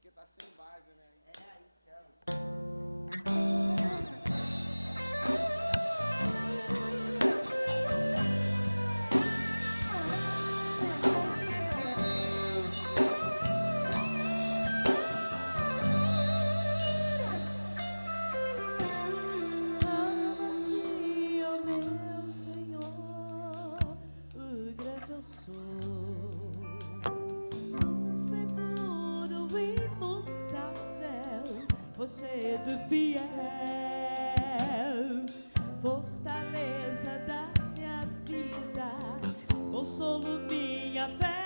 Porque tá sem base, né? Ama-te, ó meu Senhor, o grande eu sou, seguro, imutável, rochedo fiel, fortaleza da minha vida, consolo minha fé.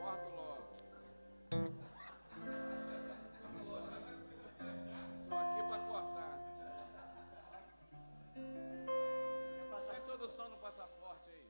Corta logo. Tô aqui pra cortar. A introdução no passaporte aí.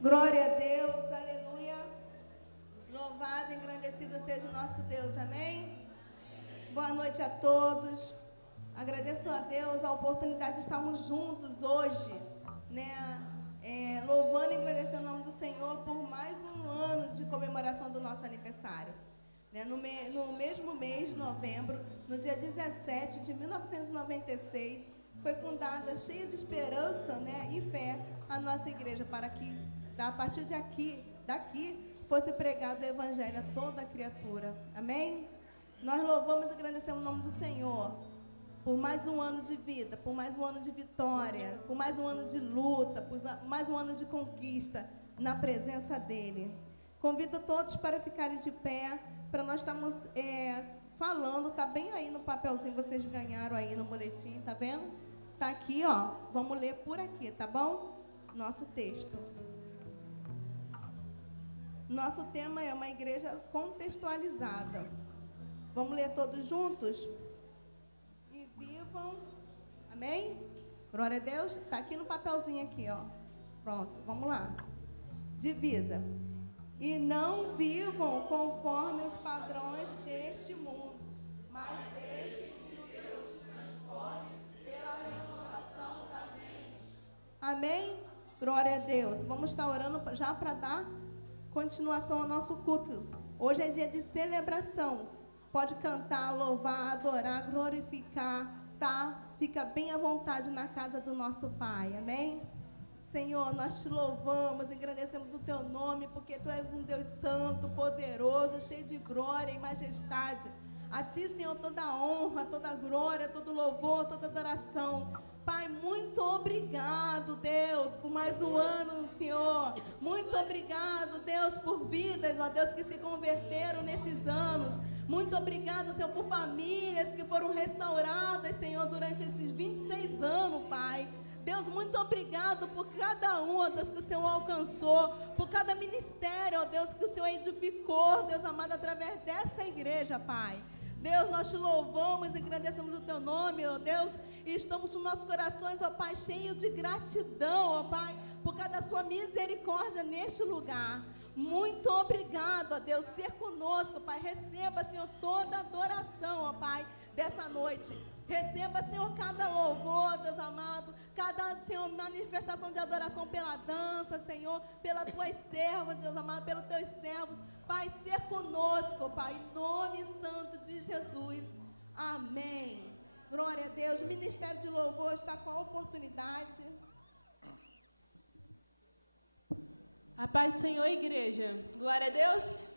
Glória a Deus, aleluia. Louvado e engrandecido seja o nosso Deus, amém? Boa noite a todos. Agradeço a Deus a oportunidade de estarmos juntos hoje, né? Louvando e agradecendo o nome do Senhor por mais um ano de comemoração do nosso aniversário. Né? No mesmo mês de novembro, no dia 17 de 1996, foi fundada, cheia de esperança, né, e fé, a nossa igreja, para que, a partir daqui, fosse pregado o evangelho a toda a criatura. Amém? Nós louvamos e agradecemos o nome do Senhor por mais um ano de vida, por mais um ano de vitória, por mais um ano de luta, por mais um ano de conquista na presença dEle. Convido todos para ficarem de pé, para nós estarmos falando, tá bem aí no papelzinho, vocês ganharam aí no boletim, tá vendo? Tá aqui, ó, vamos ler por aqui, tá bom? Nosso texto. Nosso tema é uma igreja contextualizada. Vamos ler todos juntos? E vivam, amém? Glória a Deus, tá aqui no papelzinho aqui, ó. Pronto, vamos lá. Divisa. E não vivam conforme os padrões deste mundo, mas deixe que o Deus os transforme pela renovação da mente. Amém? Glória a Deus. Vamos estar orando já para dar continuação ao nosso culto. Hoje é dia de celebração. Pode cantar, louvar, adorar, glorificar, tá? Fica bem à vontade na casa do nosso Pai. Amém? Senhor, nós te louvamos, agradecemos o teu nome, porque tu és um Deus santo, poderoso, cheio de glória e majestade. A ti, Senhor, toda a honra, toda a glória, todo louvor, toda adoração. Pai, muito obrigado, Deus, por mais um ano, Senhor. Muito obrigado, Deus, por vidas, ó Deus, que se converteram nesses anos. Muito obrigado, Senhor, por famílias que foram restauradas, Senhor, durante esses 26 anos, Pai. Deus, muito obrigado por cada um, ó Deus, que o Senhor alcançou, por cada ministério, ó Deus, que o Senhor edificou, Deus amado, através dessa igreja, Pai. Deus, nós te louvamos e agradecemos o teu nome, ó Deus, e estamos com nossos corações, ó Pai, cheios de gratidão, ó Pai, por cada sua misericórdia neste lugar. Muito obrigado, ó Deus, ser conosco, Pai. Receba, Senhor, toda a adoração, ó Pai, dessa noite. Receba, Senhor, cada louvor, Deus amado, cada, Senhor, manifestação de adoração pela dança, Senhor, pelas tuas servas, Deus amado, pelos teus servos. Pai, ser conosco, Pai, em nome santo de Jesus. Amém. Glória a Deus. O Ministério de Louvor está com a oportunidade. A paz do Senhor, igreja. Glória a Deus.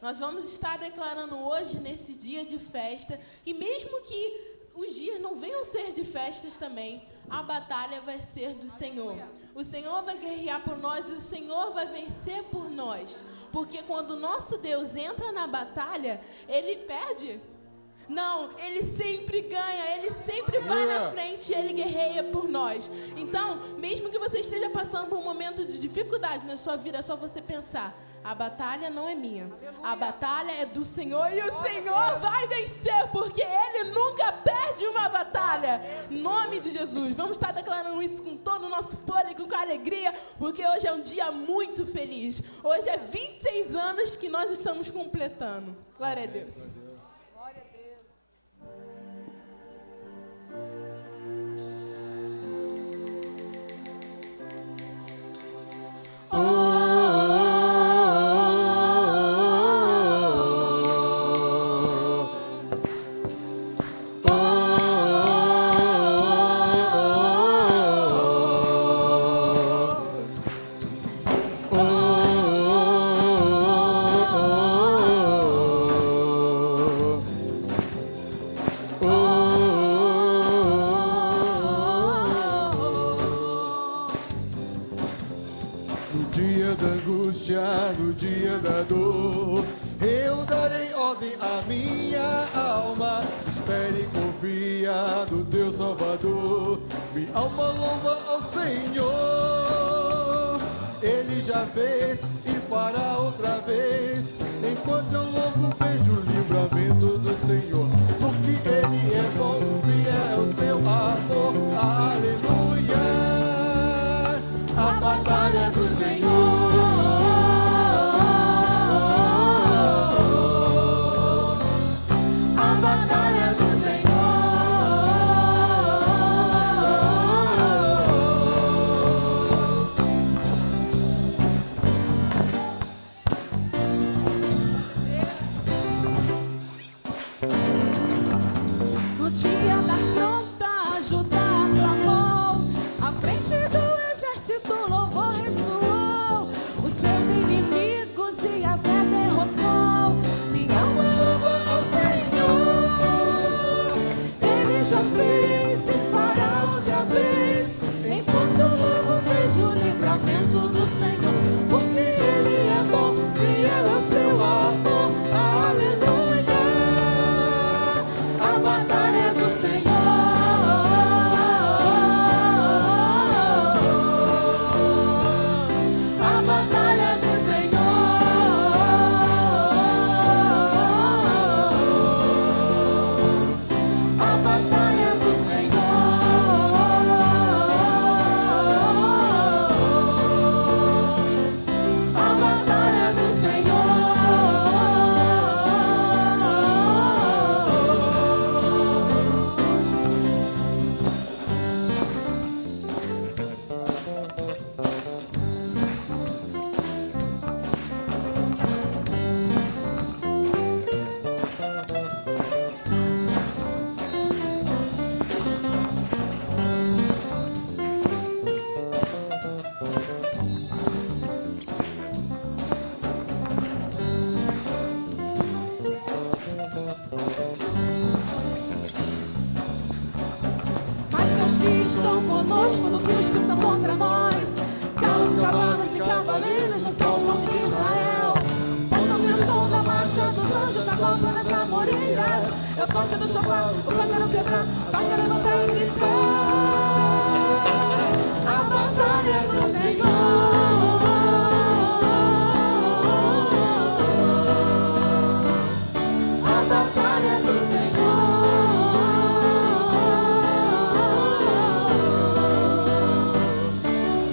Nós vamos estar declarando hoje, nesse dia de festa, que mesmo que os dias não venham ser de festas também, a batalha vai ser do Senhor. O Senhor vai guerrear por nós e o Senhor vai vencer por nós. Porque quando o nosso Deus entra na batalha, Ele perde. Não, Ele sempre ganha, Ele sempre vai na frente, Ele guerreia por nós. Então, mesmo que você esteja passando por um momento de dificuldade na sua vida, é só você pensar, a batalha não é minha, a batalha é do Senhor e o Senhor vai vencer, porque Ele nunca perde uma batalha. Em nome de Jesus, vamos estar declarando isso com todo o nosso fôlego, com alegria, porque hoje é um dia muito feliz. Hoje é 26 anos que nós estamos completando. Glória a Deus. Glória a Deus. No dia da dor, eu darei ordem à minha alma. Espere e confia no teu Salvador. Minha alma louva ao Senhor. Ele já fez e fará outra vez. Enquanto eu louvo, vejo o livramento do Senhor. Porque Ele é bom e é o seu amor. Aleluia. A batalha do Senhor. estão conosco do que os que são contra nós. Carros, cavalos e cavaleiros no Santos Monte de Israel. Posso ouvir o som da marcha dos anjos da copa nas amoreiras. Eu toque do chofar, o cântaro quebrar, baixa levantar e gritar. A batalha é do Senhor. A batalha é do Senhor.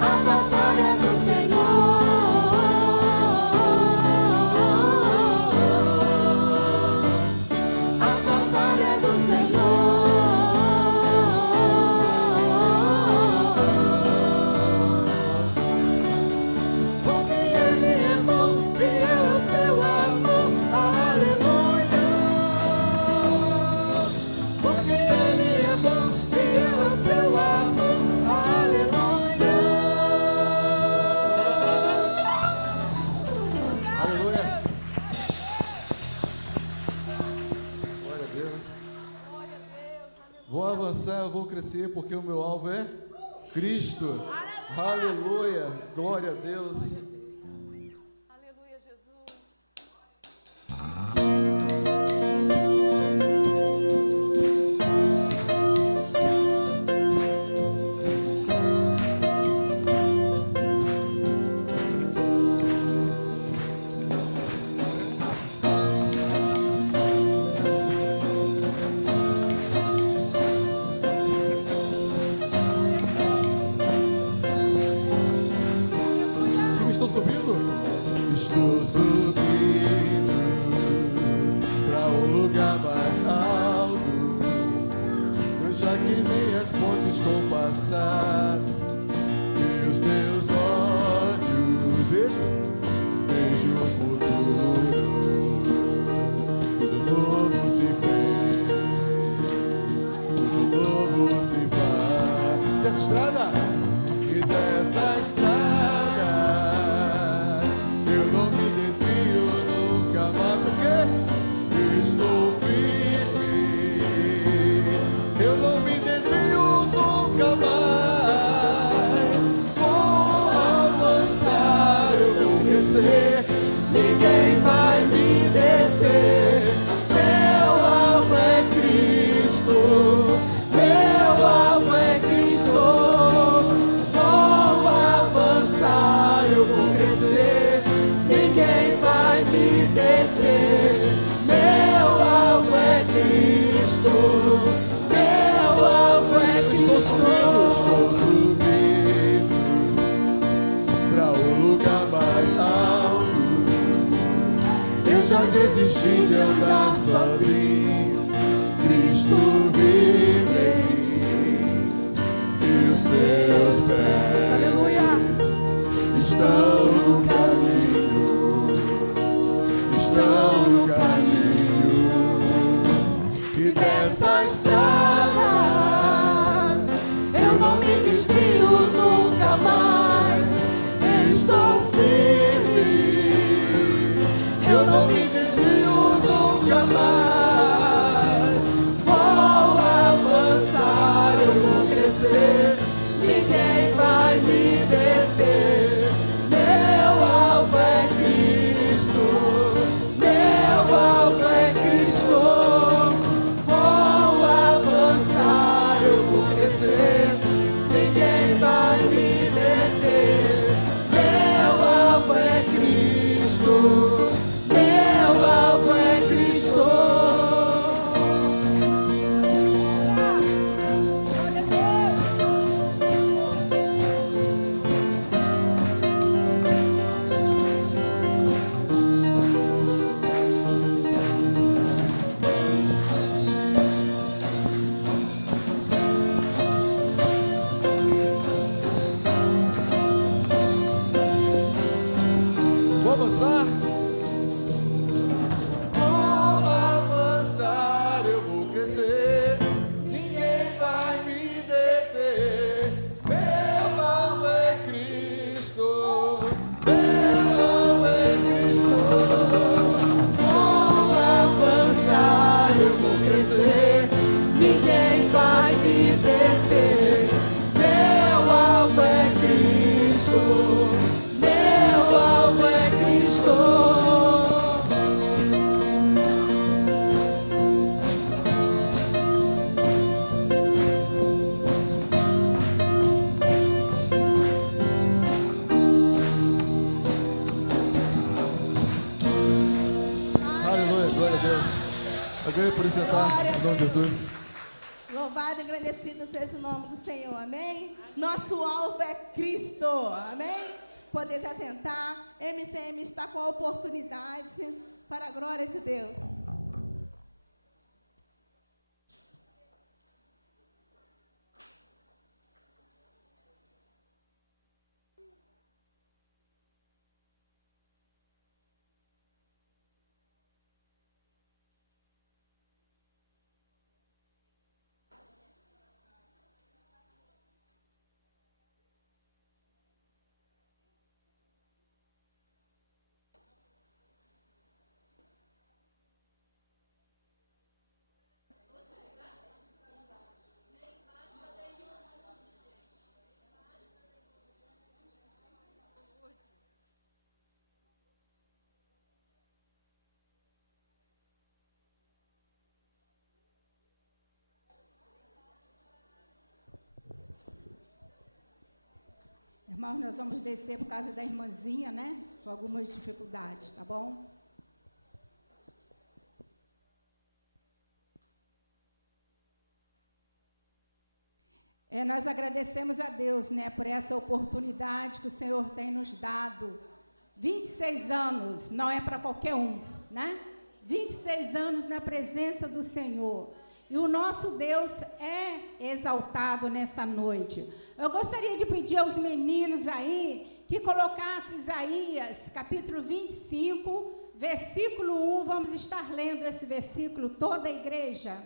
A batalha é do Senhor. A batalha é do Senhor. Porque Ele é bom, fiel é o seu amor. Aleluia. Porque Ele é bom, fiel é o seu amor. Aleluia. Aleluia. Glória a Deus. Vou avançar, eu vou crescer, porque o meu alvo é Cristo. Aleluia. Glória a Deus. Aleluia, Jesus. Sim, estou subindo? Estou subindo para um lugar mais alto. Eu já que minhas pontes compassadas e os meus olhos vejo o futuro. Tudo novo se fez, tudo novo se faz. Dessa estrada e dessa estrada eu não me desvio nunca mais, porque estou firme. Eu não me desvio nunca mais. Vou avançar, eu vou crescer, ninguém vai me deter. Meu alvo é Cristo, meu alvo é Cristo. Vou avançar, eu vou crescer, ninguém vai me deter. Meu alvo é Cristo, meu alvo é Cristo. Estou subindo pra um lugar mais alto. Eu já desisti de andar sozinho. Cristo vive em mim e os meus pés, aleluia, estão no caminho, estão no caminho. E dessa estrada eu não me desvio nunca mais. Estou firme, eu não me desvio nunca mais. Vou avançar, eu vou crescer, ninguém vai me deter. Meu alvo é Cristo, meu Aleluia, glória a Deus. Alguém por sentar, Glória a em nome de Jesus. Louvado e agradecido seja o nome do Senhor, amém? Nosso alvo é Cristo, amém? Poder se assentar, MCM está com a oportunidade para a glória de Deus. Irmãos, nós vamos descer por causa da irmãzinha, né? Com algumas dificuldades, tá bom? Nós agradecemos a Deus, né? Por essa oportunidade que o Senhor tem nos dado. 26 anos, não é para qualquer um, né? 26 anos na presença do Senhor. E o nosso Deus é exaltado nessa noite. Eu gostaria de pedir aos meninos aí que colocassem Isaías, capítulo 25, versículo 1. Vamos estar lendo esse versículo, toda a igreja.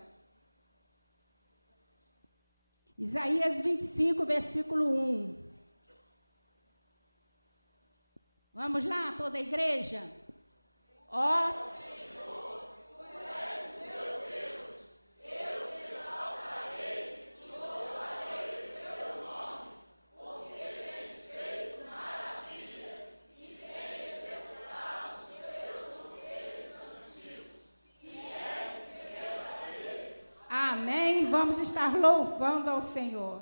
Isaías 25, versículo 1. Vamos lá, toda a igreja? Ó Amém. Vamos estar louvando ao Senhor.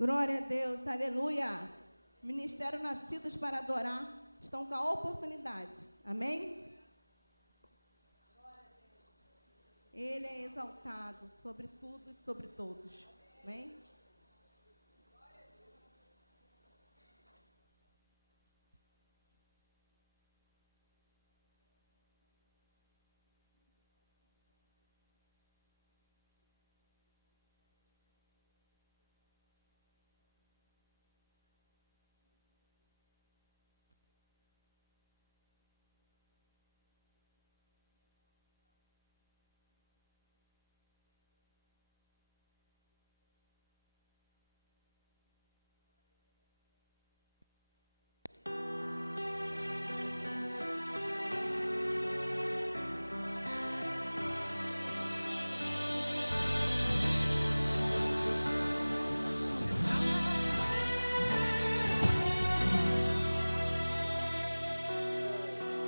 Glória a Deus, aleluia. Ministério Nascidos para Adorar estão com a oportunidade. Amém? Glória a Deus. Ele é exaltado sobre tudo e sobre todos. Amém?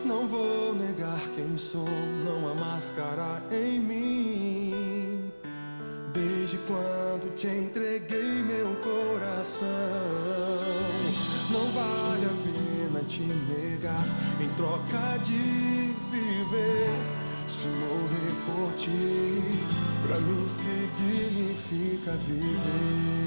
Não vou negar quem sou, não há máscara em mim. Desde quando te entreguei meu coração, não vale a pena te negar. Em troca de viver, se morrer por ti, pra mim significa viver.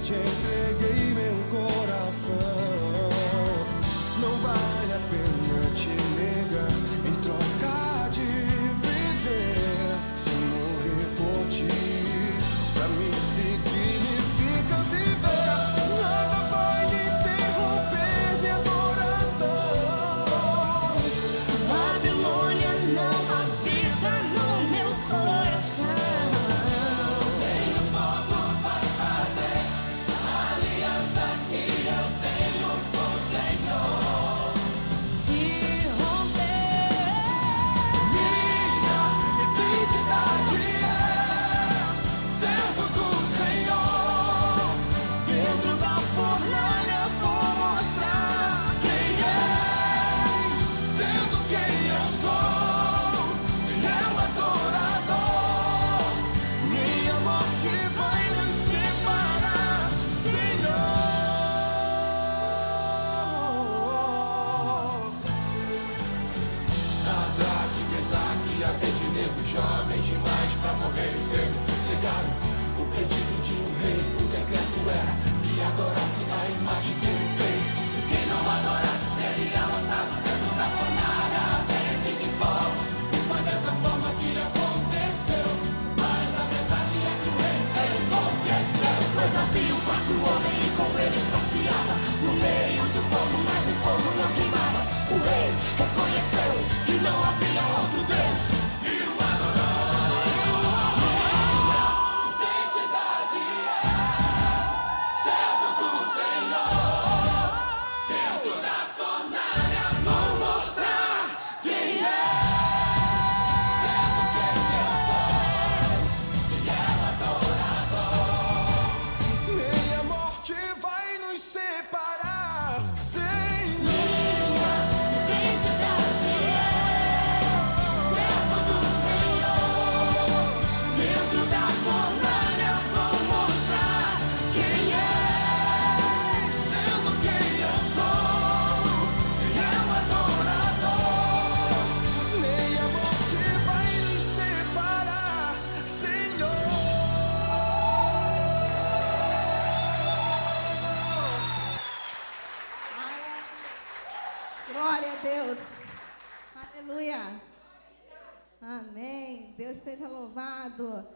Te entreguei meu coração, não vale a pena te negar. Em troca de viver, se morrer por ti, pra mim significa viver. Nada vai interromper minha adoração. Babilônia não habita no meu coração. Jovens demais pra morrerem cedo, negaram o pedido de um rei. O decreto era que adorasse a imagem que ele fez. Quem não adorasse seria lançado dentro da fornalha até de volta. E foi dessa forma que aconteceu. Mas a verdade é que o rei enlouqueceu. Pois havia um quarto homem e com eles passeava no meio do fogo, mas o fogo não queimava. O rei reconheceu que não havia outro Deus. Identidade é Amém. Deus seja louvado.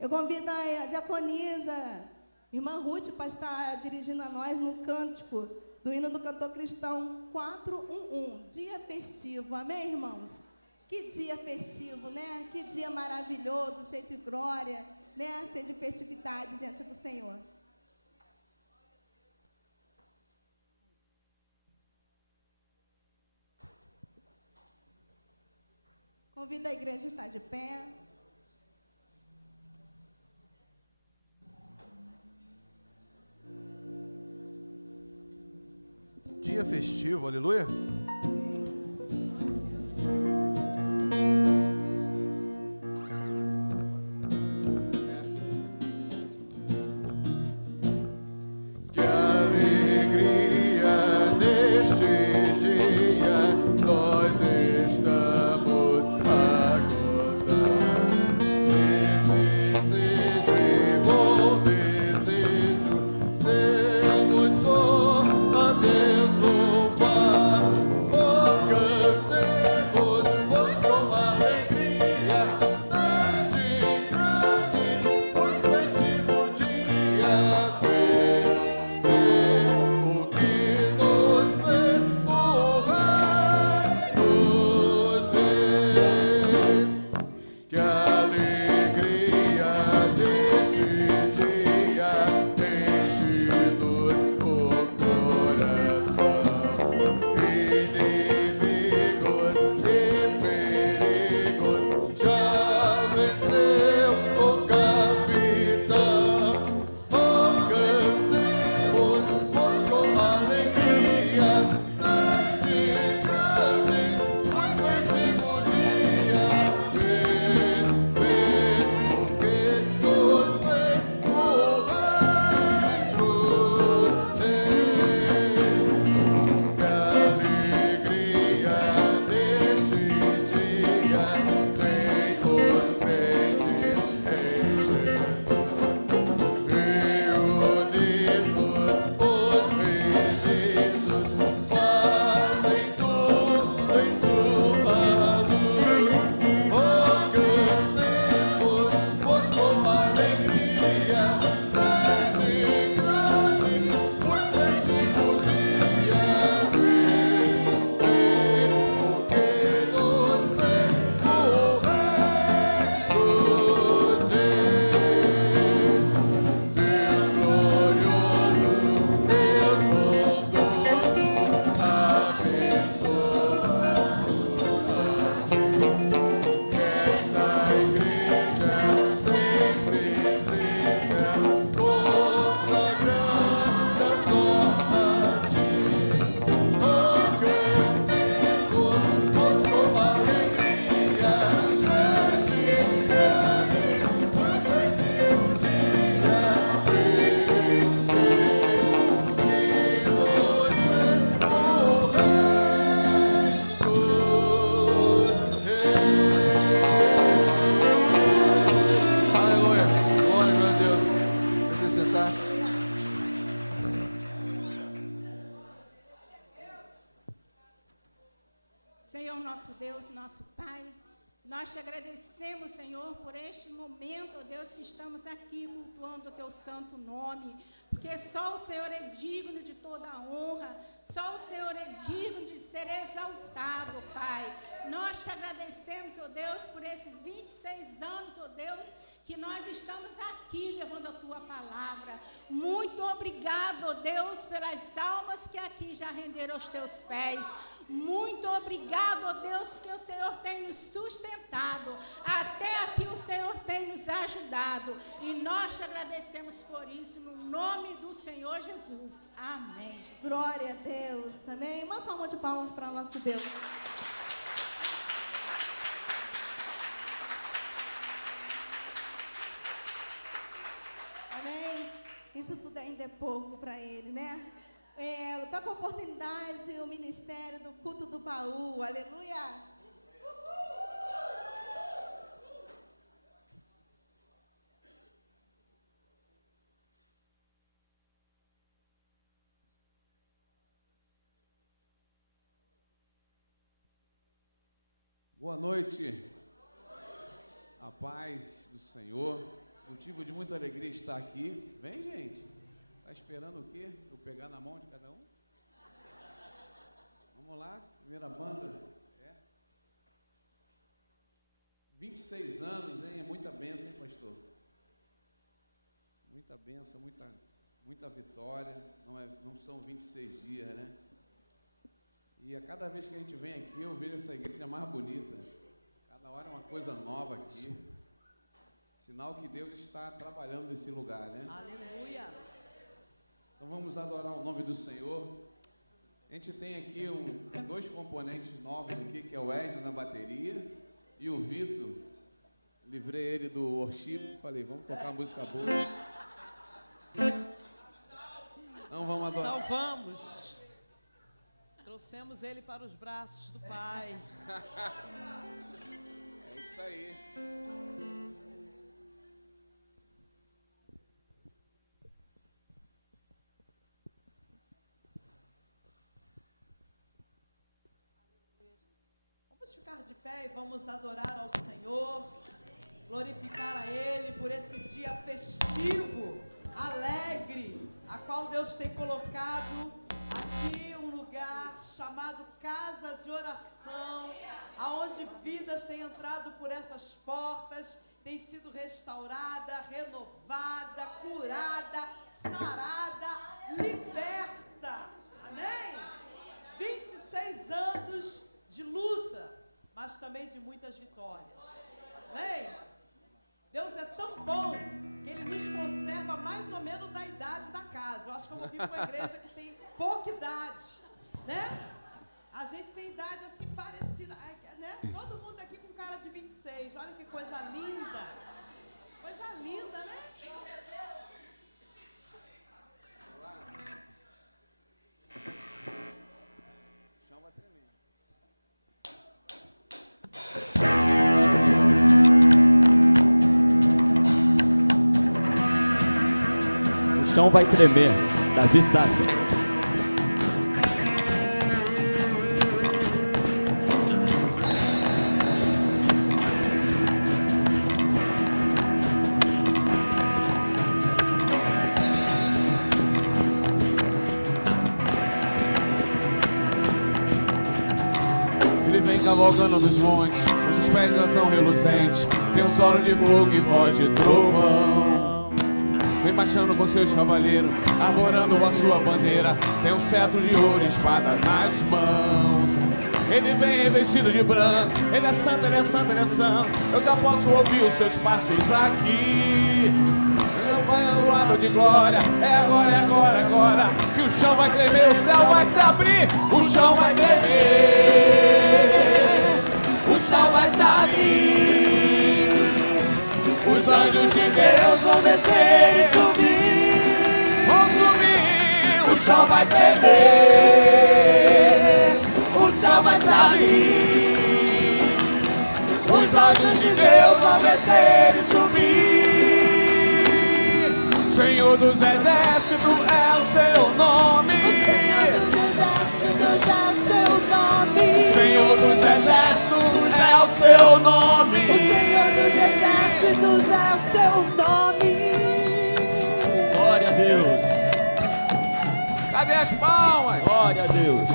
Eu convido a diaconisa, irmã Ruth, para estar dirigindo a nós no cântico do hino do cantor cristão 411, dia festivo. Amém, irmãos? Que dia festivo, né? Que dia maravilhoso, cheio de glória, né? Cheio de festividade diante do Senhor. Convido a igreja a estar de pé. Dia festivo, aleluia. Que alegria neste dia nós estamos a gozar. Desejo e bom desejo, temos só a Deus louvar. Oh, cantemos, pois com alegria neste grande, muito festivo dia. O que nos fez o Rei dos Reis. Que alegria deste dia enche-nos o coração. Inimigos e perigos já venceu o capitão. Oh, cantemos, pois com alegria neste grande, muito festivo dia. Vem, o que nos fez o Rei dos Reis. Que alegria neste dia tem os crentes em Jesus. Reunimos os meninos, fazem tudo em sua luz. Oh, cantemos, pois com alegria neste grande, muito festivo dia. O que nos fez o Rei dos Reis. Deus glorioso, Deus bondoso, abençoa-nos assim. Que esta igreja sempre seja consagrada só a ti. Oh, cantemos, pois com alegria neste grande, muito festivo dia. Aleluia, glória a Deus. Pode sentar. Senhor, nosso Deus, nosso Pai, nós te agradecemos, Senhor, por este momento, ó Deus, que estamos aqui cultuando o teu santo nome, porque só o Senhor é digno de toda a honra, só o Senhor é digno de ser exaltado, ó Pai. Nós te agradecemos, ó Deus, por esses 26 anos, ó Deus, que nós estamos aqui levando a tua palavra. Muito obrigado, ó Deus, pelas almas que aqui já renderam aos teus pés. Muito obrigado, ó Deus, porque o Senhor tem nos sustentado. Até aqui o Senhor tem nos ajudado. E nós te agradecemos por isso, no nome do Senhor Jesus. Amém, Jesus. Glória a Deus. Amém. Uma salva de palmas para o nosso Deus. Amém. Isso tudo ainda é pouco para ele, né? Dá com oportunidade o ministério do culto do baú. Aleluia. Boa noite. A paz do Senhor, motivo de muita alegria estar aqui. Vem, gente. Tá esperando o quê? Eu pegar na mão de cada um? Vamos lá, primeira banda. 26 anos, hein? É muita bênção, hein, pastor? Muita bênção, muita vitória. Não são 26 dias, né? E a cada vez que a gente vem aqui, eu vejo essa igreja mais bonita. Cada hora é uma coisa nova aqui. Sinal que Deus está trabalhando nesse lugar, né? Aleluia. Então vamos adorar o nome do Senhor. A gente tem aqui dois componentes novos aqui, que é o Wesley na bateria e o Vitor. Livrei ele do worship, falei, vamos tocar música boa. Então vamos adorar. Salvamos. Trouxemos ele para os braços do Pai. É isso aí. Vamos ficar de pé e vamos adorar ao Senhor, glorificar a Ele por esse dia festivo, alegre, a qual Deus tem colocado aqui um lugar chamado Casa de Oração, aonde vidas têm entrado por essas portas, têm sido restaurada, renovada, curada, sarada, liberta. Amém? 26 anos de luta, mas também de muitas vitórias. Amém? Deus é tão bom que Ele nos conserva mais ou menos da idade da casa. Eu acho que eu vivo com uma igreja que tem pouca idade, né? A gente tem idade assim parecida, né? Todo mundo aqui com cara de 26. Olha que coisa linda. Coisa linda, né? O chão vai tremer. O chão vai tremer. Davi Sasha. Ele vem cavalgando nos montes, os seus pés já tão reluzentes. Tem um solo de fogo e voz de trovão. Vem marchando com seus cavaleiros, arvorando a sua bandeira. Tem um cetro de ouro e espada nas mãos. Ele vem revestido de branco, ele é santo, ele é santo, ele é santo. Eu já posso ouvir os seus passos aqui. Ele vai anuado de glória, é agora, é agora, é agora. Que o chão vai tremer, o céu vai se abrir. O chão vai tremer, o céu vai se abrir. Os anjos de Deus vão descer e subir. Vão subir, o chão vai tremer, o céu vai se abrir. Os anjos de Deus vão descer e subir. Senhor dos exércitos é o seu nome. Senhor dos exércitos é o seu nome. O Senhor dos exércitos é o seu nome. Glória a Deus. Cadê as palmas? Glória a Deus.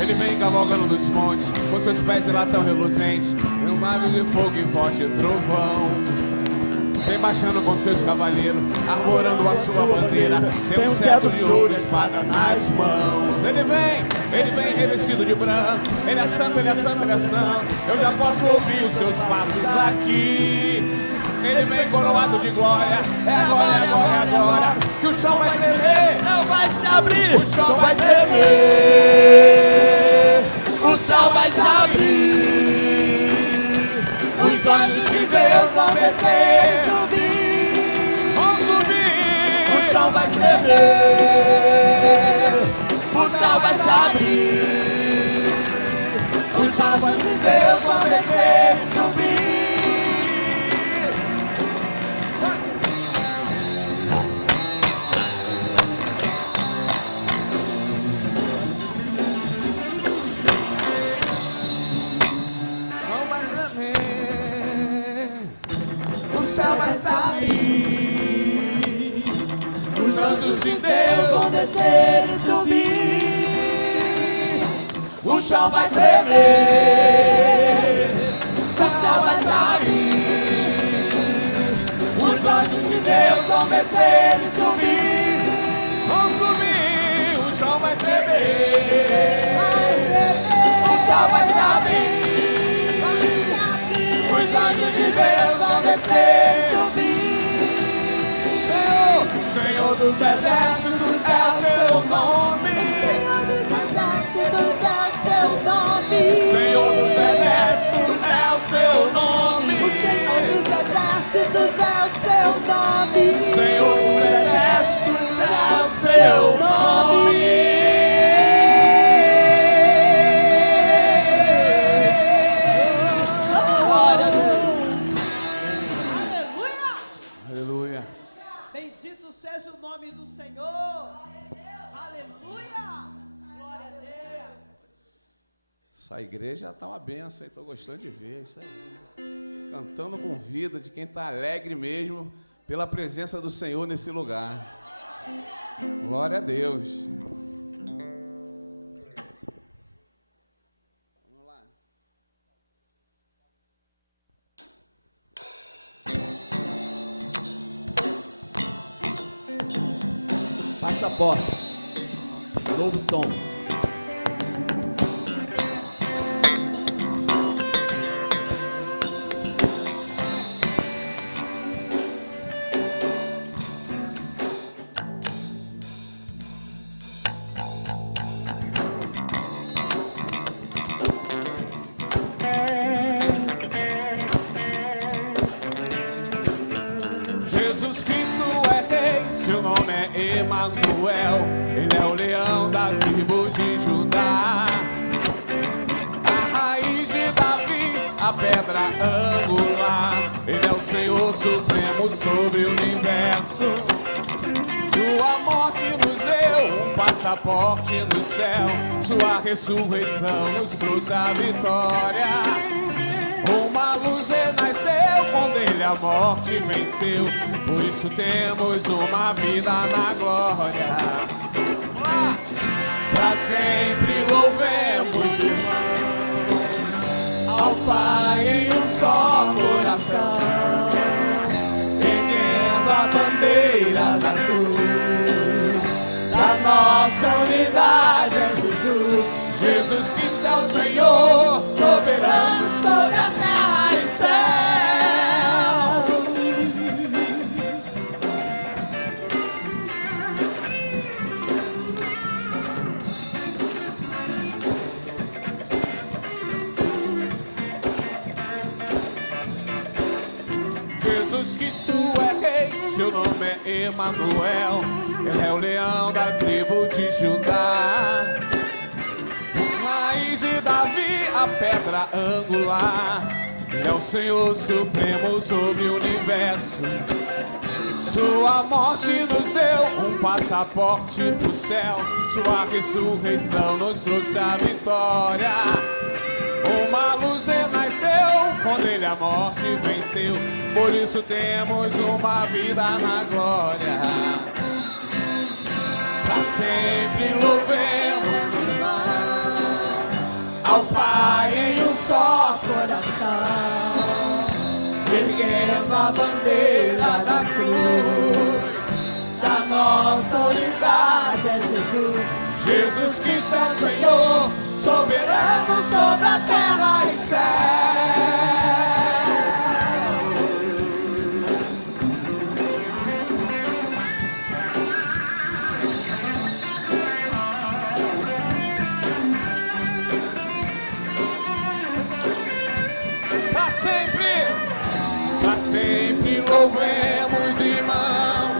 Ele vem cavalgando nos montes, com seus pés de latão reluzentes. Tem um mago de fogo e forte trovão. Vem baixando com seus cavaleiros, arvorando a sua bandeira. Tem um cetro de ouro e espada nas mãos. Ele vem revestido de branco. Ele é santo, ele é santo, ele é santo. Eu já posso ouvir os seus passos aqui. Ele vem coroado de glória. É agora, é agora, é agora. Que o chão vai tremer, O céu vai se abrir. o chão vai tremer. O céu vai se abrir. Os anjos de Deus vão descer e subir. Vão subir. O chão vai tremer. O céu vai se abrir. Os anjos de Deus vão descer e subir. anjos de Deus vão descer e subir. O chão vai tremer, o céu vai sair. Os anjos de Deus vão descer e subir. Vão subir, o chão vai tremer, o céu vai se abrir. Os anjos de Deus vão descer e subir. Senhor, Senhor dos exércitos é o seu nome. Senhor dos exércitos é o seu nome. Senhor dos exércitos é o seu nome. Senhor dos exércitos é o seu nome. Glória a Deus. Aleluia! Aleluia. Bendito seja o nome do Senhor. Aleluia! Glória a Deus. Essa igreja tá uma benção, estou gostando de ver isso aí. Cantando com vida de quem está alegre mesmo pela presença do Senhor nesse lugar. Glória a Deus. Vamos lá. Passaporte. Novo som. Jesus Cristo é rei, seu nome é Emanuel. Ele é o leão da tribo de Judá, a raiz de Davi, a pedra angular. Ele é o Senhor supremo sobre o universo. Sua morte nos deu um passaporte no céu. Sua ressurreição nos trouxe a vitória. Uma luz renasceu, com dele a morte venceu. Por isso temos uma vida na glória. Vamos lá! Pra sempre louvemos, irmãos, ao Pai em um só coração, erguendo a bandeira da cruz. Da nossa unidade é Jesus. Jesus Cristo é o Senhor, soberano sobre a terra e Jesus Cristo é rei, seu nome é Emanuel. Ele é o leão da tribo de Judá, raiz de Davi, a pedra angular. Ele é o Senhor supremo sobre o universo. Sua morte nos deu um passaporte pro céu. Sua ressurreição nos trouxe a vitória. Uma luz renasceu, com ele a morte venceu. Por isso temos uma vida na glória. Pra sempre louvemos ao Pai em um só coração, erguendo a bandeira da cruz. Da nossa unidade é Jesus. Jesus Cristo é o Senhor, soberano sobre a terra e céu. Pra sempre louvemos, irmão,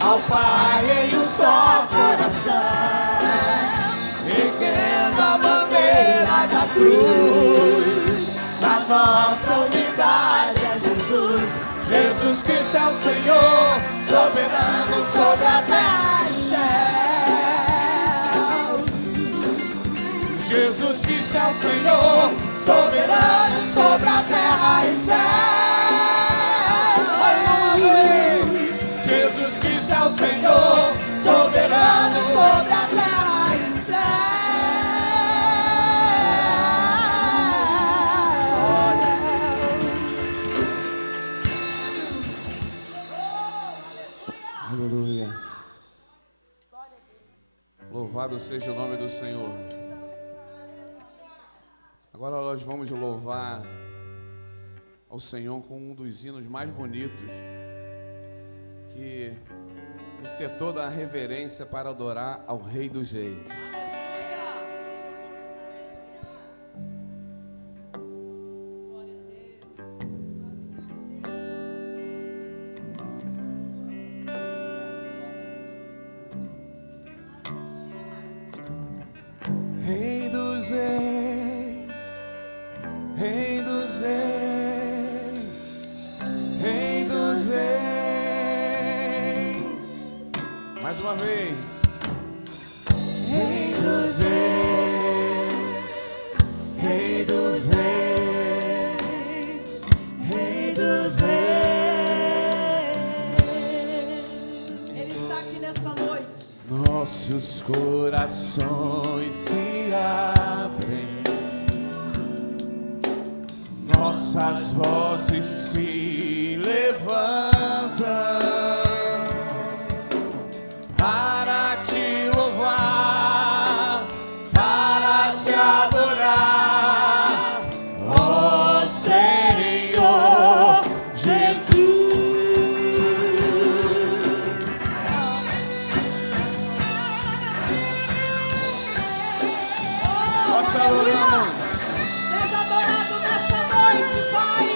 ao Pai em um só coração, erguendo a bandeira da cruz. Da nossa unidade é Jesus. Jesus Cristo é o Senhor, soberano sobre a terra e céu. Jesus Cristo é o Senhor, soberano sobre a terra e céu. Jesus Cristo é o Senhor, Louvado seja o nome do Senhor. Agora nós vamos louvar ao Senhor com um dos hinos mais bonitos, que tem que ter toda a reverência para adorar ao Rei dos Reis. Rei dos Reis, Rei dos Reis, Rei dos Reis. Mais uma vez. Rei dos Reis, Rei dos Reis, Rei dos Reis. Ele está aqui nessa noite. Nossos corações se abrem, nossas vozes se levantam para te louvar, para te adorar, ó Senhor Jesus. Nós te adoramos. Seja adorado nessa noite, Pai.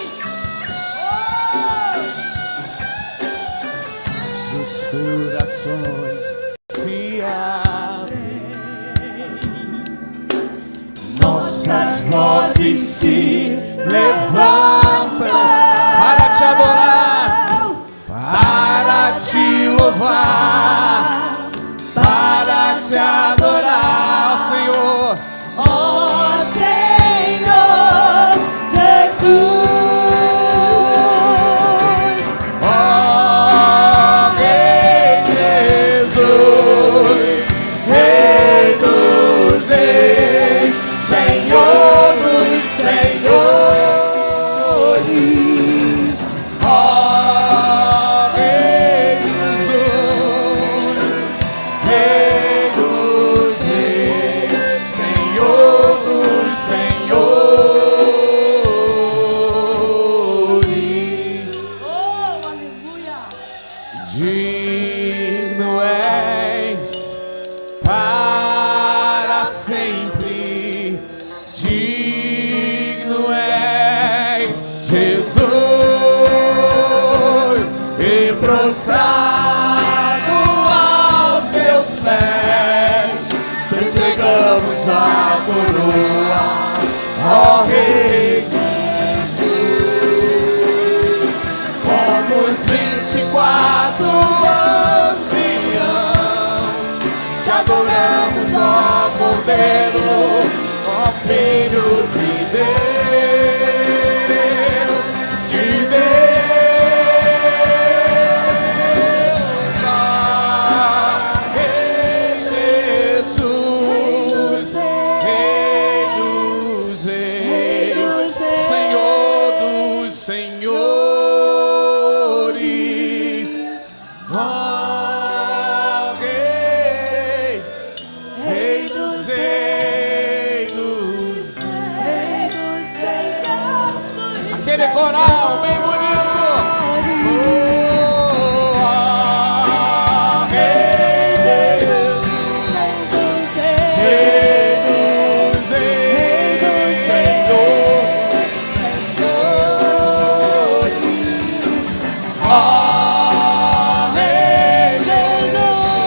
Nossos corações se abrem, nossas vozes se levantam para te adorar, para te louvar, para te adorar, Senhor. Ó Senhor Jesus, Ó Rei Jesus, Rei dos Reis, Senhor dos Senhores. Ó Rei Jesus, Rei dos Reis, Senhor dos Senhores. Oh, aleluia. Digno és para sempre, digno és, Jesus, e prostrado aos teus pés, te entregamos a coroa, ó Rei Jesus, como os 24 anciãos, te adoramos, ó Cordeiro, ó Filho de Deus, de Deus. Ah, Rei Jesus, Rei dos Reis, Senhor dos Senhores. Ó Rei, Rei dos Reis, aquele coral bem bonito. Oh, ó Rei Jesus, Rei dos Reis, Senhor. Ó Rei Jesus,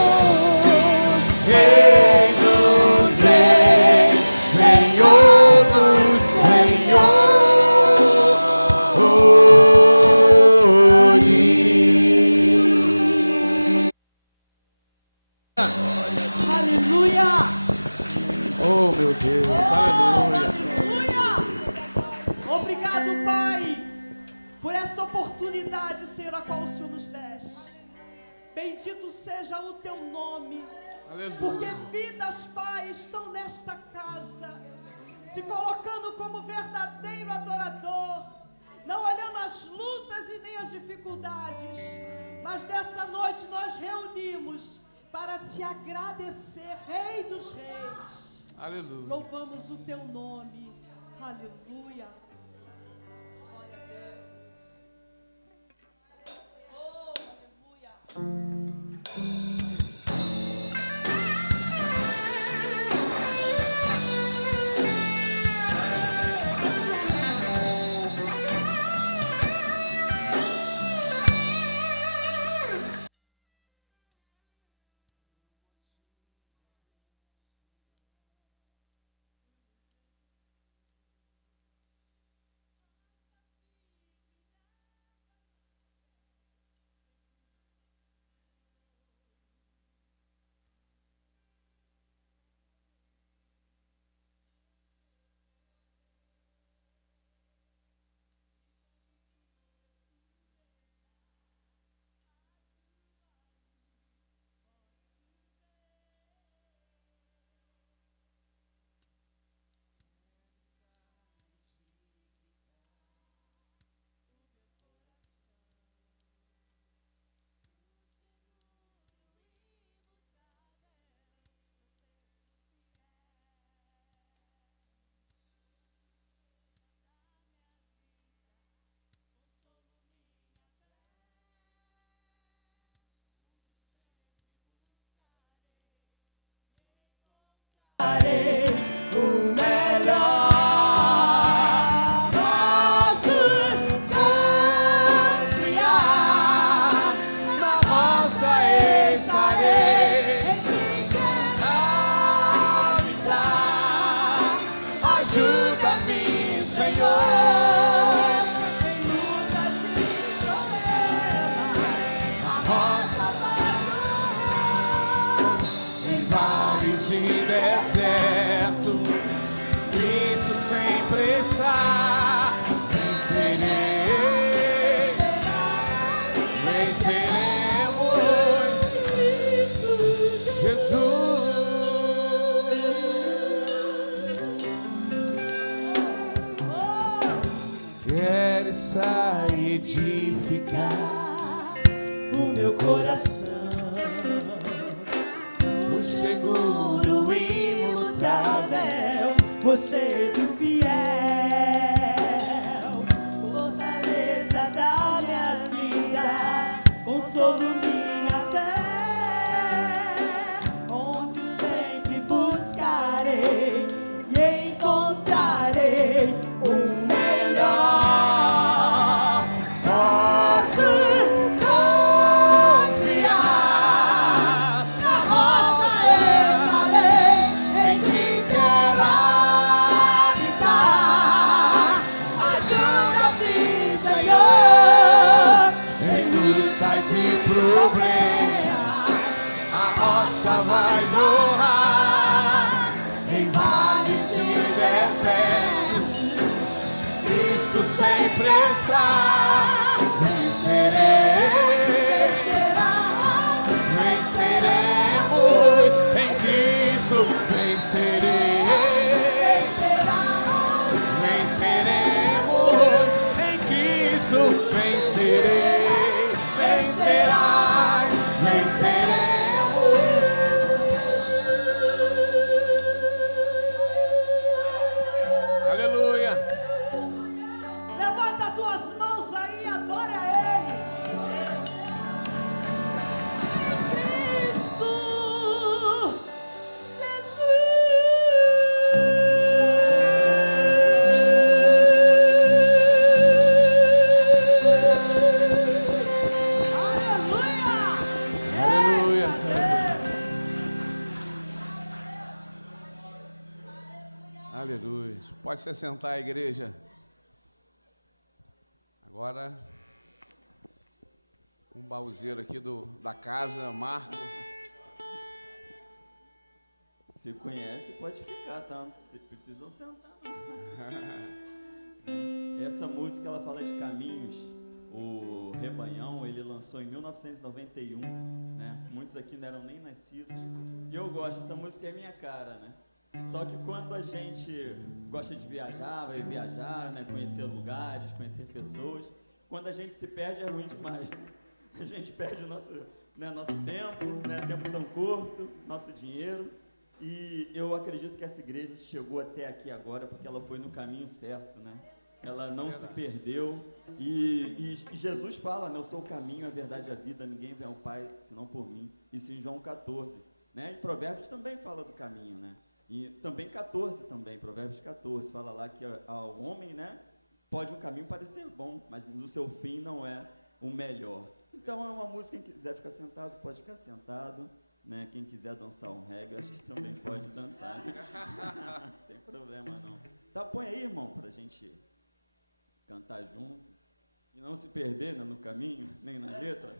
Rei dos Reis, Senhor dos Senhores. Aleluia. Oh, meu Deus, aleluia. Aleluia. Obrigado, Pai, por essa oportunidade, Senhor, a qual o Senhor nos deste. Bendito seja o teu nome, porque vidas, Pai, estão nesta casa, se colocando como verdadeiro adorador, não olhando as lutas e nem as dificuldades, mas nessa noite nós reunimos para te agradecer, Rei dos Reis. Aleluia. Louvamos o teu nome. Aleluias. Glória a Deus. Oh, aleluia. O melhor, posso confiar na rocha estarei, em quem quer habitar. Ajuda-me, Senhor, em lutas e problemas, a rocha vai honrar em vales e deserto. Isso sempre está. Vencerei, venceremos, Jesus. Queres edificar o meu coração, o seguro imutável, você do fiel, fortaleza da minha vida, consolo minha fé, onde sempre buscarei e encontrarei o melhor. Posso confiar na rocha estarei, em ti quero habitar. Ajuda-me, Senhor, em lutas e problemas, a rocha vai jorrar em vales e desertos. Cristo sempre está. Vencerei, venceremos em Cristo. Vencerei, venceremos em Cristo. Vencerei, vencerás, venceremos. Aleluia. Levanta as tuas mãos aí, adore a Ele. Cristo, Jesus. Aleluia. Aleluia, Aleluia. Pode se sentar, igreja. Agora, um baúzeiro aqui da casa, Marco. Se conhece, pode ficar, tá? Vocês precisam sentar. Essa música, ela fala de caminhos. O Rebanhão, ele lançou em 1991, né? Muitos aqui não eram nem nascidos. E eu gosto, essa música é minha cara, né? Só que quando a gente gosta de viajar, vai viajar, né? Conhecer lugares, conhecer pessoas, quando a gente se perde é ruim demais, né? A gente perde o né, nosso tempo, né, tempo tão curto, nosso dinheiro. E eu acredito que essa igreja chegou até aqui agora porque ela foi no caminho certo, né? Ela não se perdeu. E Jesus fala, né, eu sou o caminho, a verdade e a vida, ninguém vem ao Pai senão por mim. Isso em João 14, né? E Provérbios também fala do caminho, né? E também 14 também, Provérbios 14, fala lá que ao homem, né, pode um caminho parecer bom, mas no seu fim não é o melhor. Então é uma música, quem quiser ficar sentado, pode ficar sentado, né? Quem quiser dançar um reggae, acho que também pode dançar. Não tem problema não. Tá, põe aí, irmão, pra gente cantar junto e não se perder, né, no caminho, nem na letra.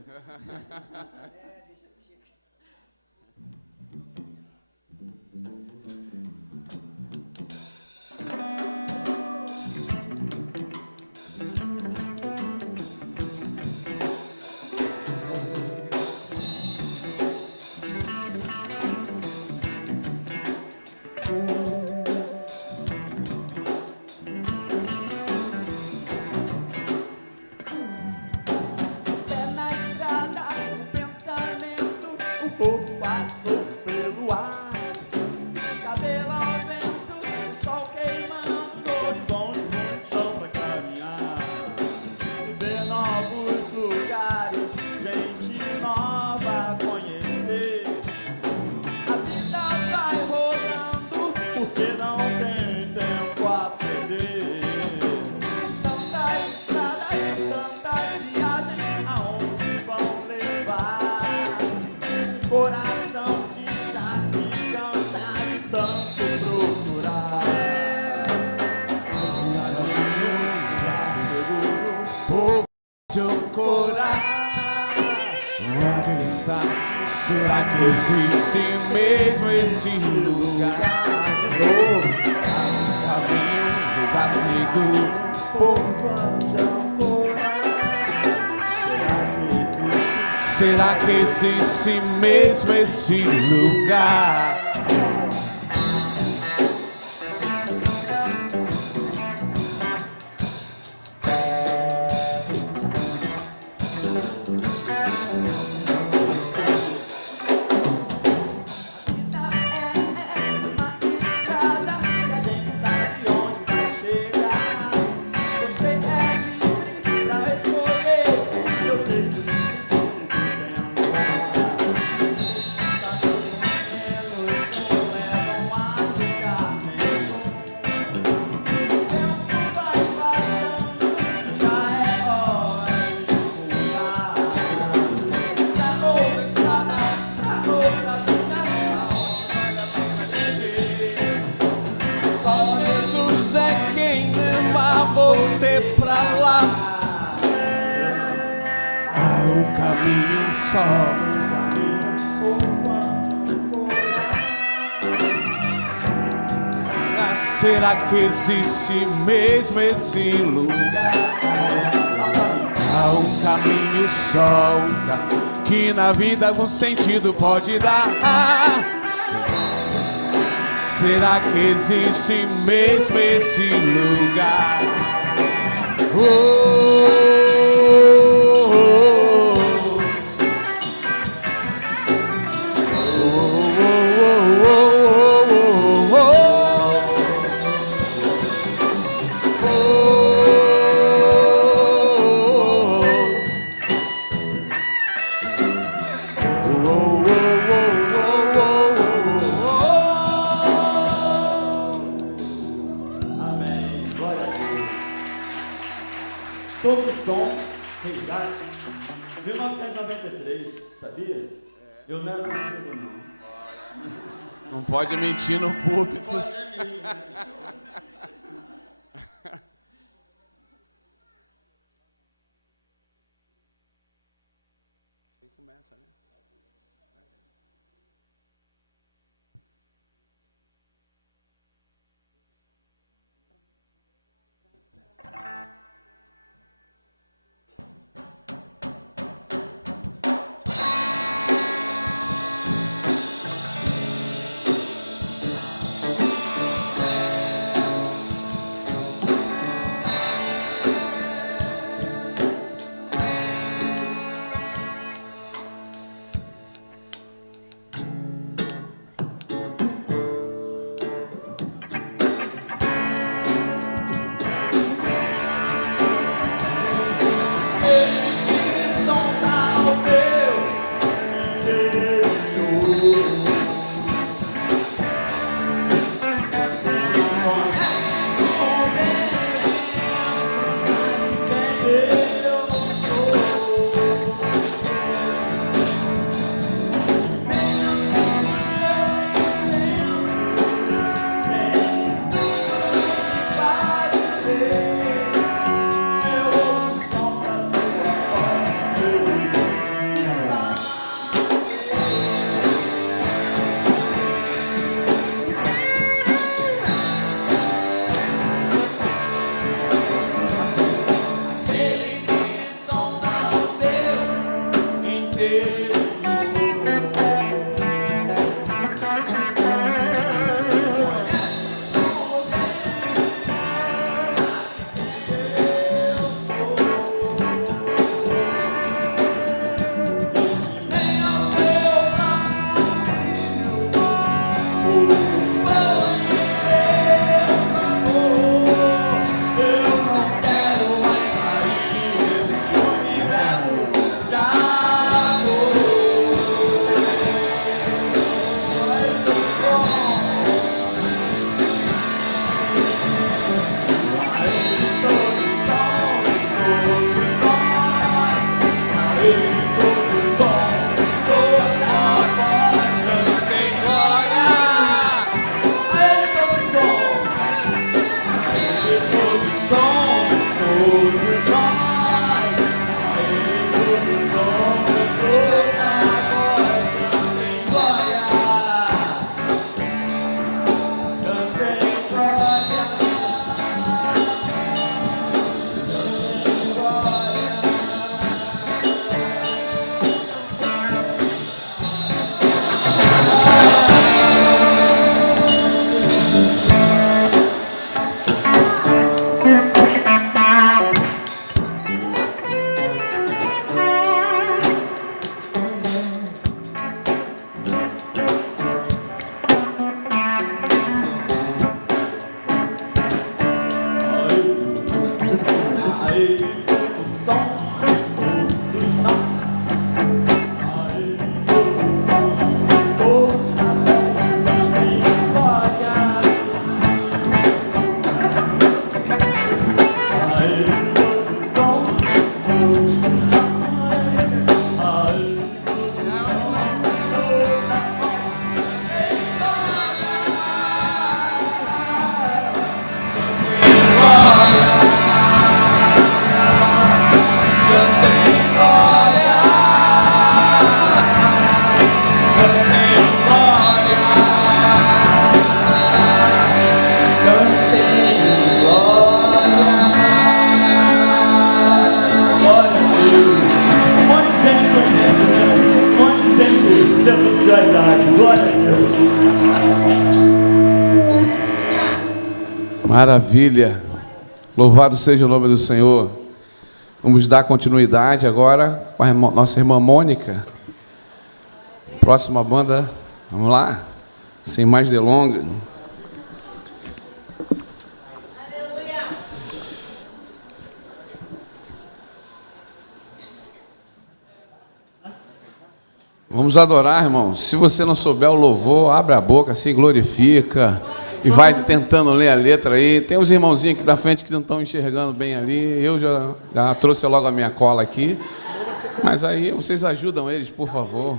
Será que existe mesmo esse lugar? Caminho, lugar seguro. Será que existe mesmo esse lugar? Você pra lá, há um caminho só. Será que existe mesmo esse lugar? Há um caminho só, que na vida algum sentido pode dar. Será que existe mesmo esse lugar? Oh, oh, Todo som, resgate. 1993, sabia? Eu não era nascido, não. Não pode mentir no púlpito. Pode mesmo, né? Quem começa, né? Maravilha, louvado seja o nome do Senhor. Vamos dar continuidade agora com a nossa irmã Mônica. Próxima banda, vamos lá, sem mais delongas. Vamos adorar, irmão. Se você não souber o louvor, abre a boca, se glorifica e vai tentando ler a letra aí. Tem uns irmãozinhos aqui da frente que não estão enxergando bem ali. Eu já trouxe logo a minha cola aqui. Mas aí vocês ajudam eles, por favor.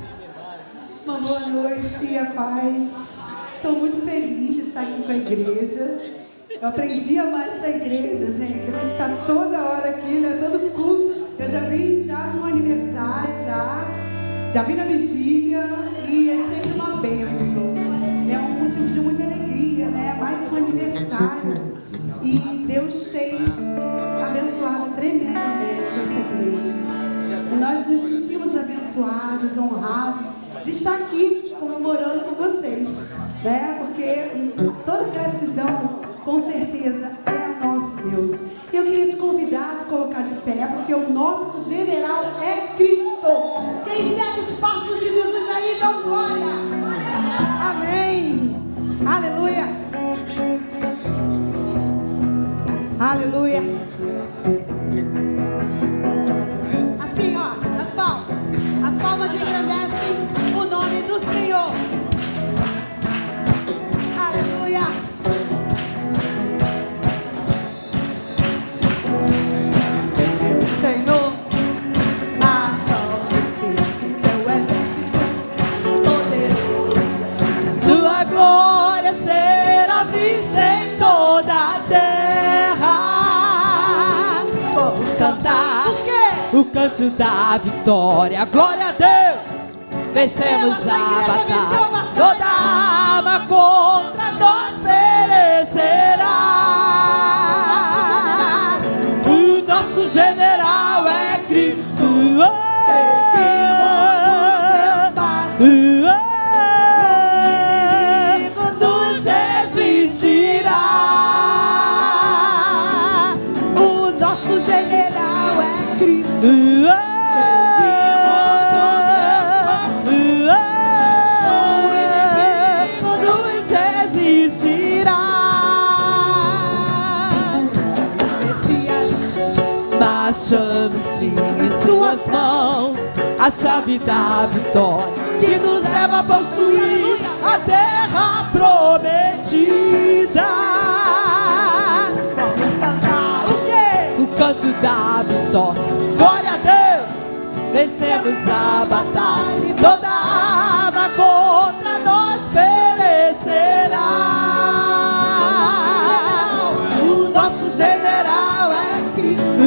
Uma boa noite e a paz. Estou muito feliz de estar aqui com a igreja. Eu aprendi a amar essa igreja, gente. A gente está toda hora aqui, né? Todo culto. Eu já vim no aniversário, já vim na vigília e é sempre uma bênção. É um motivo de muita alegria, né? Mais um aniversário. E Deus tem abençoado tremendamente essa igreja. E nós nos sentimos abençoados, honrados de estar aqui comemorando com vocês, né? Porque toda gratidão, com certeza, é a nosso Deus. E eu queria te convidar a se colocar de pé, porque o nosso general é Cristo. Quem segue os passos de Jesus aí, dá glória. Amém. Aleluias. Aleluias. Assim, ó, as palmas. As palmas engrandecem o nome do Senhor. Aleluia. O Senhor marcha-se o seu exército poderoso. Sua glória será vista em toda a terra. Vamos cantar o canto da vitória. Glória a Deus. Vencemos a batalha. Toda arma contra nós perecerá. O nosso general é Cristo. Nos resistirá. O nosso general é Cristo. Chame-se em suas mãos a chave da vitória que nos leva a possuir a terra prometida. Vamos cantar o quê? O canto da vitória. Glória a Deus. Vencemos a batalha e toda arma contra nós perecerá. O nosso general é Cristo.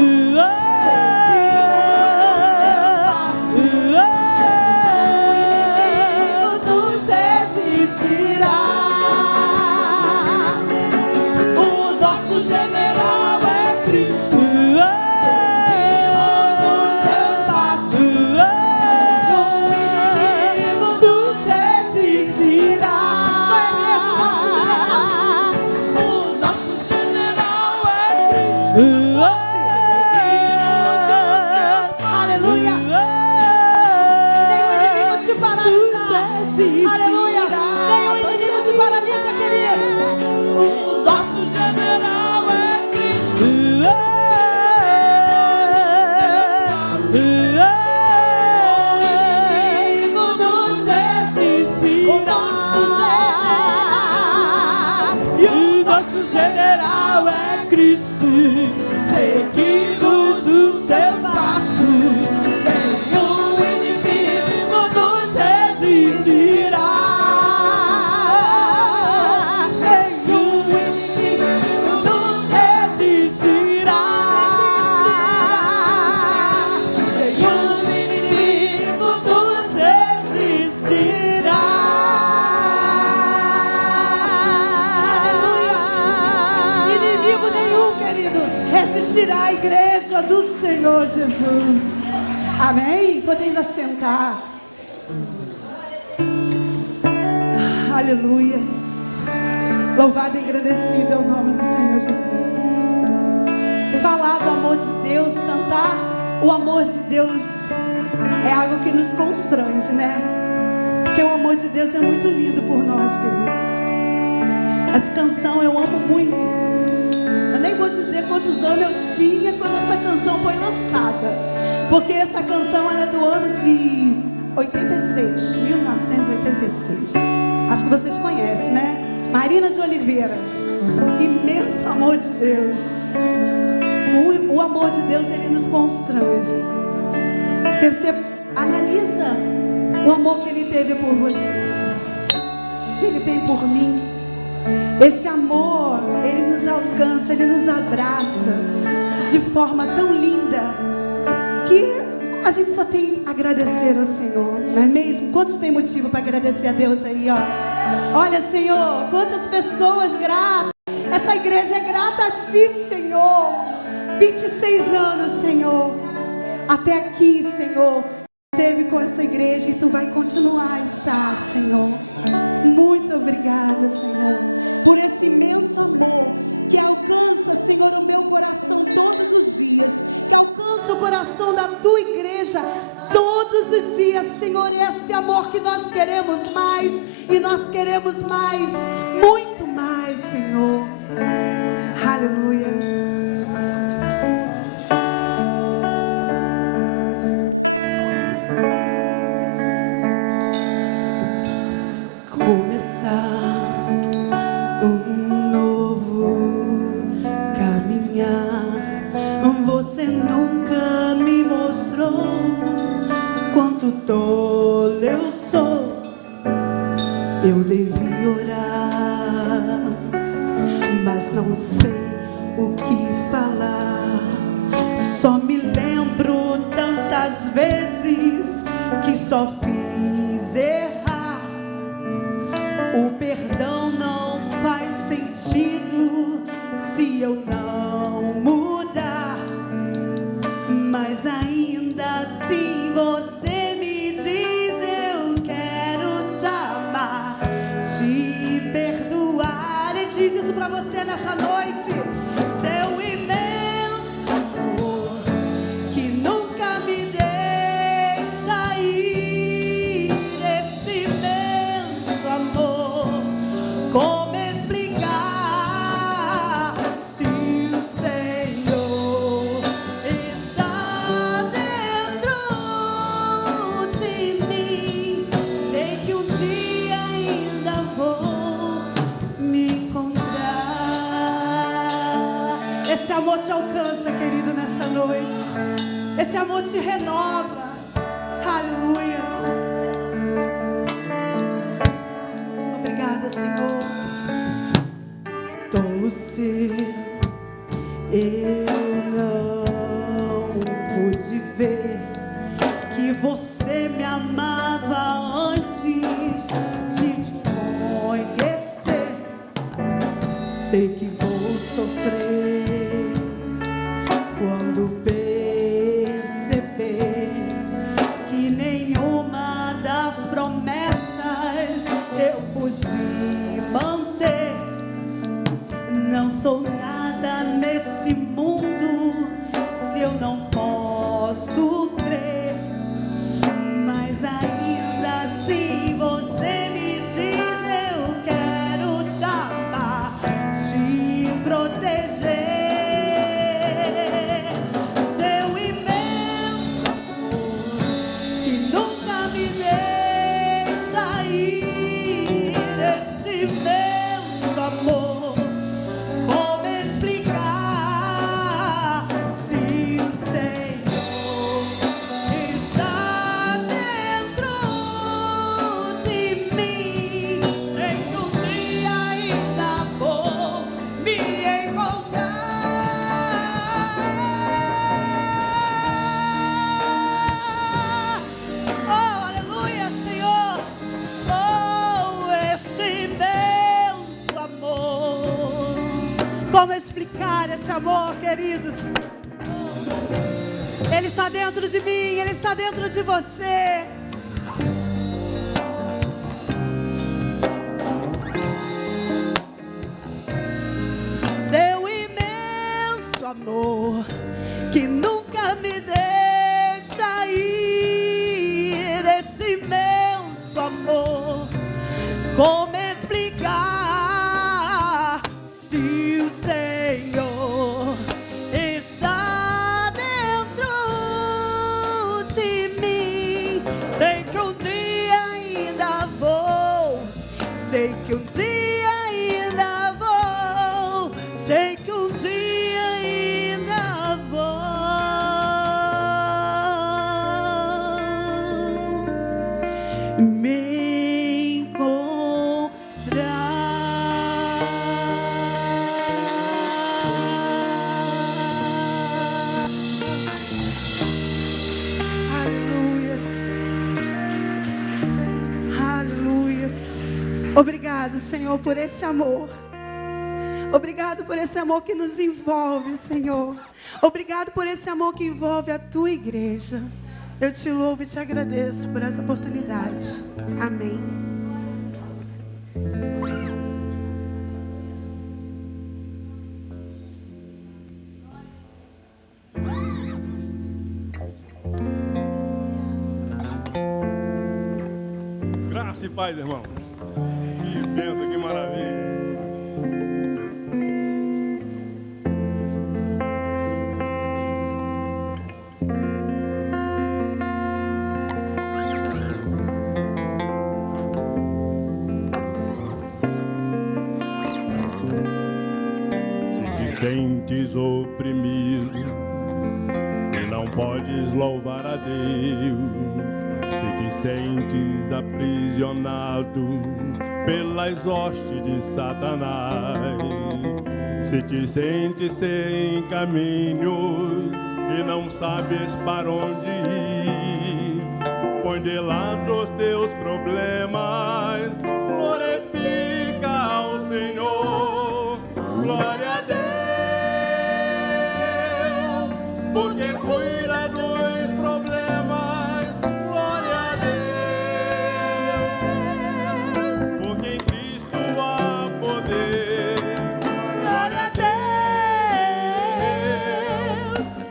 general é Cristo, seguimos os seus passos. Nenhum inimigo nos resistirá. Nenhum inimigo nos resistirá. Nenhum inimigo nos resistirá. Inimigo nenhum, querido, resistirá à igreja do Senhor Jesus. Amém? Podeis assentar. Aleluias. Louvado e agradecido é o nome do Senhor Jesus. Falar do amor de Deus, cantar o amor de Deus é algo que nos constrange, né? Porque o amor de Deus é muito lindo por nós, queridos. Essa canção eu amo muito. Eu nem vou dizer quantos anos eu tinha quando essa canção foi lançada. Porque essa canção ela é do ano de 86, 1986. Acho que vocês conhecem, né? Marina de Oliveira. Imenso amor de Deus. O amor de Deus, ele nos constrange. Porque você analisa o amor que ele teve por você, que ele tem por mim. Esse amor, ele nos alcança, ele nos abraça de forma tão linda que a gente só tem a agradecer ao Senhor, não é mesmo? Quantos tem motivo para agradecer a Deus aí, ó? Olha, Senhor, quantas pessoas gratas. Essa igreja é grata a Ti, Senhor. 26 anos, Senhor. Até aqui, Senhor. Esteve com essa igreja e Tu vai continuar a estar, Senhor. Muito obrigada, Senhor, por esse imenso amor que alcança, Senhor, o meu coração todos os dias, que alcança, Senhor, esse amor que nós queremos mais, e nós queremos mais, muito mais, Senhor. Aleluia. Fiz errar, o perdão não faz sentido se eu não mudar, mas ainda assim você me diz: eu quero te amar, te perdoar. Ele diz isso pra você nessa noite. Seu imenso amor que nunca me deixa ir. Esse imenso amor, como explicar se o Senhor está dentro de mim? Sei que um dia ainda vou me encontrar. Esse amor te alcança, querido, nessa noite. Esse amor te renova. Aleluia. Obrigada, Senhor. Tolo ser, eu não pude ver que você me amava antes de te conhecer. Sei que vou sofrer quando perceber que nenhuma das promessas eu pude manter. Não sou nada nesse mundo se eu não posso crer, mas ainda assim você me diz: eu quero te amar, te proteger. Seu imenso amor que nunca me deixa ir. Esse imenso amor, como explicar esse amor, queridos. Ele está dentro de mim, Ele está dentro de você. Seu imenso amor que nunca me deixa ir. Esse imenso amor, como explicar se o Senhor está dentro de mim? Sei que um dia ainda vou, sei que um dia ainda vou, sei que um dia ainda vou me encontrar. Aleluias. Aleluias. Obrigado, Senhor, por esse amor. Obrigado por esse amor que nos envolve, Senhor. Obrigado por esse amor que envolve a tua igreja. Eu te louvo e te agradeço por essa oportunidade. Amém. Graça e paz, irmãos. Que bênção, que maravilha. Se te sentes oprimido e não podes louvar a Deus, se te sentes aprisionado pelas hostes de Satanás, se te sentes sem caminho e não sabes para onde ir, põe de lado os teus problemas, glorifica ao Senhor, glória a Deus, porque cuida dos problemas, glória a Deus, porque em Cristo há poder, glória a Deus.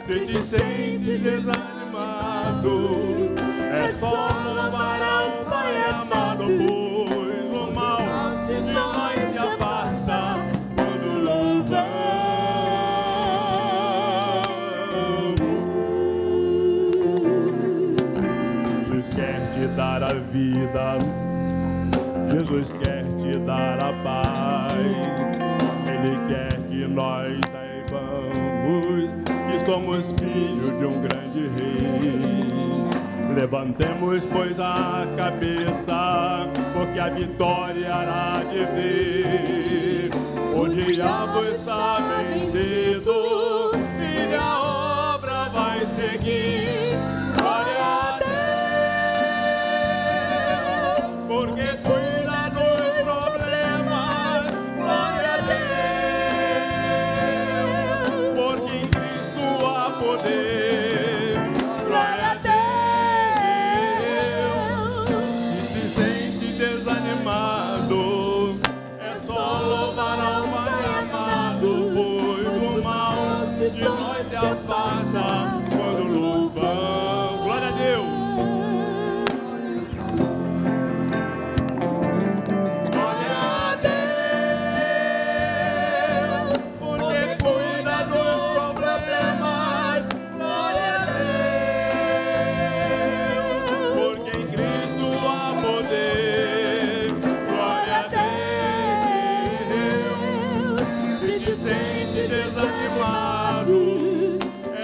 Se te sente desanimado, é só louvar ao Pai amado, pois o mal de nós se afasta quando louvamos. Jesus quer te dar a vida, Jesus quer te dar a paz, Ele quer que nós saibamos que somos filhos de um grande rei. Levantemos, pois, a cabeça, porque a vitória há de vir. O diabo está vencido e a obra vai seguir. Glória a Deus, porque cuida dos problemas. Glória a Deus, porque em Cristo há poder. Glória a Deus. Se te sente desanimado, é só louvar ao Pai amado, pois o mal de nós se afasta quando louvamos. Glória a Deus. Glória a Deus, porque cuida dos problemas. Glória a Deus, porque em Cristo há poder. Glória a Deus. Se te sente desanimado, é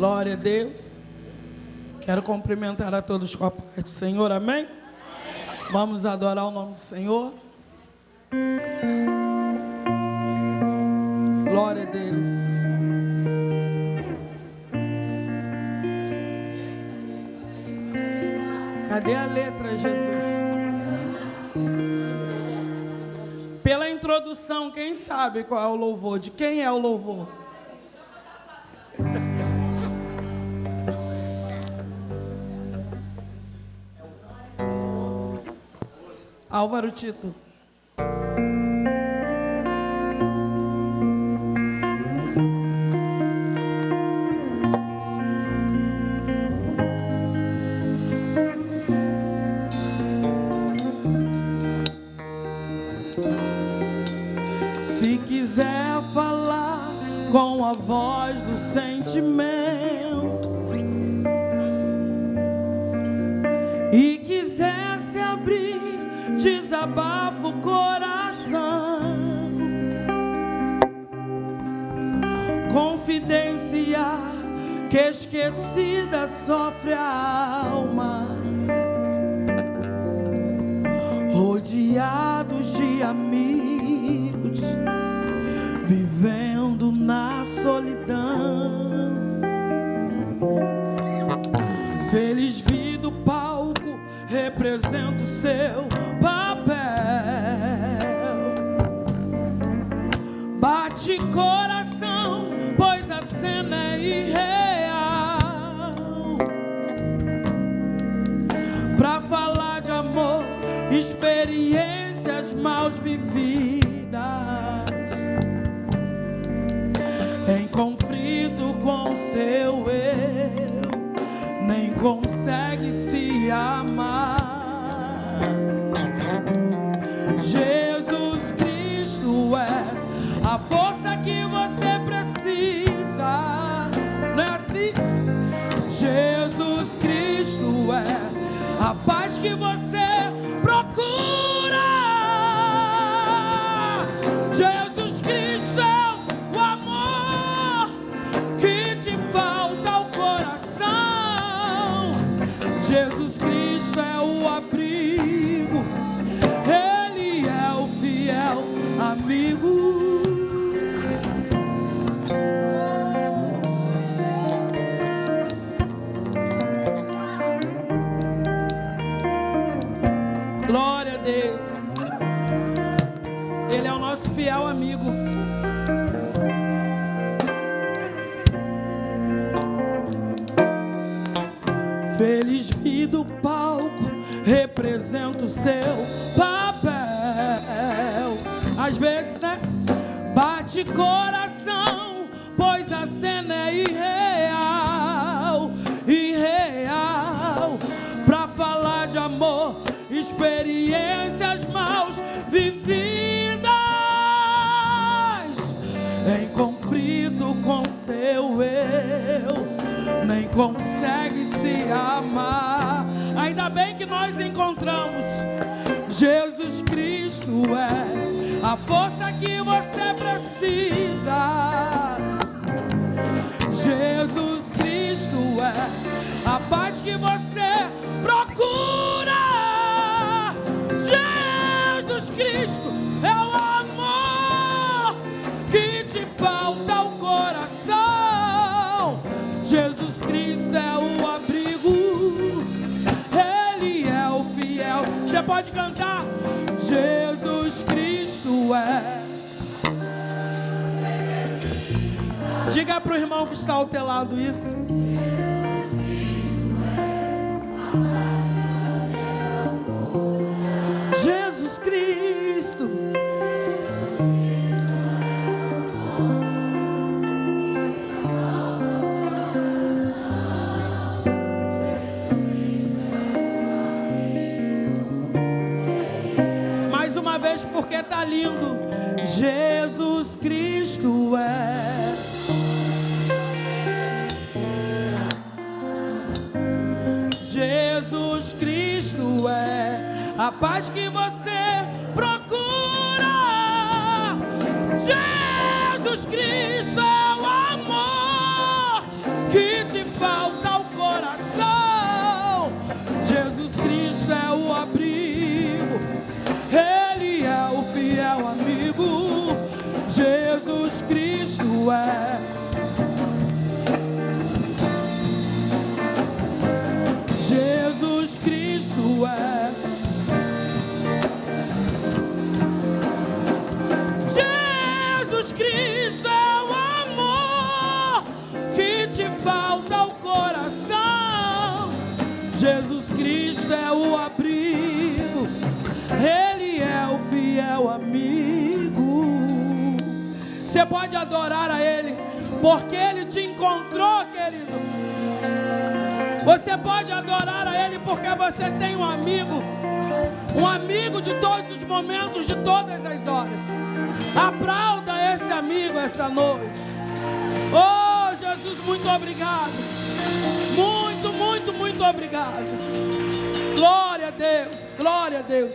Glória a Deus. Quero cumprimentar a todos com a paz do Senhor, amém? Vamos adorar o nome do Senhor. Glória a Deus. Cadê a letra, Jesus? Pela introdução, quem sabe qual é o louvor? De quem é o louvor? Álvaro Tito. Se quiser falar com a voz do sentimento e quiser se abrir, desabafa o coração, confidência que esquecida sofre a alma, rodeados de amigos, vivendo na solidão. Feliz vida o palco representa o seu papel. Bate coração, pois a cena é irreal. Pra falar de amor, experiências mal vividas, em conflito com seu eu, nem consegue se amar. Jesus Cristo é a força que você precisa, não é assim? Jesus Cristo é a paz que você procura. Jesus Cristo é o amor que te falta ao coração. Jesus Cristo é o abrigo, Ele é o fiel amigo. Glória a Deus. Ele é o nosso fiel amigo. Feliz vida o palco representa o seu papel. Às vezes, né? Bate coração, pois a cena é irreal. Irreal. Pra falar de amor, experiências mal vividas, em conflito com seu eu, nem consegue se amar. Ainda bem que nós encontramos. Jesus Cristo é a força que você precisa. Jesus Cristo é a paz que você procura. Jesus Cristo é o amor que te falta ao coração. Jesus Cristo é o abrigo, Ele é o fiel. Você pode cantar? Jesus Cristo é. Diga para o irmão que está ao teu lado isso. Jesus Cristo. Mais uma vez, porque tá lindo. Jesus Cristo é. Jesus Cristo é a paz que você procura. Jesus Cristo é o amor que te amigo. Jesus Cristo é. Jesus Cristo é. Jesus Cristo é o amor que te falta ao coração. Jesus Cristo é o abrigo, Ele é o fiel amigo. Você pode adorar a Ele, porque Ele te encontrou, querido. Você pode adorar a Ele, porque você tem um amigo de todos os momentos, de todas as horas. Aplauda esse amigo essa noite. Oh, Jesus, muito obrigado. Muito, muito, muito obrigado. Glória a Deus, glória a Deus.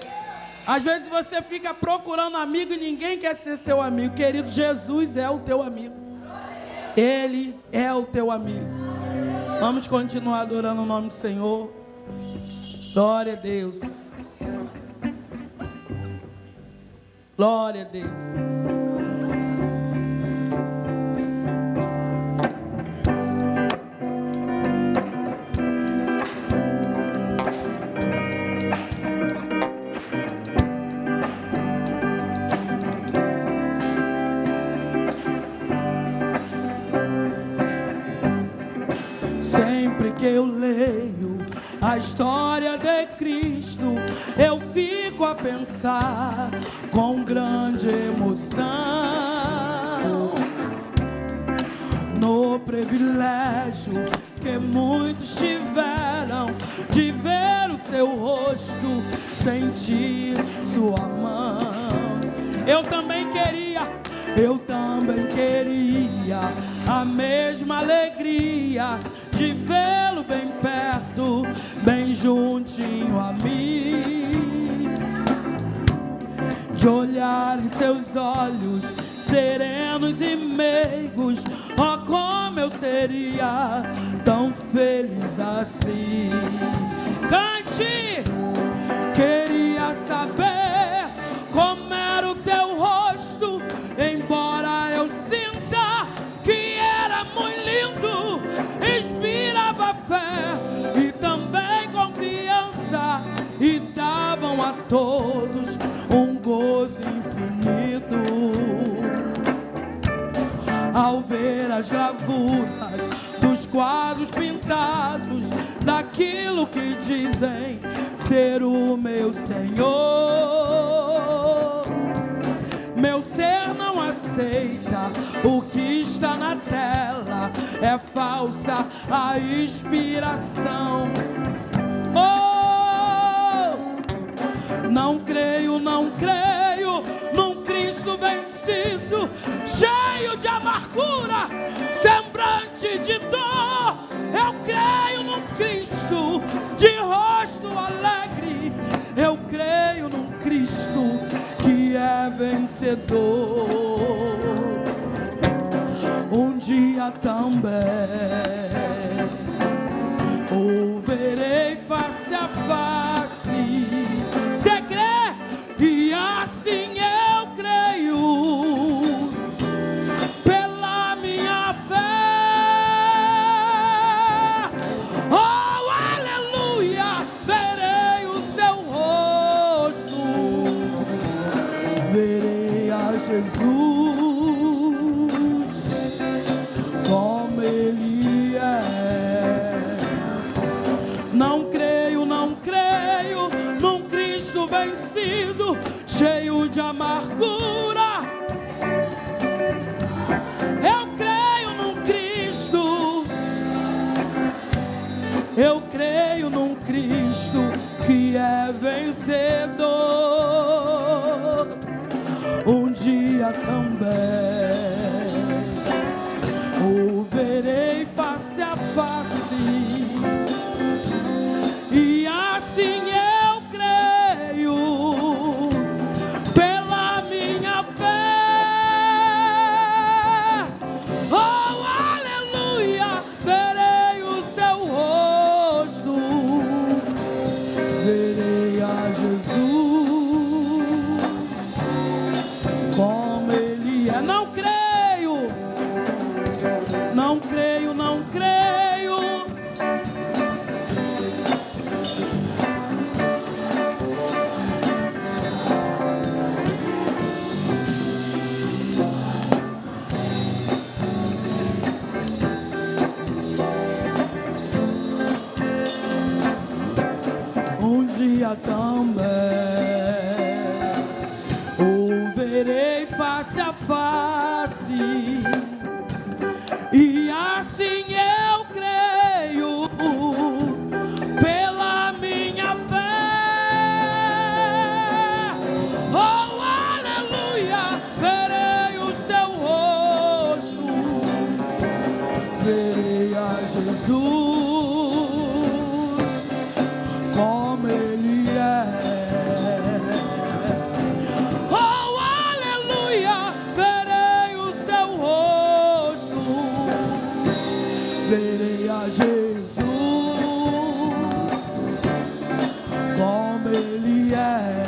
Às vezes você fica procurando amigo e ninguém quer ser seu amigo. Querido, Jesus é o teu amigo. Ele é o teu amigo. Vamos continuar adorando o nome do Senhor. Glória a Deus. Glória a Deus. Sempre que eu leio a história de Cristo, eu fico a pensar com grande emoção no privilégio que muitos tiveram de ver o seu rosto, sentir sua mão. Eu também queria a mesma alegria de vê-lo bem perto, bem juntinho a mim, de olhar em seus olhos serenos e meigos. Oh, como eu seria tão feliz assim. Cante! Queria saber como era o teu rosto, embora eu sinta que era muito lindo, inspirava fé e também confiança, e davam a todos um gozo infinito ao ver as gravuras dos quadros pintados daquilo que dizem ser o meu Senhor. Meu ser não aceita o que está na tela, é falsa a inspiração. Oh, não creio num Cristo vencido, cheio de amargura, semblante de dor. Eu creio num Cristo de rosto alegre, eu creio num Cristo que é vencedor. Um dia também o verei face a face. Você crê? E assim eu creio, pela minha fé. Oh, aleluia! Verei o seu rosto, verei a Jesus como Ele é. Não creio num Cristo vencido, cheio de amargura. Eu creio num Cristo que é vencedor. Um dia também o verei face a face, e assim eu creio, pela minha fé. Oh, aleluia! Verei o seu rosto, verei a Jesus Não creio, não creio, não creio. Um dia também o verei face a face, e assim eu creio pela minha fé. Oh, aleluia, verei o seu rosto, verei a Jesus como Ele é. Oh, aleluia, verei o seu rosto, verei a Jesus como Ele é.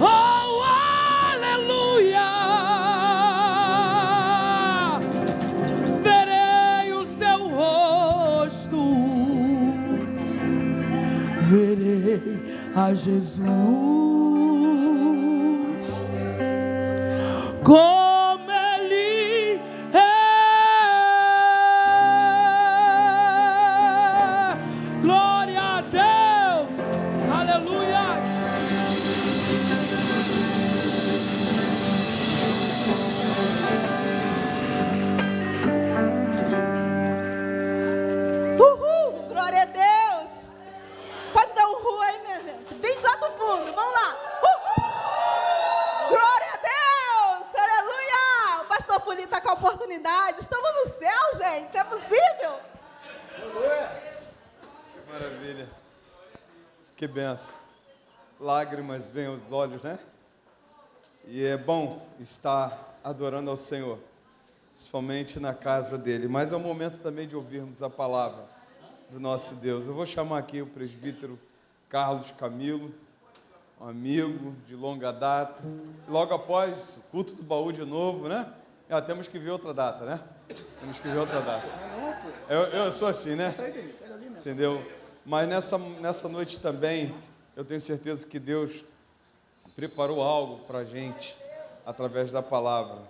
Oh, aleluia, verei o seu rosto, verei a Jesus como Ele é. Glória a Deus, aleluia. Uhul! Glória a Deus! Pode dar um aí, minha gente. Bem lá do fundo, vamos lá. Glória a Deus! Aleluia! O pastor Fuli está com a oportunidade. Estamos no céu, gente. Isso é possível? Que maravilha. Que benção. Lágrimas vêm aos olhos, né? E é bom estar adorando ao Senhor, principalmente na casa dele. Mas é o momento também de ouvirmos a palavra do nosso Deus. Eu vou chamar aqui o presbítero Carlos Camilo, um amigo de longa data. Logo após o culto do baú de novo, né? Temos que ver outra data, né? Temos que ver outra data. Eu sou assim, né? Entendeu? Mas nessa noite também, eu tenho certeza que Deus preparou algo para a gente, através da palavra.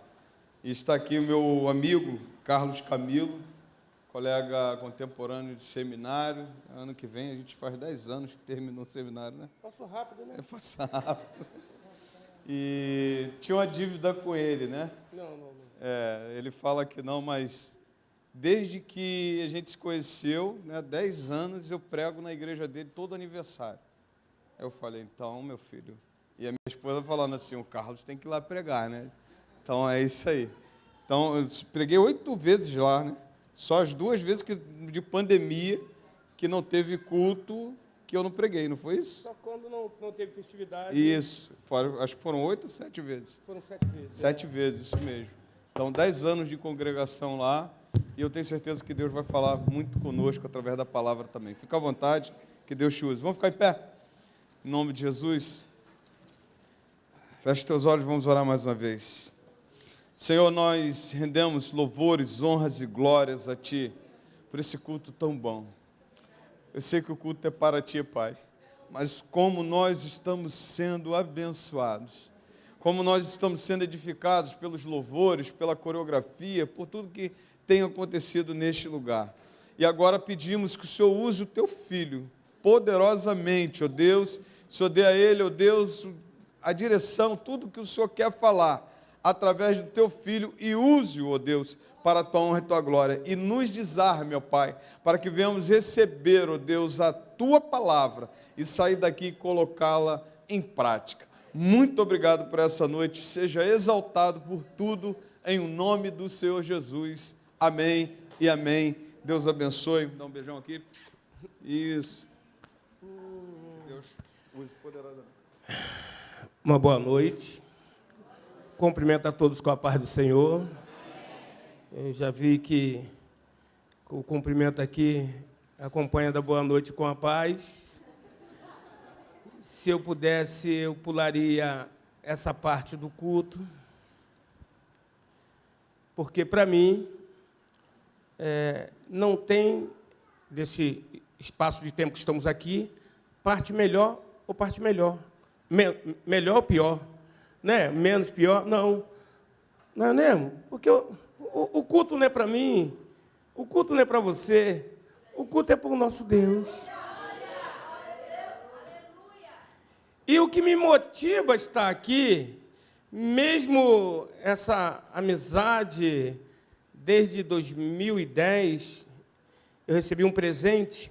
E está aqui o meu amigo, Carlos Camilo, colega contemporâneo de seminário. Ano que vem a gente faz 10 anos que terminou o seminário, né? Passou rápido, né? Passa rápido. E tinha uma dívida com ele, né? Não. Ele fala que não, mas desde que a gente se conheceu, né, 10 anos, eu prego na igreja dele todo aniversário. Aí eu falei, então, meu filho... E a minha esposa falando assim, o Carlos tem que ir lá pregar, né? Então, é isso aí. Então, eu preguei 8 vezes lá, né? Só as 2 vezes de pandemia, que não teve culto, que eu não preguei, não foi isso? Só quando não teve festividade. Isso. Acho que foram 8 ou 7 vezes. Foram 7 vezes. 7 vezes, isso mesmo. Então, 10 anos de congregação lá, e eu tenho certeza que Deus vai falar muito conosco através da palavra também. Fica à vontade, que Deus te use. Vamos ficar em pé? Em nome de Jesus. Feche teus olhos, vamos orar mais uma vez. Senhor, nós rendemos louvores, honras e glórias a Ti, por esse culto tão bom. Eu sei que o culto é para Ti, Pai, mas como nós estamos sendo abençoados, como nós estamos sendo edificados pelos louvores, pela coreografia, por tudo que tem acontecido neste lugar. E agora pedimos que o Senhor use o Teu Filho poderosamente, ó Deus. O Senhor dê a ele, ó Deus, a direção, tudo que o Senhor quer falar, através do Teu Filho, e use-o, ó Deus, para a Tua honra e Tua glória. E nos desarme, ó Pai, para que venhamos receber, ó Deus, a Tua palavra e sair daqui e colocá-la em prática. Muito obrigado por essa noite. Seja exaltado por tudo, em nome do Senhor Jesus. Amém e amém. Deus abençoe. Dá um beijão aqui. Isso. Deus use poderosamente. Uma boa noite. Cumprimento a todos com a paz do Senhor. Eu já vi que o cumprimento aqui acompanha da boa noite com a paz. Se eu pudesse, eu pularia essa parte do culto, porque para mim não tem, desse espaço de tempo que estamos aqui, parte melhor ou parte melhor. Melhor ou pior, né? Menos pior, não. Não é mesmo? Porque o culto não é para mim, o culto não é para você, o culto é para o nosso Deus. E o que me motiva a estar aqui, mesmo essa amizade, desde 2010, eu recebi um presente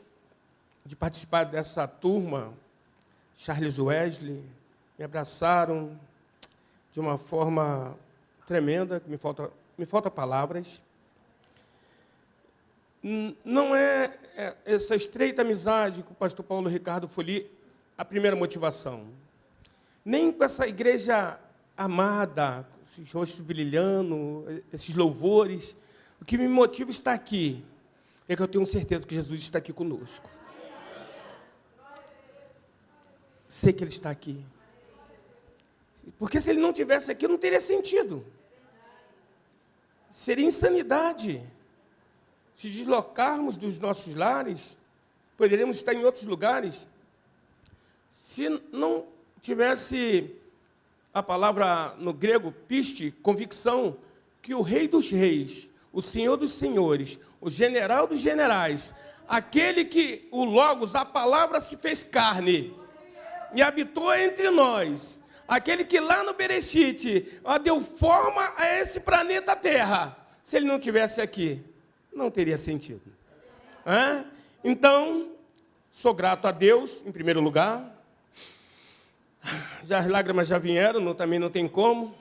de participar dessa turma, Charles Wesley, me abraçaram de uma forma tremenda, me falta palavras. Não é essa estreita amizade com o pastor Paulo Ricardo Fuli a primeira motivação. Nem com essa igreja amada, esses rostos brilhando, esses louvores. O que me motiva a estar aqui é que eu tenho certeza que Jesus está aqui conosco. Sei que Ele está aqui. Porque se Ele não estivesse aqui, não teria sentido. Seria insanidade. Se deslocarmos dos nossos lares, poderíamos estar em outros lugares. Se não tivesse a palavra no grego, piste, convicção, que o Rei dos Reis, o Senhor dos Senhores, o General dos Generais, aquele que, o Logos, a palavra se fez carne e habitou entre nós, aquele que lá no Bereshit deu forma a esse planeta Terra, se ele não estivesse aqui, não teria sentido. Então, sou grato a Deus, em primeiro lugar. Já as lágrimas já vieram, também não tem como.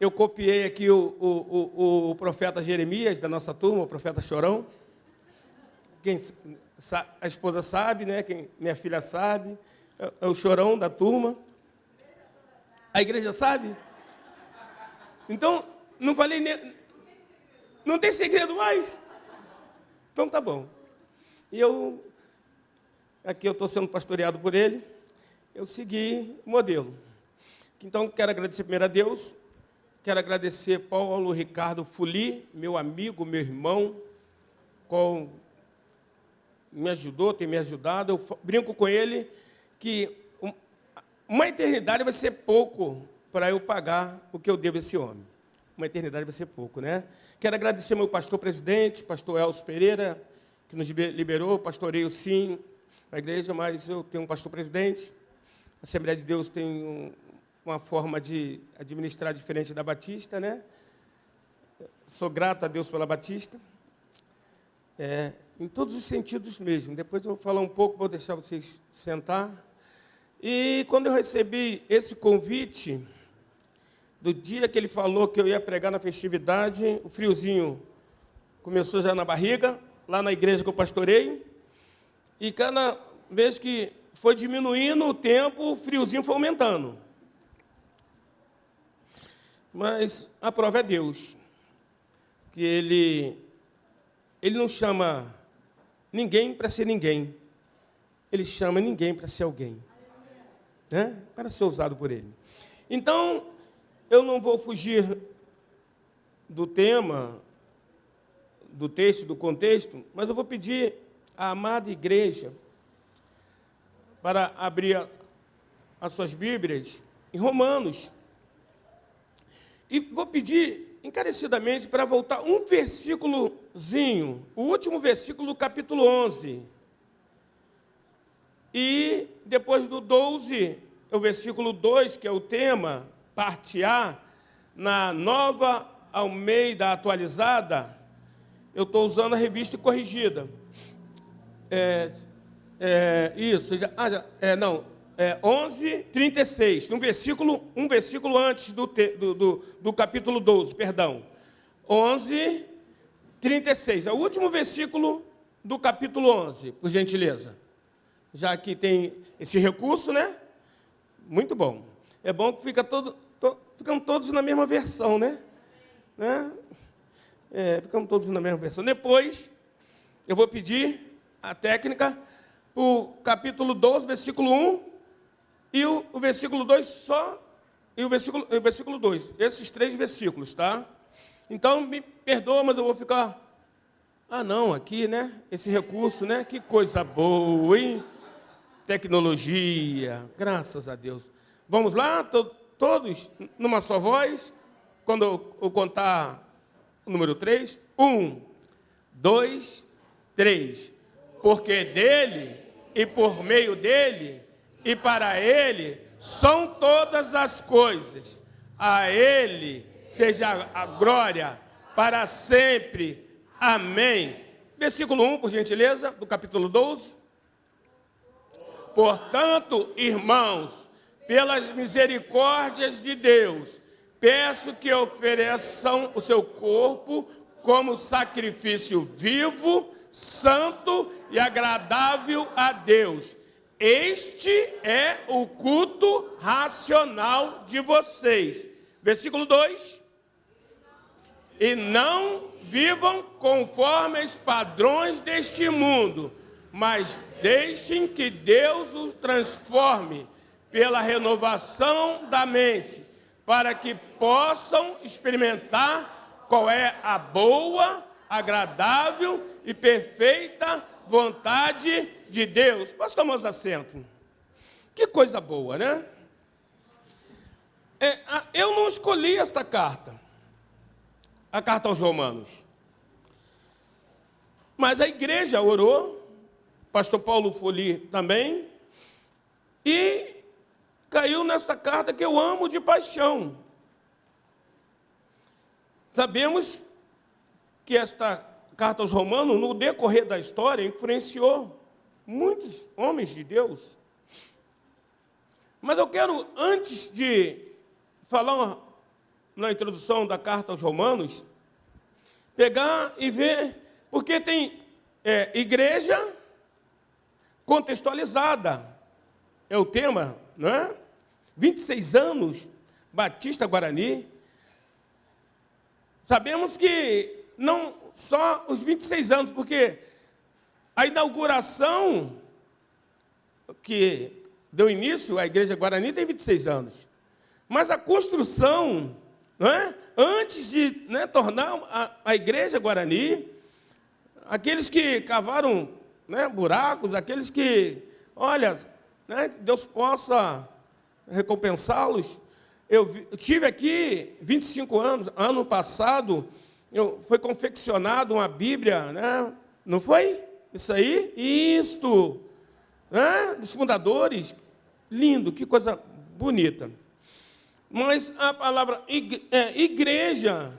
Eu copiei aqui o profeta Jeremias, da nossa turma, o profeta Chorão. A esposa sabe, né? Minha filha sabe. É o Chorão da turma. A igreja sabe? Então, não falei... Não tem segredo mais? Então, tá bom. E aqui eu estou sendo pastoreado por ele. Eu segui o modelo. Então, quero agradecer primeiro a Deus, quero agradecer Paulo Ricardo Fuli, meu amigo, meu irmão, qual me ajudou, tem me ajudado. Eu brinco com ele que uma eternidade vai ser pouco para eu pagar o que eu devo a esse homem. Uma eternidade vai ser pouco, né? Quero agradecer meu pastor presidente, pastor Elcio Pereira, que nos liberou, pastoreio sim a igreja, mas eu tenho um pastor presidente. A Assembleia de Deus tem uma forma de administrar diferente da Batista, né? Sou grato a Deus pela Batista, em todos os sentidos mesmo. Depois eu vou falar um pouco, vou deixar vocês sentar. E quando eu recebi esse convite, do dia que ele falou que eu ia pregar na festividade, o friozinho começou já na barriga, lá na igreja que eu pastorei, e cada vez que foi diminuindo o tempo, o friozinho foi aumentando. Mas a prova é Deus, que Ele não chama ninguém para ser ninguém, Ele chama ninguém para ser alguém, né? Para ser usado por Ele. Então, eu não vou fugir do tema, do texto, do contexto, mas eu vou pedir à amada igreja para abrir as suas Bíblias em Romanos. E vou pedir encarecidamente para voltar um versículozinho, o último versículo do capítulo 11. E depois do 12, o versículo 2, que é o tema, parte A, na Nova Almeida Atualizada, eu estou usando a revista corrigida. Isso, 11:36, um versículo antes do capítulo 12, perdão. 11:36, é o último versículo do capítulo 11, por gentileza. Já que tem esse recurso, né? Muito bom. É bom que ficam todos na mesma versão, né? Ficamos todos na mesma versão. Depois, eu vou pedir a técnica para o capítulo 12, versículo 1, e o versículo 2 só e o versículo 2. Esses 3 versículos, tá? Então, me perdoa, mas eu vou ficar... Ah, não, aqui, né? Esse recurso, né? Que coisa boa, hein? Tecnologia, graças a Deus. Vamos lá, todos numa só voz. Quando eu contar o número 3. 1, 2, 3. Porque dele, e por meio dele, e para ele, são todas as coisas. A ele seja a glória para sempre. Amém. Versículo 1, por gentileza, do capítulo 12. Portanto, irmãos, pelas misericórdias de Deus, peço que ofereçam o seu corpo como sacrifício vivo, santo e agradável a Deus. Este é o culto racional de vocês. Versículo 2. E não vivam conforme os padrões deste mundo, mas deixem que Deus os transforme pela renovação da mente, para que possam experimentar qual é a boa, agradável e perfeita vontade de Deus. Posso tomar assento? Que coisa boa, né? Eu não escolhi esta carta, a carta aos Romanos. Mas a igreja orou, pastor Paulo Foli também, e caiu nesta carta que eu amo de paixão. Sabemos que esta carta aos Romanos, no decorrer da história, influenciou muitos homens de Deus. Mas eu quero, antes de falar na introdução da carta aos Romanos, pegar e ver, porque tem igreja contextualizada, é o tema, não é? 26 anos, Batista Guarani. Sabemos que não só os 26 anos, porque a inauguração que deu início à Igreja Guarani tem 26 anos. Mas a construção, não é? Antes de tornar a Igreja Guarani, aqueles que cavaram buracos, aqueles que, olha, Deus possa recompensá-los. Eu tive aqui 25 anos, ano passado, foi confeccionado uma Bíblia, né? Não foi? Isso aí? Isto, né? Dos fundadores. Lindo, que coisa bonita. Mas a palavra igreja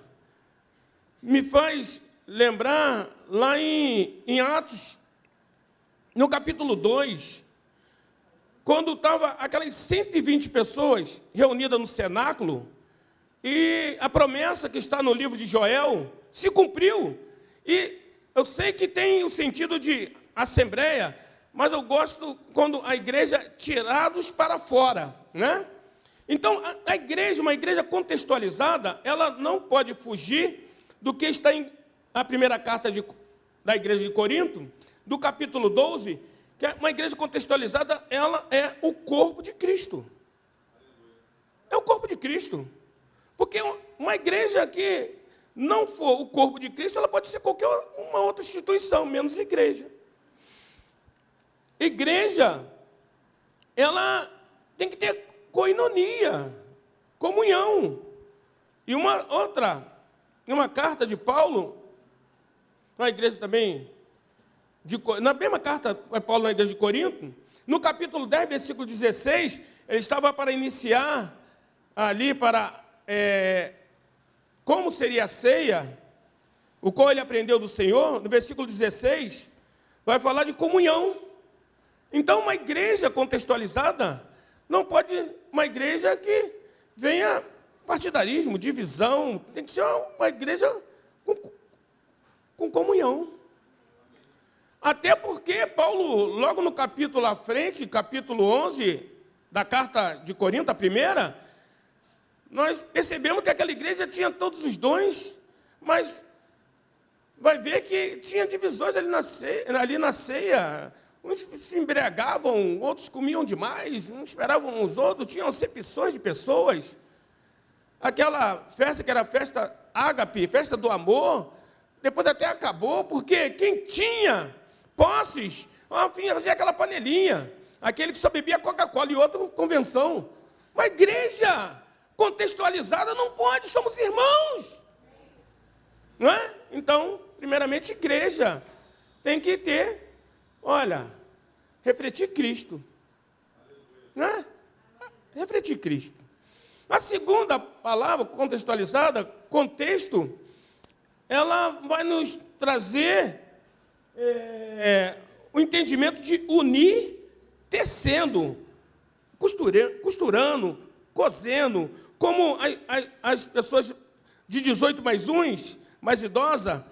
me faz lembrar lá em Atos, no capítulo 2, quando estava aquelas 120 pessoas reunidas no cenáculo, e a promessa que está no livro de Joel se cumpriu. E eu sei que tem o sentido de assembleia, mas eu gosto quando a igreja é tirados para fora, né? Então, a igreja, uma igreja contextualizada, ela não pode fugir do que está em a primeira carta da igreja de Corinto, do capítulo 12, que é uma igreja contextualizada, ela é o corpo de Cristo. É o corpo de Cristo. Porque uma igreja que não for o corpo de Cristo, ela pode ser qualquer uma outra instituição, menos igreja. Igreja, ela tem que ter coinonia, comunhão. E uma outra, uma carta de Paulo, na igreja também, na mesma carta de Paulo na igreja de Corinto, no capítulo 10, versículo 16, ele estava para iniciar ali para como seria a ceia, o qual ele aprendeu do Senhor. No versículo 16, vai falar de comunhão. Então, uma igreja contextualizada não pode uma igreja que venha partidarismo, divisão. Tem que ser uma igreja com comunhão. Até porque Paulo, logo no capítulo à frente, capítulo 11 da carta de Corinto, a primeira, nós percebemos que aquela igreja tinha todos os dons, mas vai ver que tinha divisões ali na ceia. Uns se embriagavam, outros comiam demais, uns esperavam os outros, tinham acepções de pessoas. aquela festa que era festa ágape, festa do amor, depois até acabou, porque quem tinha posses, enfim, fazia aquela panelinha, aquele que só bebia Coca-Cola e outro convenção. Uma igreja contextualizada não pode, somos irmãos. Não é? Então, primeiramente, igreja tem que ter, olha, refletir Cristo. Não é? Refletir Cristo. A segunda palavra contextualizada, contexto, ela vai nos trazer o entendimento de unir, tecendo, costurando, cosendo, como as pessoas de 18 mais uns, mais idosa,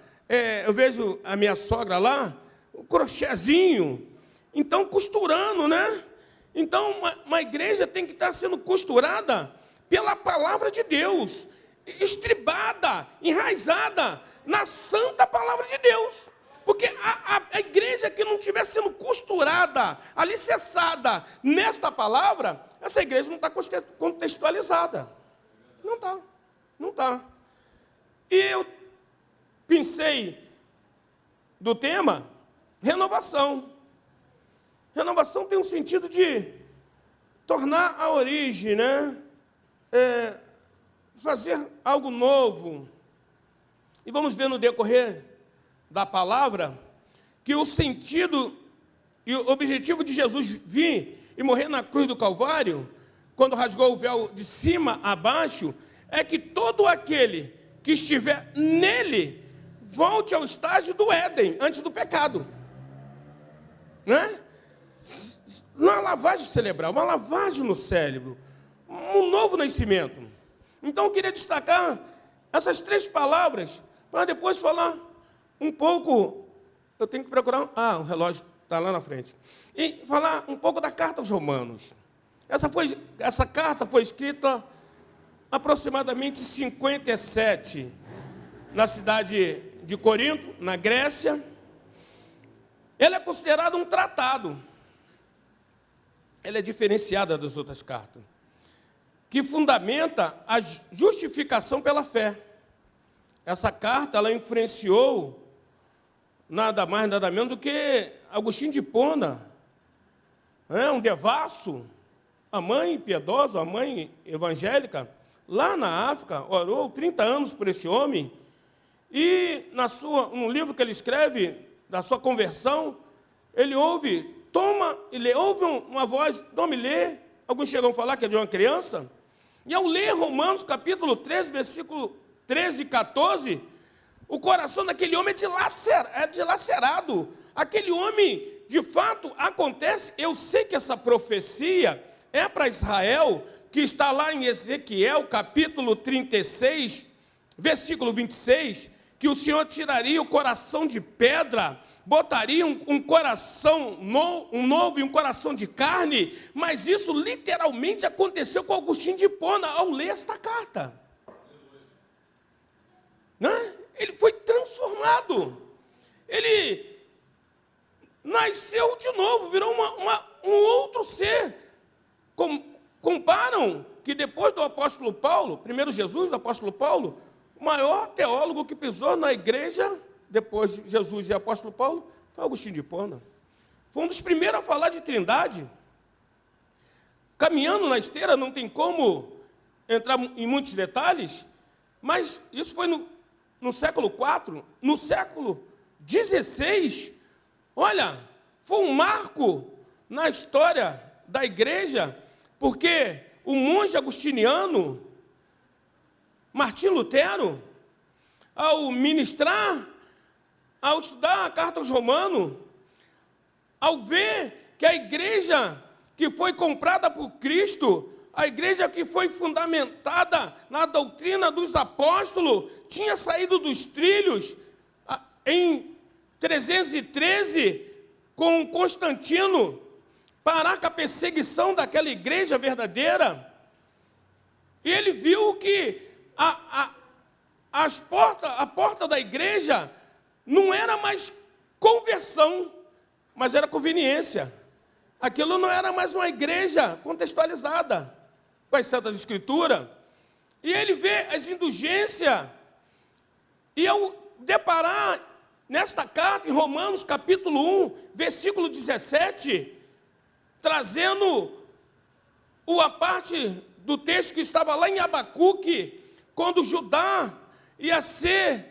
eu vejo a minha sogra lá, o crochêzinho, então costurando, né? Então uma igreja tem que estar sendo costurada pela palavra de Deus, estribada, enraizada na santa palavra de Deus. Porque a igreja que não estiver sendo costurada, alicerçada nesta palavra, essa igreja não está contextualizada. Não está, não está. E eu pensei do tema renovação. Renovação tem um sentido de tornar a origem, né? Fazer algo novo. E vamos ver no decorrer da palavra que o sentido e o objetivo de Jesus vir e morrer na cruz do Calvário, quando rasgou o véu de cima a baixo, é que todo aquele que estiver nele volte ao estágio do Éden, antes do pecado. Né? Uma lavagem cerebral, uma lavagem no cérebro, um novo nascimento. Então eu queria destacar essas 3 palavras, para depois falar um pouco, eu tenho que procurar, o relógio está lá na frente, e falar um pouco da carta aos Romanos. Essa carta foi escrita aproximadamente em 57, na cidade de Corinto, na Grécia. Ela é considerada um tratado. Ela é diferenciada das outras cartas, que fundamenta a justificação pela fé. Essa carta, ela influenciou nada mais, nada menos do que Agostinho de Hipona, um devasso, a mãe piedosa, a mãe evangélica, lá na África, orou 30 anos por esse homem, e no livro que ele escreve, da sua conversão, ele ouve uma voz, tome e lê, alguns chegam a falar que é de uma criança, e ao ler Romanos capítulo 13, versículo 13 e 14, o coração daquele homem é dilacerado. Aquele homem, de fato, acontece. Eu sei que essa profecia é para Israel, que está lá em Ezequiel, capítulo 36, versículo 26, que o Senhor tiraria o coração de pedra, botaria um coração novo e um coração de carne, mas isso literalmente aconteceu com Agostinho de Hipona ao ler esta carta. Né? Ele foi transformado, ele nasceu de novo, virou um outro ser. Comparam que depois do apóstolo Paulo, primeiro Jesus, do apóstolo Paulo, o maior teólogo que pisou na igreja, depois de Jesus e apóstolo Paulo, foi Agostinho de Hipona. Foi um dos primeiros a falar de trindade. Caminhando na esteira, não tem como entrar em muitos detalhes, mas isso foi no século IV, no século XVI, olha, foi um marco na história da igreja, porque o monge agostiniano, Martim Lutero, ao ministrar, ao estudar a carta aos Romanos, ao ver que a igreja que foi comprada por Cristo, a igreja que foi fundamentada na doutrina dos apóstolos, tinha saído dos trilhos em 313, com Constantino, parar com a perseguição daquela igreja verdadeira. E ele viu que a porta da igreja não era mais conversão, mas era conveniência. Aquilo não era mais uma igreja contextualizada com as Santas Escrituras. e ele vê as indulgências, e ao deparar nesta carta, em Romanos capítulo 1, versículo 17, trazendo a parte do texto que estava lá em Abacuque, quando Judá ia ser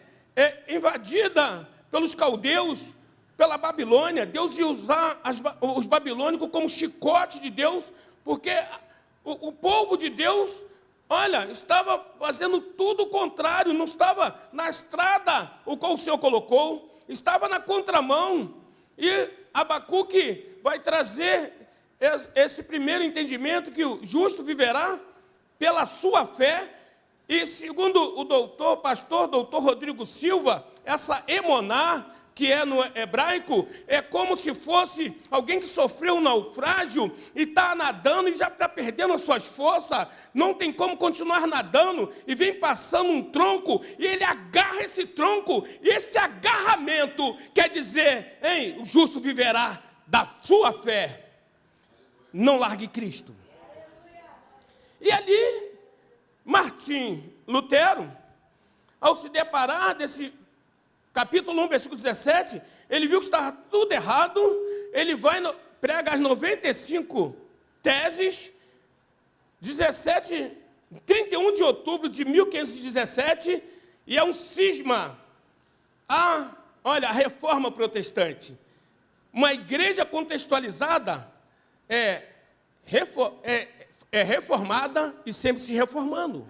invadida pelos caldeus, pela Babilônia, Deus ia usar os babilônicos como chicote de Deus, porque o povo de Deus, olha, estava fazendo tudo o contrário, não estava na estrada o qual o Senhor colocou, estava na contramão. E Abacuque vai trazer esse primeiro entendimento, que o justo viverá pela sua fé. E segundo o pastor doutor Rodrigo Silva, essa emoná, que é no hebraico, é como se fosse alguém que sofreu um naufrágio e está nadando e já está perdendo as suas forças, não tem como continuar nadando, e vem passando um tronco, e ele agarra esse tronco, e esse agarramento quer dizer, o justo viverá da sua fé, não largue Cristo. E ali, Martim Lutero, ao se deparar desse capítulo 1, versículo 17, ele viu que estava tudo errado, ele prega as 95 teses, 31 de outubro de 1517, e é um cisma a reforma protestante. Uma igreja contextualizada é reformada e sempre se reformando.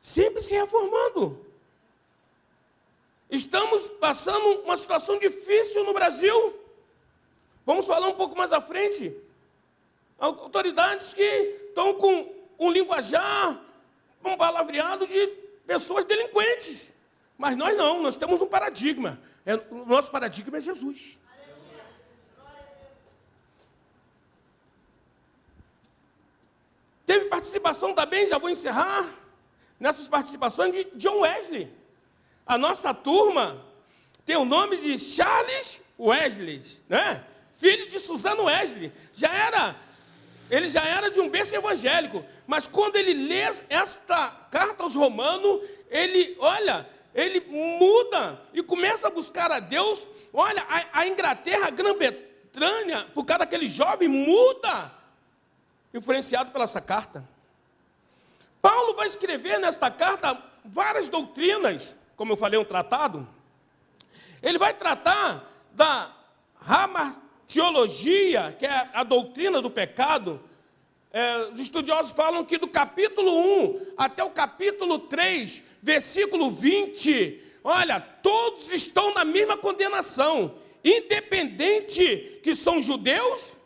Sempre se reformando. Estamos passando uma situação difícil no Brasil. Vamos falar um pouco mais à frente. Autoridades que estão com um linguajar, um palavreado de pessoas delinquentes. Mas nós não, nós temos um paradigma. O nosso paradigma é Jesus. Teve participação também, já vou encerrar, nessas participações de John Wesley. A nossa turma tem o nome de Charles Wesley, né? Filho de Susana Wesley. Ele já era de um berço evangélico, mas quando ele lê esta carta aos Romanos, ele muda e começa a buscar a Deus. Olha, a Inglaterra, a Grã-Bretanha, por causa daquele jovem, muda, influenciado pela essa carta. Paulo vai escrever nesta carta várias doutrinas, como eu falei, um tratado. Ele vai tratar da hamartiologia, que é a doutrina do pecado. Os estudiosos falam que do capítulo 1 até o capítulo 3, versículo 20, olha, todos estão na mesma condenação, independente que são judeus,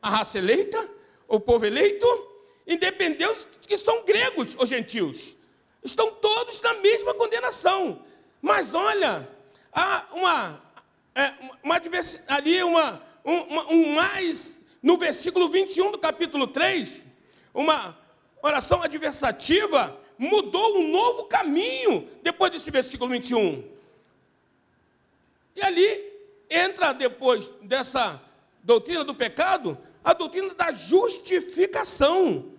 a raça eleita, o povo eleito, independente que são gregos ou gentios. Estão todos na mesma condenação. Mas olha, há uma diversidade ali, mais no versículo 21 do capítulo 3, uma oração adversativa, mudou um novo caminho depois desse versículo 21. E ali entra, depois dessa doutrina do pecado, a doutrina da justificação.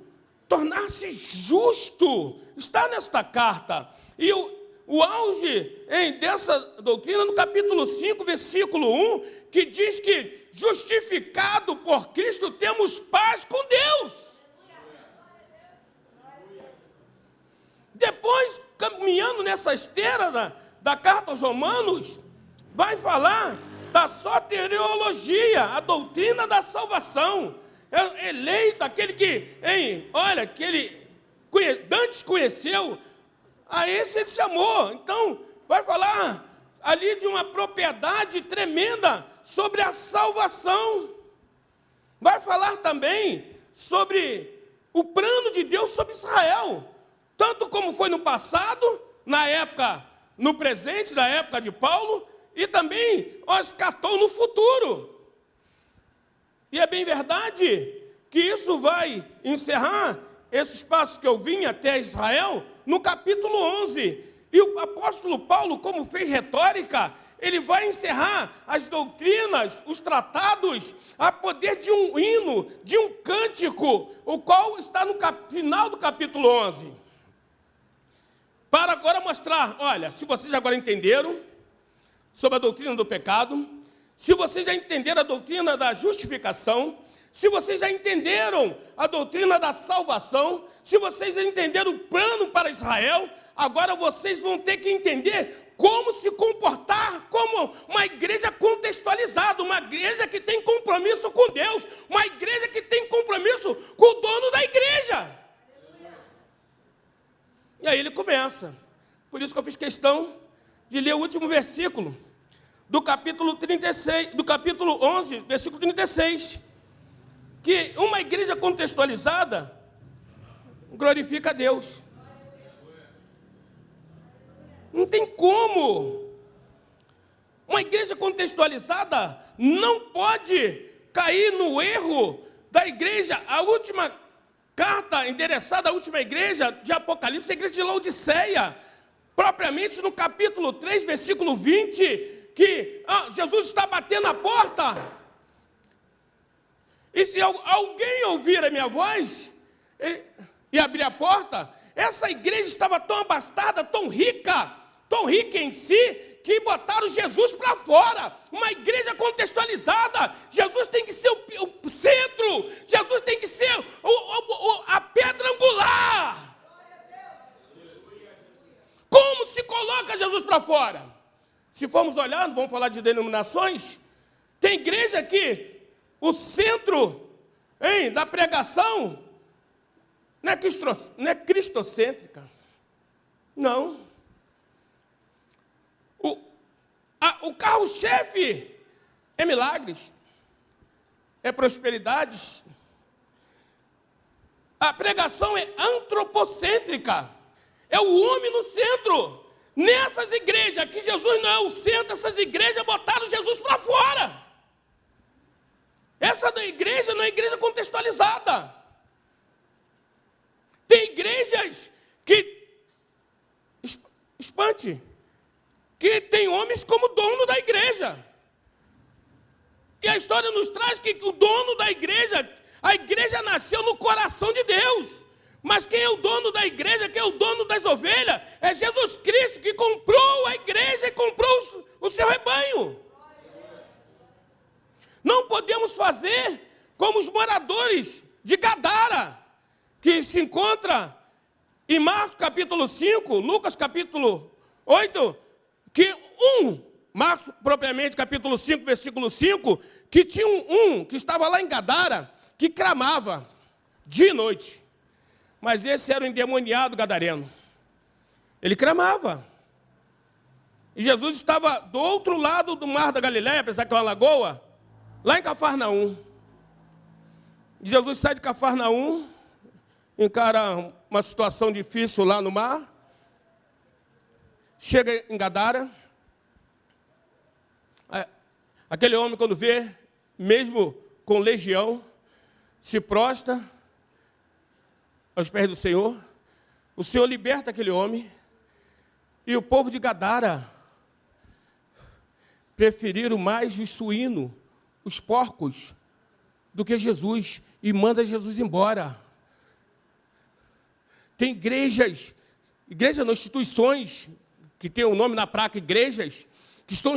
Tornar-se justo está nesta carta. E o auge dessa doutrina no capítulo 5, versículo 1, que diz que justificado por Cristo temos paz com Deus. Depois, caminhando nessa esteira da carta aos Romanos, vai falar da soteriologia, a doutrina da salvação. Eleito, aquele que, que ele antes conheceu, a esse ele se amou. Então, vai falar ali de uma propriedade tremenda sobre a salvação. Vai falar também sobre o plano de Deus sobre Israel, tanto como foi no passado, na época, no presente, na época de Paulo, e também escatou no futuro. E é bem verdade que isso vai encerrar esses passos que eu vim até Israel no capítulo 11. E o apóstolo Paulo, como fez retórica, ele vai encerrar as doutrinas, os tratados, a poder de um hino, de um cântico, o qual está no final do capítulo 11. Para agora mostrar, olha, se vocês agora entenderam sobre a doutrina do pecado, se vocês já entenderam a doutrina da justificação, se vocês já entenderam a doutrina da salvação, se vocês já entenderam o plano para Israel, agora vocês vão ter que entender como se comportar como uma igreja contextualizada, uma igreja que tem compromisso com Deus, uma igreja que tem compromisso com o dono da igreja. E aí ele começa. Por isso que eu fiz questão de ler o último versículo do capítulo 36, do capítulo 11, versículo 36. Que uma igreja contextualizada glorifica a Deus. Não tem como. Uma igreja contextualizada não pode cair no erro da igreja. A última carta endereçada à última igreja de Apocalipse, a igreja de Laodiceia, propriamente no capítulo 3, versículo 20, que Jesus está batendo a porta. E se alguém ouvir a minha voz e abrir a porta, essa igreja estava tão abastada, tão rica em si, que botaram Jesus para fora. Uma igreja contextualizada, Jesus tem que ser o centro, Jesus tem que ser a pedra angular. Como se coloca Jesus para fora? Se formos olhando, vamos falar de denominações, tem igreja que o centro da pregação não é cristocêntrica. Não. O carro-chefe é milagres, é prosperidades. A pregação é antropocêntrica, é o homem no centro. Nessas igrejas que Jesus não é o centro, essas igrejas botaram Jesus para fora. Essa da igreja não é igreja contextualizada. Tem igrejas que, espante, que tem homens como dono da igreja. E a história nos traz que o dono da igreja, a igreja nasceu no coração de Deus. Mas quem é o dono da igreja, quem é o dono das ovelhas, é Jesus Cristo, que comprou a igreja e comprou o seu rebanho. Não podemos fazer como os moradores de Gadara, que se encontra em Marcos capítulo 5, Lucas capítulo 8, que Marcos propriamente capítulo 5, versículo 5, que tinha um que estava lá em Gadara, que clamava dia e noite. Mas esse era o endemoniado gadareno. Ele clamava. E Jesus estava do outro lado do mar da Galileia, apesar que é uma lagoa, lá em Cafarnaum. E Jesus sai de Cafarnaum, encara uma situação difícil lá no mar, chega em Gadara. Aquele homem, quando vê, mesmo com legião, se prostra aos pés do Senhor. O Senhor liberta aquele homem. E o povo de Gadara preferiram mais os suínos, os porcos, do que Jesus, e manda Jesus embora. Tem igrejas não, instituições, que tem o nome na placa, igrejas, que estão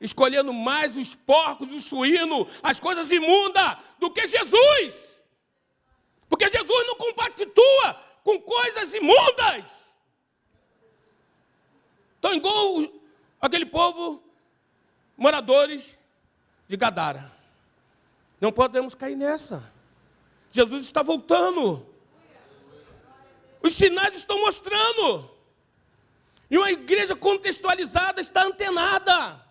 escolhendo mais os porcos, os suínos, as coisas imundas, do que Jesus. Porque Jesus não compactua com coisas imundas. Então, igual aquele povo, moradores de Gadara. Não podemos cair nessa. Jesus está voltando. Os sinais estão mostrando. E uma igreja contextualizada está antenada.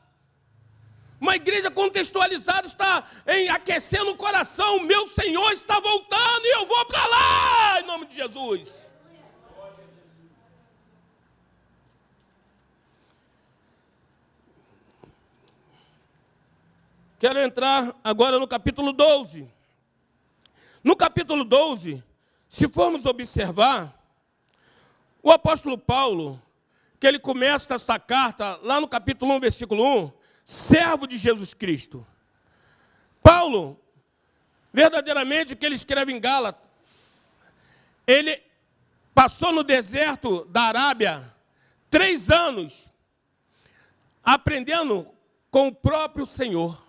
Uma igreja contextualizada está aquecendo o coração. Meu Senhor está voltando e eu vou para lá, em nome de Jesus. Quero entrar agora no capítulo 12. No capítulo 12, se formos observar, o apóstolo Paulo, que ele começa essa carta, lá no capítulo 1, versículo 1, servo de Jesus Cristo. Paulo, verdadeiramente, o que ele escreve em Gálatas, ele passou no deserto da Arábia 3 anos, aprendendo com o próprio Senhor.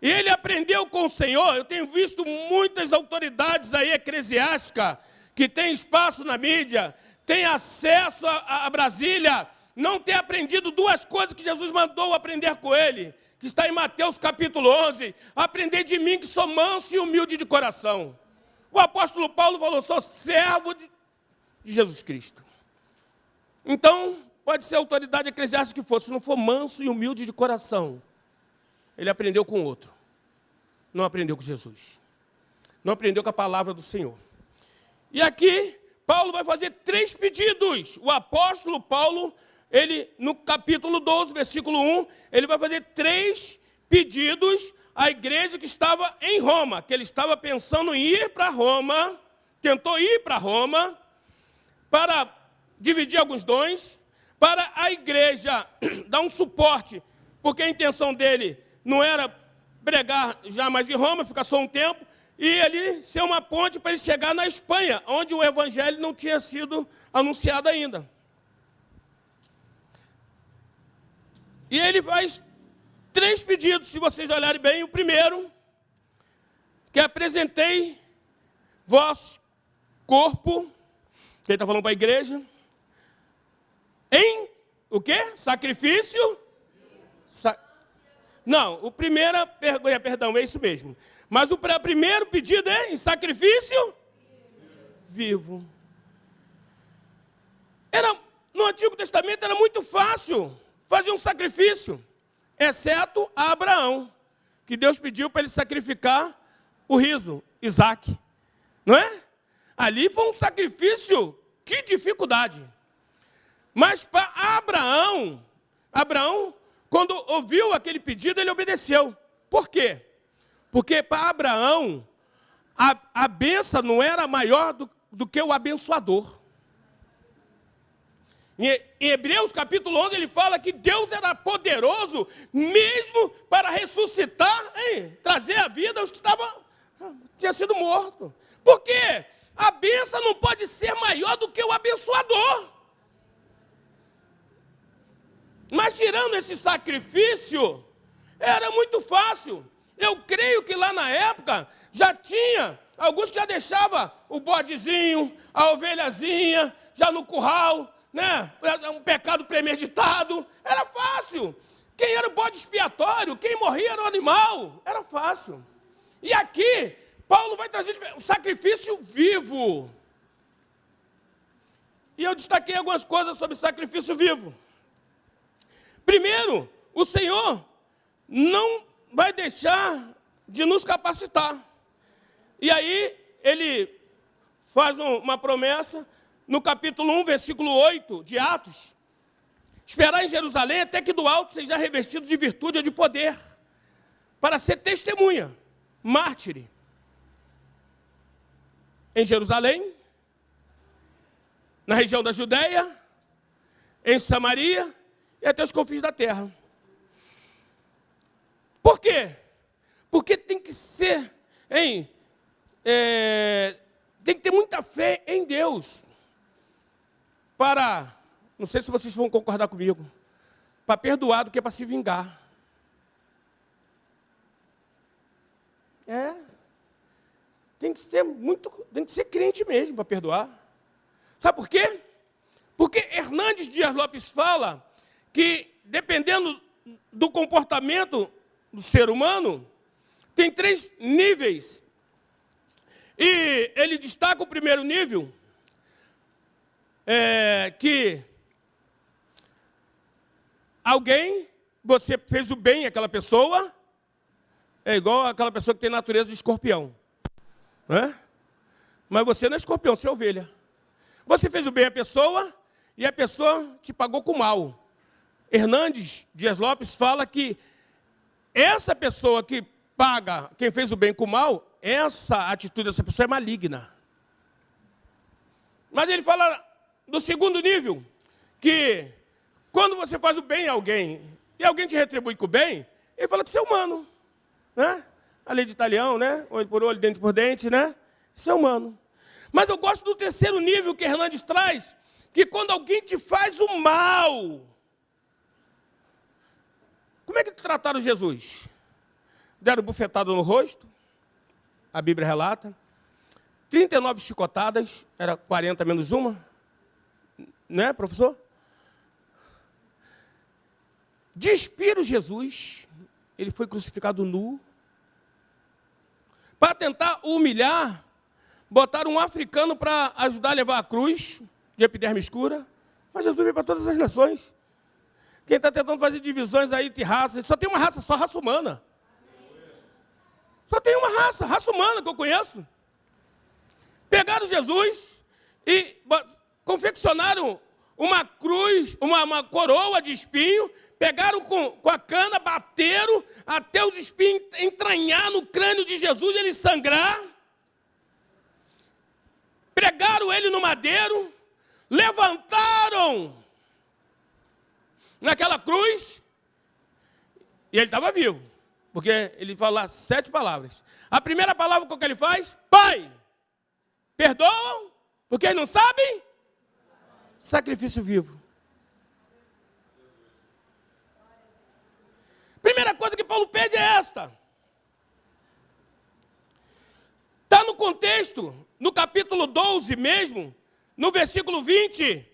E ele aprendeu com o Senhor. Eu tenho visto muitas autoridades aí eclesiásticas que têm espaço na mídia, têm acesso a Brasília, não têm aprendido 2 coisas que Jesus mandou aprender com ele, que está em Mateus capítulo 11, aprender de mim que sou manso e humilde de coração. O apóstolo Paulo falou, sou servo de Jesus Cristo. Então, pode ser a autoridade eclesiástica que for, se não for manso e humilde de coração, ele aprendeu com outro. Não aprendeu com Jesus. Não aprendeu com a palavra do Senhor. E aqui, Paulo vai fazer 3 pedidos. O apóstolo Paulo, ele, no capítulo 12, versículo 1, ele vai fazer 3 pedidos à igreja que estava em Roma, que ele estava pensando em ir para Roma, tentou ir para Roma, para dividir alguns dons, para a igreja dar um suporte, porque a intenção dele não era pregar já mais em Roma, ficar só um tempo, e ele ser uma ponte para ele chegar na Espanha, onde o evangelho não tinha sido anunciado ainda. E ele faz 3 pedidos, se vocês olharem bem. O primeiro, que apresentei vosso corpo, que ele está falando para a igreja, em o quê? Sacrifício? Não, o primeiro, perdão, é isso mesmo. Mas o primeiro pedido é em sacrifício vivo. No Antigo Testamento era muito fácil fazer um sacrifício, exceto a Abraão, que Deus pediu para ele sacrificar o riso, Isaac. Não é? Ali foi um sacrifício, que dificuldade. Mas para Abraão, quando ouviu aquele pedido, ele obedeceu. Por quê? Porque para Abraão, a bênção não era maior do que o abençoador. Em Hebreus capítulo 11, ele fala que Deus era poderoso mesmo para ressuscitar, trazer à vida os que tinham sido mortos. Por quê? A bênção não pode ser maior do que o abençoador. Mas tirando esse sacrifício, era muito fácil. Eu creio que lá na época já tinha alguns que já deixavam o bodezinho, a ovelhazinha, já no curral, né? Um pecado premeditado. Era fácil. Quem era o bode expiatório, quem morria era o animal. Era fácil. E aqui, Paulo vai trazer um sacrifício vivo. E eu destaquei algumas coisas sobre sacrifício vivo. Primeiro, o Senhor não vai deixar de nos capacitar. E aí, ele faz uma promessa, no capítulo 1, versículo 8 de Atos. Esperar em Jerusalém até que do alto seja revestido de virtude ou de poder, para ser testemunha, mártire. Em Jerusalém, na região da Judéia, em Samaria e até os confins da terra. Por quê? Porque tem que ser, tem que ter muita fé em Deus para, não sei se vocês vão concordar comigo, para perdoar do que para se vingar. Tem que ser crente mesmo para perdoar. Sabe por quê? Porque Hernandes Dias Lopes fala que, dependendo do comportamento do ser humano, tem 3 níveis. E ele destaca o primeiro nível, que você fez o bem àquela pessoa, é igual aquela pessoa que tem natureza de escorpião. Né? Mas você não é escorpião, você é ovelha. Você fez o bem à pessoa e a pessoa te pagou com mal. Hernandes Dias Lopes fala que essa pessoa que paga quem fez o bem com o mal, essa atitude dessa pessoa é maligna. Mas ele fala do segundo nível, que quando você faz o bem a alguém e alguém te retribui com o bem, ele fala que você é humano, né? A lei de Italião, né? Olho por olho, dente por dente, né? Isso é humano. Mas eu gosto do terceiro nível que Hernandes traz, que quando alguém te faz o mal, como é que trataram Jesus? Deram bufetada no rosto, a Bíblia relata, 39 chicotadas, era 40 menos uma, né, professor? Despiram Jesus, ele foi crucificado nu. Para tentar o humilhar, botaram um africano para ajudar a levar a cruz, de epiderme escura. Mas Jesus veio para todas as nações. Quem está tentando fazer divisões aí de raças, só tem uma raça, só raça humana. Só tem uma raça humana que eu conheço. Pegaram Jesus e confeccionaram uma cruz, uma coroa de espinho, pegaram com a cana, bateram até os espinhos entranhar no crânio de Jesus, ele sangrar. Pregaram ele no madeiro, levantaram naquela cruz, e ele estava vivo, porque ele fala 7 palavras. A primeira palavra que ele faz, Pai, perdoam, porque eles não sabem, sacrifício vivo. Primeira coisa que Paulo pede é esta. Está no contexto, no capítulo 12 mesmo, no versículo 20.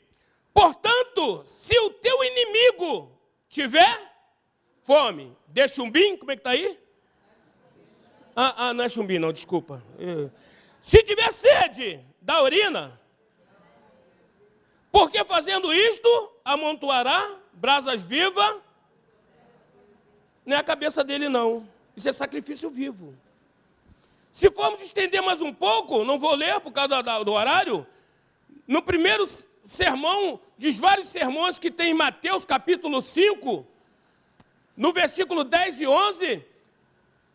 Portanto, se o teu inimigo tiver fome, de chumbim, como é que está aí? Não é chumbim não, desculpa. Se tiver sede da urina, porque fazendo isto, amontoará brasas vivas. Não é a cabeça dele, não. Isso é sacrifício vivo. Se formos estender mais um pouco, não vou ler por causa do horário, no primeiro sermão, dos vários sermões que tem em Mateus, capítulo 5, no versículo 10 e 11,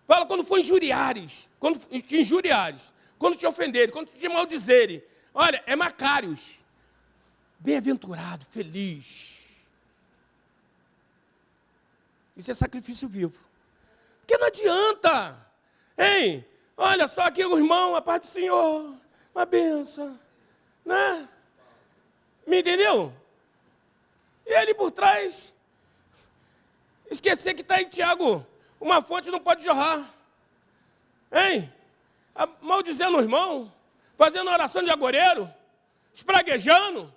fala quando for injuriares, quando te injuriares, quando te ofenderem, quando te maldizerem. Olha, é Macários. Bem-aventurado, feliz. Isso é sacrifício vivo. Porque não adianta. Hein? Olha só aqui o irmão, a paz do Senhor, uma benção. Né? Me entendeu? E ali por trás, esquecer que está em Tiago, uma fonte não pode jorrar. Hein? Maldizendo o irmão, fazendo oração de agoreiro, espraguejando.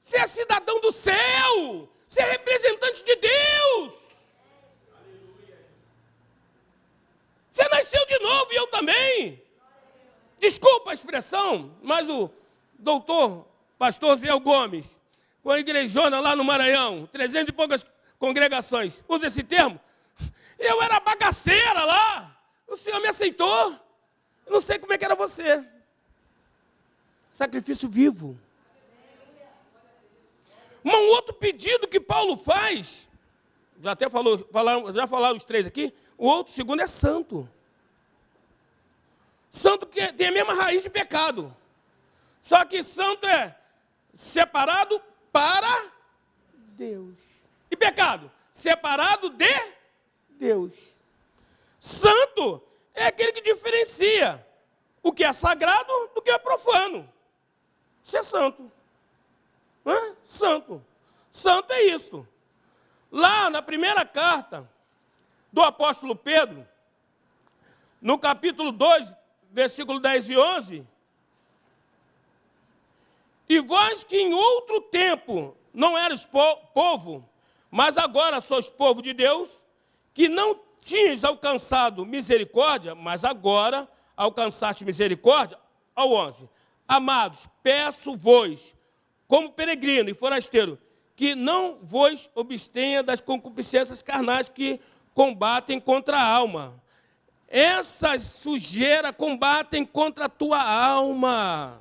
Você é cidadão do céu, você é representante de Deus. Você nasceu de novo e eu também. Desculpa a expressão, mas o doutor, pastor Zé Gomes, com a igrejona lá no Maranhão, 300 e poucas congregações, usa esse termo. Eu era bagaceira lá, o Senhor me aceitou. Eu não sei como é que era você. Sacrifício vivo. Um outro pedido que Paulo faz, já até já falaram os 3 aqui, o outro, segundo, é santo. Santo que tem a mesma raiz de pecado. Só que santo é separado para Deus. E pecado? Separado de Deus. Santo é aquele que diferencia o que é sagrado do que é profano. Isso é santo. Santo. Santo é isso. Lá na primeira carta do apóstolo Pedro, no capítulo 2, versículo 10 e 11, e vós que em outro tempo não eras povo, mas agora sois povo de Deus, que não tinhas alcançado misericórdia, mas agora alcançaste misericórdia. Ao 11, amados, peço-vos, como peregrino e forasteiro, que não vos abstenha das concupiscências carnais que combatem contra a alma. Essas sujeiras combatem contra a tua alma.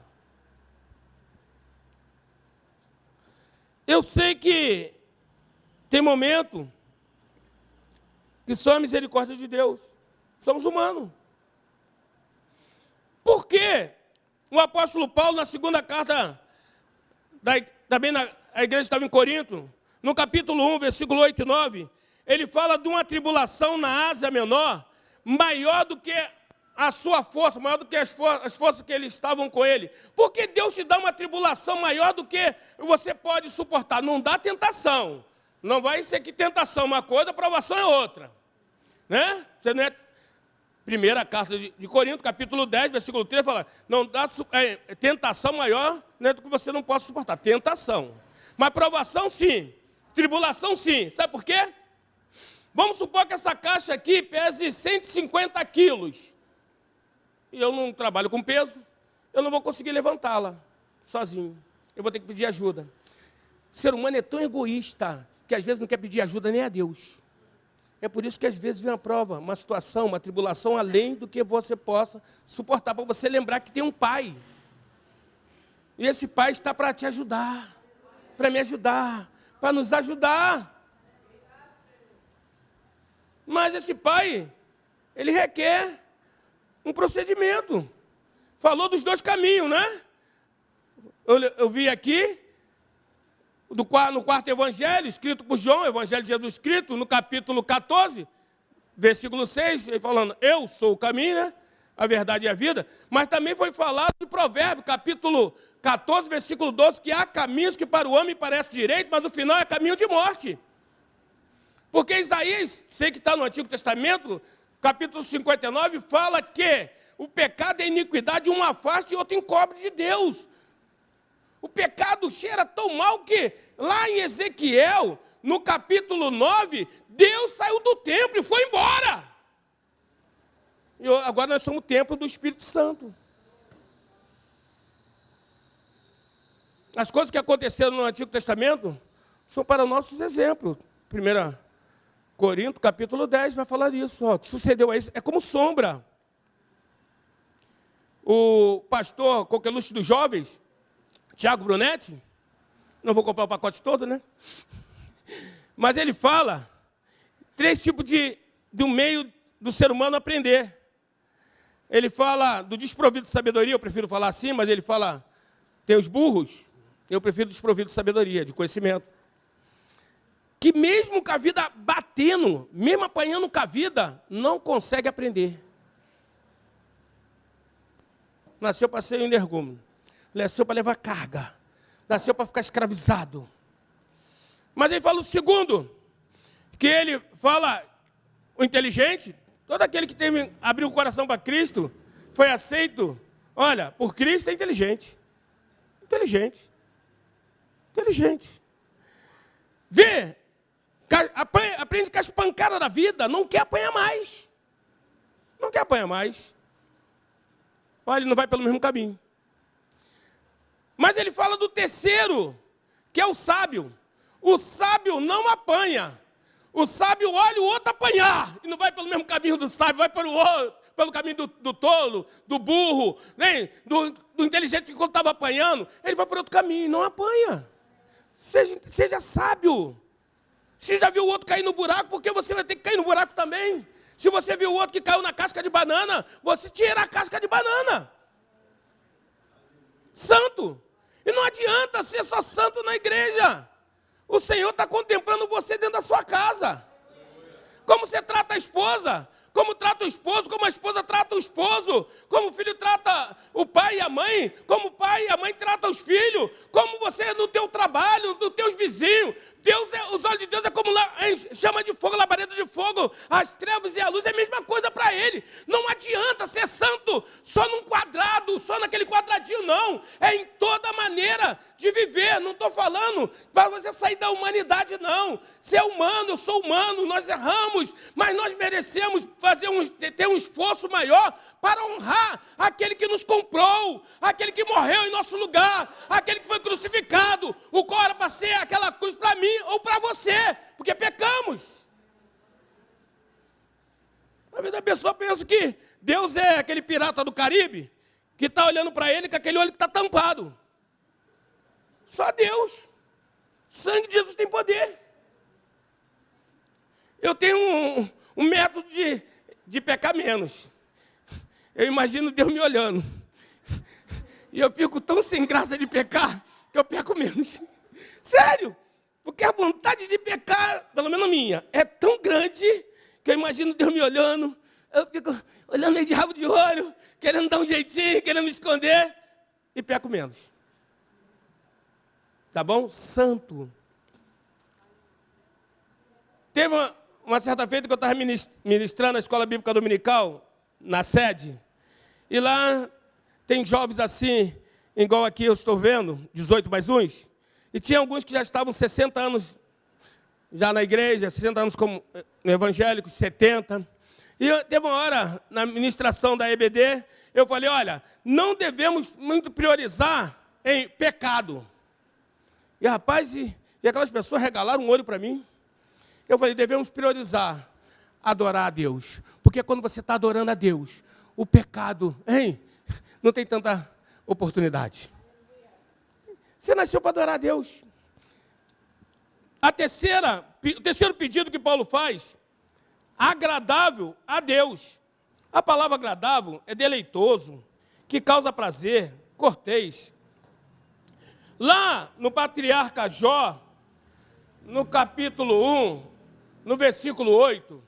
Eu sei que tem momento que só a misericórdia de Deus. Somos humanos. Por quê? O apóstolo Paulo, na segunda carta, também a igreja estava em Corinto, no capítulo 1, versículo 8 e 9, ele fala de uma tribulação na Ásia Menor, maior do que a sua força, maior do que as forças que eles estavam com ele. Porque Deus te dá uma tribulação maior do que você pode suportar. Não dá tentação. Não vai ser que tentação é uma coisa, provação é outra. Né? Você não é... Primeira carta de Corinto, capítulo 10, versículo 3, fala, não dá tentação maior, né, do que você não possa suportar. Tentação. Mas provação, sim. Tribulação, sim. Sabe por quê? Vamos supor que essa caixa aqui pese 150 quilos. E eu não trabalho com peso, eu não vou conseguir levantá-la sozinho. Eu vou ter que pedir ajuda. O ser humano é tão egoísta que às vezes não quer pedir ajuda nem a Deus. É por isso que às vezes vem uma prova, uma situação, uma tribulação além do que você possa suportar, para você lembrar que tem um Pai. E esse Pai está para te ajudar, para me ajudar, para nos ajudar. Mas esse Pai, ele requer um procedimento. Falou dos dois caminhos, né? Eu vi aqui, no quarto evangelho, escrito por João, Evangelho de Jesus Cristo, no capítulo 14, versículo 6, ele falando, eu sou o caminho, né? A verdade e a vida. Mas também foi falado de Provérbio, capítulo 14, versículo 12, que há caminhos que para o homem parecem direito, mas o final é caminho de morte. Porque Isaías, sei que está no Antigo Testamento, capítulo 59, fala que o pecado é iniquidade, um afasta e outro encobre de Deus. O pecado cheira tão mal que, lá em Ezequiel, no capítulo 9, Deus saiu do templo e foi embora. E agora nós somos o templo do Espírito Santo. As coisas que aconteceram no Antigo Testamento são para nossos exemplos. 1 Coríntios, capítulo 10, vai falar disso. O que sucedeu a isso é como sombra. O pastor coqueluche dos jovens, Tiago Brunetti, não vou comprar o pacote todo, né? Mas ele fala 3 tipos de um meio do ser humano aprender. Ele fala do desprovido de sabedoria, eu prefiro falar assim, mas ele fala, tem os burros, eu prefiro desprovido de sabedoria, de conhecimento. Que mesmo com a vida batendo, mesmo apanhando com a vida, não consegue aprender. Nasceu para ser um energúmeno. Nasceu para levar carga. Nasceu para ficar escravizado. Mas ele fala o segundo, que ele fala o inteligente, todo aquele que abriu o coração para Cristo, foi aceito, olha, por Cristo é inteligente. Inteligente. Inteligente. Vê, aprende com as pancadas da vida, não quer apanhar mais. Não quer apanhar mais. Olha, ele não vai pelo mesmo caminho. Mas ele fala do terceiro, que é o sábio. O sábio não apanha. O sábio olha o outro apanhar. E não vai pelo mesmo caminho do sábio, vai pelo caminho do tolo, do burro, né? do inteligente que quando estava apanhando. Ele vai por outro caminho e não apanha. Seja sábio. Se já viu o outro cair no buraco, porque você vai ter que cair no buraco também. Se você viu o outro que caiu na casca de banana, você tira a casca de banana. Santo. E não adianta ser só santo na igreja. O Senhor está contemplando você dentro da sua casa. Como você trata a esposa, como trata o esposo, como a esposa trata o esposo, como o filho trata o pai e a mãe, como o pai e a mãe tratam os filhos, como você no teu trabalho, nos teus vizinhos. Os olhos de Deus é como chama de fogo, labareda de fogo, as trevas e a luz é a mesma coisa para ele. Não adianta ser santo só num quadrado, só naquele quadradinho, não. É em toda maneira de viver. Não estou falando para você sair da humanidade, não. Você é humano, eu sou humano, nós erramos, mas nós merecemos ter um esforço maior para honrar aquele que nos comprou, aquele que morreu em nosso lugar, aquele que foi crucificado, o qual era para ser aquela cruz para mim ou para você, porque pecamos. A vida da pessoa pensa que Deus é aquele pirata do Caribe, que está olhando para ele com aquele olho que está tampado. Só Deus. Sangue de Jesus tem poder. Eu tenho um método de pecar menos. Eu imagino Deus me olhando. E eu fico tão sem graça de pecar, que eu peco menos. Sério, porque a vontade de pecar, pelo menos minha, é tão grande que eu imagino Deus me olhando, eu fico olhando ele de rabo de olho, querendo dar um jeitinho, querendo me esconder, e peco menos. Tá bom? Santo. Teve uma certa feita que eu estava ministrando na escola bíblica dominical, na sede, e lá tem jovens assim, igual aqui eu estou vendo, 18 mais uns, e tinha alguns que já estavam 60 anos já na igreja, 60 anos como evangélicos, 70. E teve uma hora, na ministração da EBD, eu falei, olha, não devemos muito priorizar em pecado. E rapaz, e aquelas pessoas regalaram um olho para mim. Eu falei, devemos priorizar adorar a Deus. Porque quando você está adorando a Deus, o pecado, não tem tanta oportunidade. Você nasceu para adorar a Deus. O terceiro pedido que Paulo faz, agradável a Deus. A palavra agradável é deleitoso, que causa prazer, cortês. Lá no patriarca Jó, no capítulo 1, no versículo 8,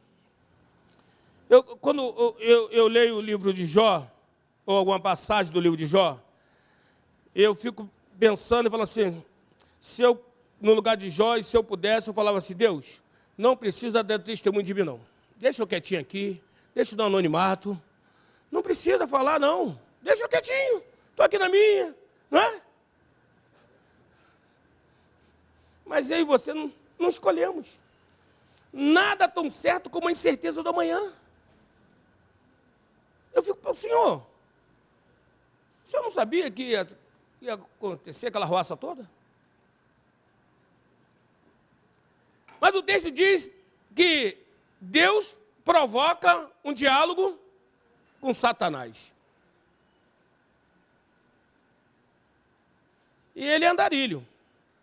quando eu leio o livro de Jó, ou alguma passagem do livro de Jó, eu fico pensando e falo assim, se eu, no lugar de Jó, e se eu pudesse, eu falava assim, Deus, não precisa dar testemunho de mim, não. Deixa eu quietinho aqui, deixa eu dar um anonimato. Não precisa falar, não. Deixa eu quietinho, estou aqui na minha, não é? Mas eu e você não escolhemos. Nada tão certo como a incerteza do amanhã. Eu fico para o senhor não sabia que ia acontecer aquela roça toda? Mas o texto diz que Deus provoca um diálogo com Satanás. E ele é andarilho.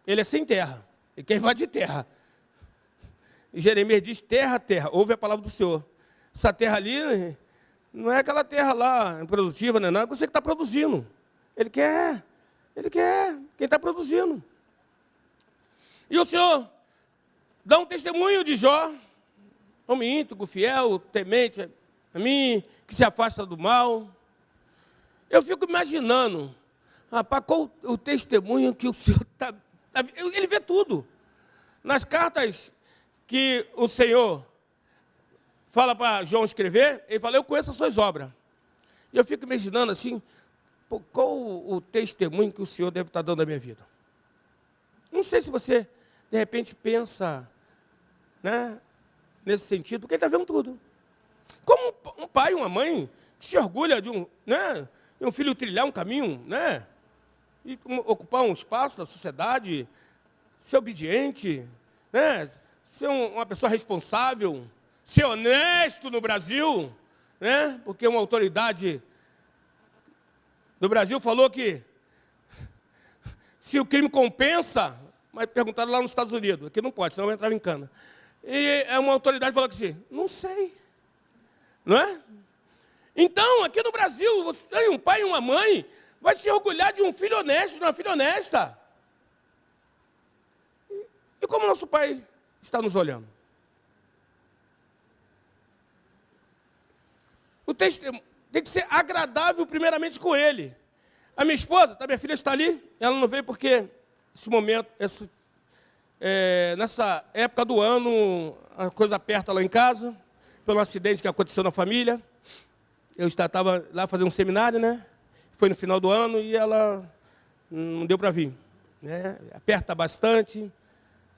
Ele é sem terra. E quem vai de terra? E Jeremias diz, terra, terra. Ouve a palavra do Senhor. Essa terra ali não é aquela terra lá improdutiva, não é você que está produzindo. Ele quer quem está produzindo. E o Senhor dá um testemunho de Jó, homem íntegro, fiel, temente a mim, que se afasta do mal. Eu fico imaginando, rapaz, qual o testemunho que o Senhor está... Ele vê tudo. Nas cartas que o Senhor fala para João escrever, ele fala, eu conheço as suas obras. E eu fico imaginando assim, qual o testemunho que o Senhor deve estar dando à minha vida. Não sei se você, de repente, pensa, né, nesse sentido, porque ele está vendo tudo. Como um pai e uma mãe que se orgulha de um filho trilhar um caminho, né, e ocupar um espaço na sociedade, ser obediente, né, ser uma pessoa responsável, ser honesto no Brasil, né, porque uma autoridade do Brasil falou que se o crime compensa, mas perguntaram lá nos Estados Unidos, aqui não pode, senão vai entrar em cana. E uma autoridade falou assim, não sei, não é? Então, aqui no Brasil, você tem um pai e uma mãe, vai se orgulhar de um filho honesto, de uma filha honesta. E como nosso pai está nos olhando? O texto tem que ser agradável primeiramente com ele. A minha esposa, minha filha está ali, ela não veio porque esse momento, nessa época do ano, a coisa aperta lá em casa, pelo acidente que aconteceu na família. Eu estava lá fazendo um seminário, né? Foi no final do ano e ela não deu para vir. Né? Aperta bastante,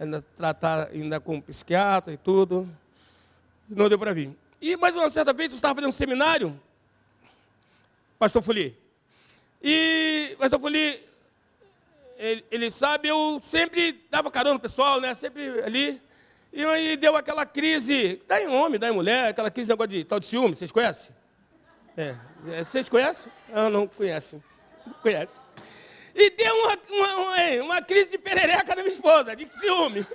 ainda tratar ainda com um psiquiatra e tudo, não deu para vir. E mais uma certa vez eu estava fazendo um seminário, pastor Fuli. E pastor Fuli, ele sabe, eu sempre dava carona no pessoal, né? Sempre ali. E aí deu aquela crise, dá em homem, dá em mulher, aquela crise de negócio de tal de ciúme, vocês conhecem? Vocês conhecem? Ah, não conhecem. Não conhecem. E deu uma crise de perereca na minha esposa, de ciúme.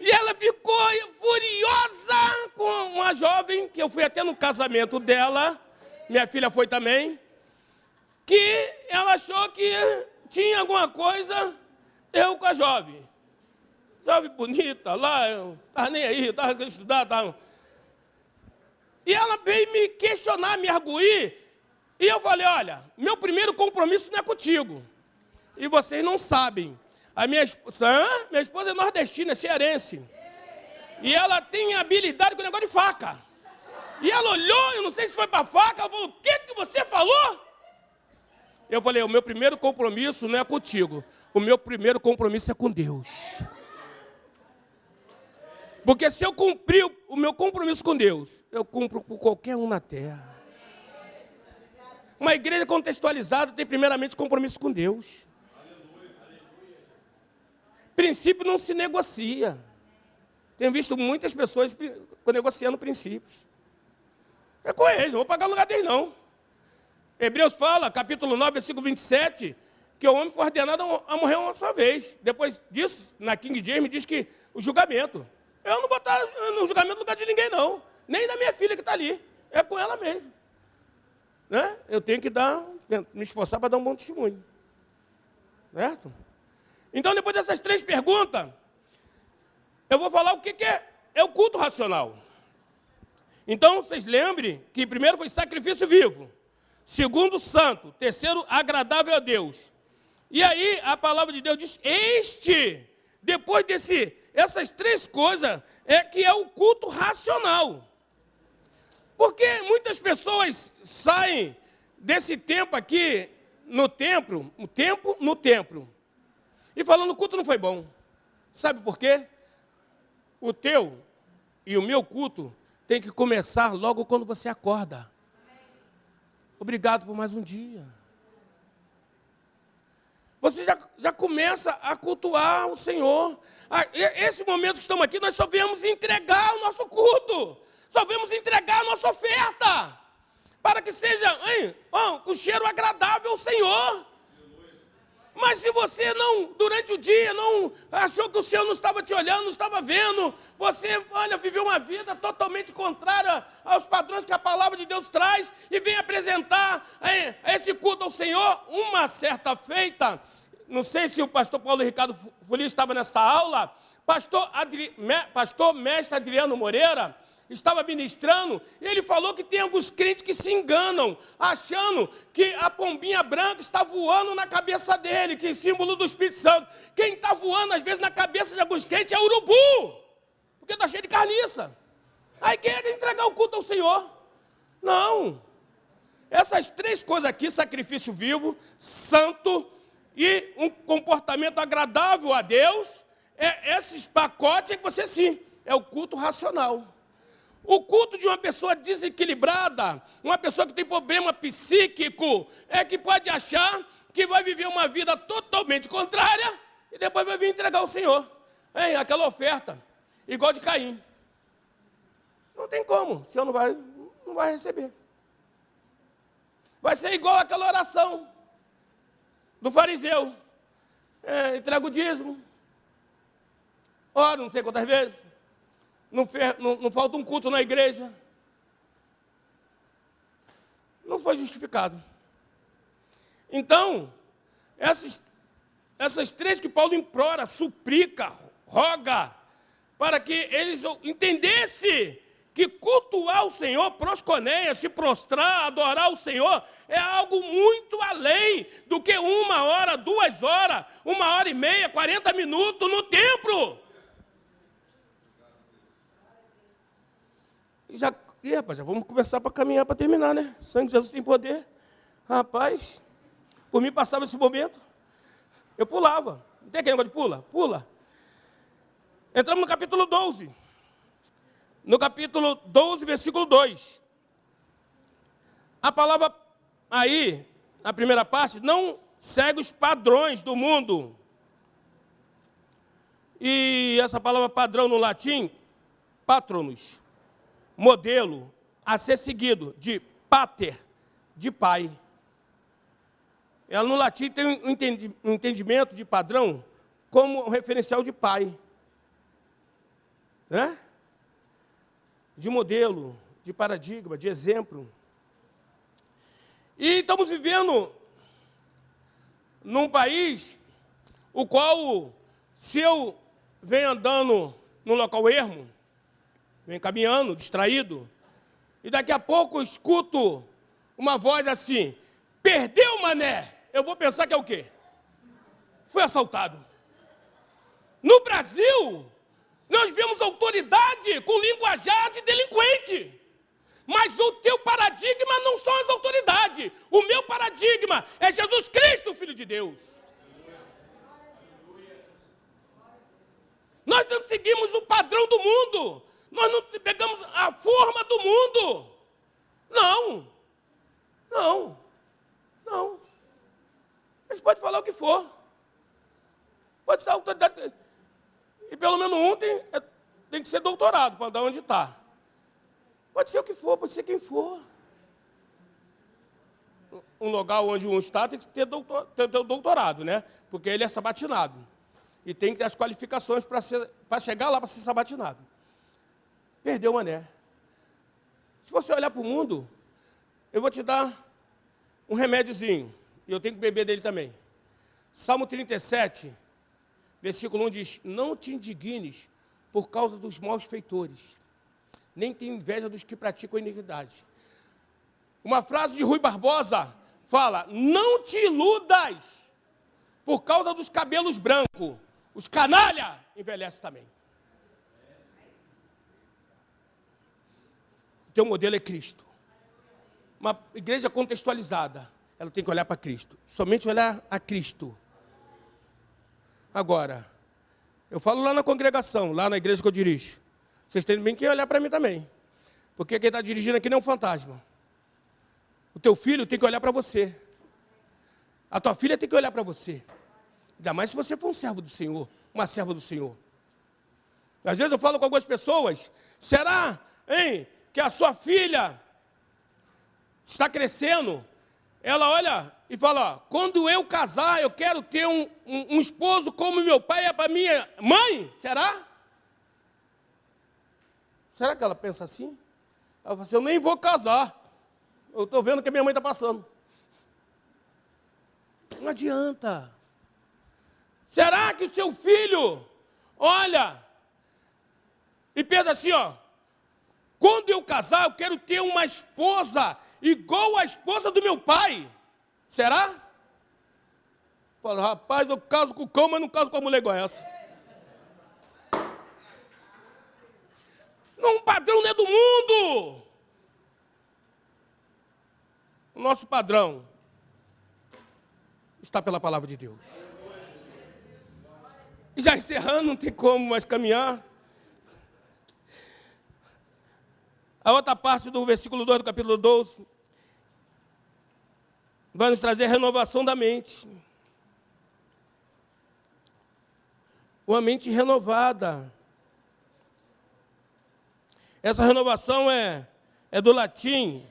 E ela ficou furiosa com uma jovem, que eu fui até no casamento dela, minha filha foi também, que ela achou que tinha alguma coisa eu com a jovem. Jovem bonita, lá, eu estava nem aí, eu estava querendo estudar, estava... E ela veio me questionar, me arguir, e eu falei, olha, meu primeiro compromisso não é contigo. E vocês não sabem. A minha esposa é nordestina, é cearense. E ela tem habilidade com o negócio de faca. E ela olhou, eu não sei se foi para a faca, ela falou, o que você falou? Eu falei, o meu primeiro compromisso não é contigo. O meu primeiro compromisso é com Deus. Porque se eu cumprir o meu compromisso com Deus, eu cumpro com qualquer um na terra. Uma igreja contextualizada tem primeiramente compromisso com Deus. Princípio não se negocia. Tenho visto muitas pessoas negociando princípios. É com eles, não vou pagar o lugar deles, não. Hebreus fala, capítulo 9, versículo 27, que o homem foi ordenado a morrer uma só vez. Depois disso, na King James, diz que o julgamento. Eu não vou botar no julgamento no lugar de ninguém, não. Nem da minha filha que está ali. É com ela mesmo. Né? Eu tenho que me esforçar para dar um bom testemunho. Certo? Então, depois dessas 3 perguntas, eu vou falar o que é o culto racional. Então, vocês lembrem que primeiro foi sacrifício vivo. Segundo, santo. Terceiro, agradável a Deus. E aí, a palavra de Deus diz, depois essas 3 coisas, que é o culto racional. Porque muitas pessoas saem desse tempo aqui, no templo, e falando, o culto não foi bom. Sabe por quê? O teu e o meu culto tem que começar logo quando você acorda. Obrigado por mais um dia. Você já começa a cultuar o Senhor. Esse momento que estamos aqui, nós só viemos entregar o nosso culto. Só viemos entregar a nossa oferta. Para que seja um cheiro agradável ao Senhor. Mas se você não, durante o dia, não achou que o Senhor não estava te olhando, não estava vendo, você, viveu uma vida totalmente contrária aos padrões que a palavra de Deus traz e vem apresentar esse culto ao Senhor, uma certa feita, não sei se o pastor Paulo Ricardo Folia estava nessa aula, pastor mestre Adriano Moreira, estava ministrando, e ele falou que tem alguns crentes que se enganam, achando que a pombinha branca está voando na cabeça dele, que é símbolo do Espírito Santo. Quem está voando, às vezes, na cabeça de alguns crentes é urubu, porque está cheio de carniça. Aí quem é que entregar o culto ao Senhor? Não. Essas 3 coisas aqui, sacrifício vivo, santo e um comportamento agradável a Deus, esses pacotes que você sim, é o culto racional. O culto de uma pessoa desequilibrada, uma pessoa que tem problema psíquico, que pode achar que vai viver uma vida totalmente contrária e depois vai vir entregar ao Senhor. Aquela oferta, igual de Caim. Não tem como, o Senhor não vai receber. Vai ser igual aquela oração do fariseu. Entrega o dízimo, ora não sei quantas vezes. Não falta um culto na igreja. Não foi justificado. Então, essas 3 que Paulo implora, suplica, roga, para que eles entendessem que cultuar o Senhor, prosconeia, se prostrar, adorar o Senhor, é algo muito além do que 1 hora, 2 horas, 1h30, 40 minutos no templo. Rapaz, já vamos começar para caminhar para terminar, né? O sangue de Jesus tem poder. Rapaz, por mim passava esse momento, eu pulava. Não tem aquele negócio de pula? Pula. Entramos no capítulo 12. No capítulo 12, versículo 2. A palavra aí, na primeira parte, não segue os padrões do mundo. E essa palavra padrão no latim, patronus, modelo a ser seguido, de pater, de pai. Ela no latim tem um entendimento de padrão como um referencial de pai. Né? De modelo, de paradigma, de exemplo. E estamos vivendo num país o qual, se eu venho andando num local ermo, venho caminhando, distraído, e daqui a pouco eu escuto uma voz assim, perdeu, mané, eu vou pensar que é o quê? Fui assaltado. No Brasil, nós vemos autoridade com linguajar de delinquente. Mas o teu paradigma não são as autoridades. O meu paradigma é Jesus Cristo, Filho de Deus. Nós não seguimos o padrão do mundo. Nós não pegamos a forma do mundo. Não. Não. Não. Eles podem falar o que for. Pode ser autoridade. E pelo menos um tem que ser doutorado para dar onde está. Pode ser o que for, pode ser quem for. Um lugar onde um está tem que ter doutorado, né? Porque ele é sabatinado. E tem que ter as qualificações para chegar lá para ser sabatinado. Perdeu o mané. Se você olhar para o mundo, eu vou te dar um remédiozinho. E eu tenho que beber dele também. Salmo 37, versículo 1 diz, não te indignes por causa dos maus feitores, nem tenha inveja dos que praticam a iniquidade. Uma frase de Rui Barbosa fala, não te iludas por causa dos cabelos brancos. Os canalha envelhecem também. O teu modelo é Cristo. Uma igreja contextualizada, ela tem que olhar para Cristo. Somente olhar a Cristo. Agora, eu falo lá na congregação, lá na igreja que eu dirijo. Vocês têm bem que olhar para mim também. Porque quem está dirigindo aqui não é um fantasma. O teu filho tem que olhar para você. A tua filha tem que olhar para você. Ainda mais se você for um servo do Senhor, uma serva do Senhor. Às vezes eu falo com algumas pessoas, será, hein, que a sua filha está crescendo? Ela olha e fala, ó, quando eu casar, eu quero ter um esposo como meu pai é para minha mãe. Será? Será que ela pensa assim? Ela fala assim, eu nem vou casar. Eu estou vendo o que a minha mãe está passando. Não adianta. Será que o seu filho olha e pensa assim, ó, quando eu casar, eu quero ter uma esposa igual a esposa do meu pai. Será? Fala, rapaz, eu caso com o cão, mas não caso com a mulher igual essa. Não, o padrão não é do mundo. O nosso padrão está pela palavra de Deus. E já encerrando, não tem como mais caminhar. A outra parte do versículo 2 do capítulo 12 vai nos trazer a renovação da mente. Uma mente renovada. Essa renovação é do latim,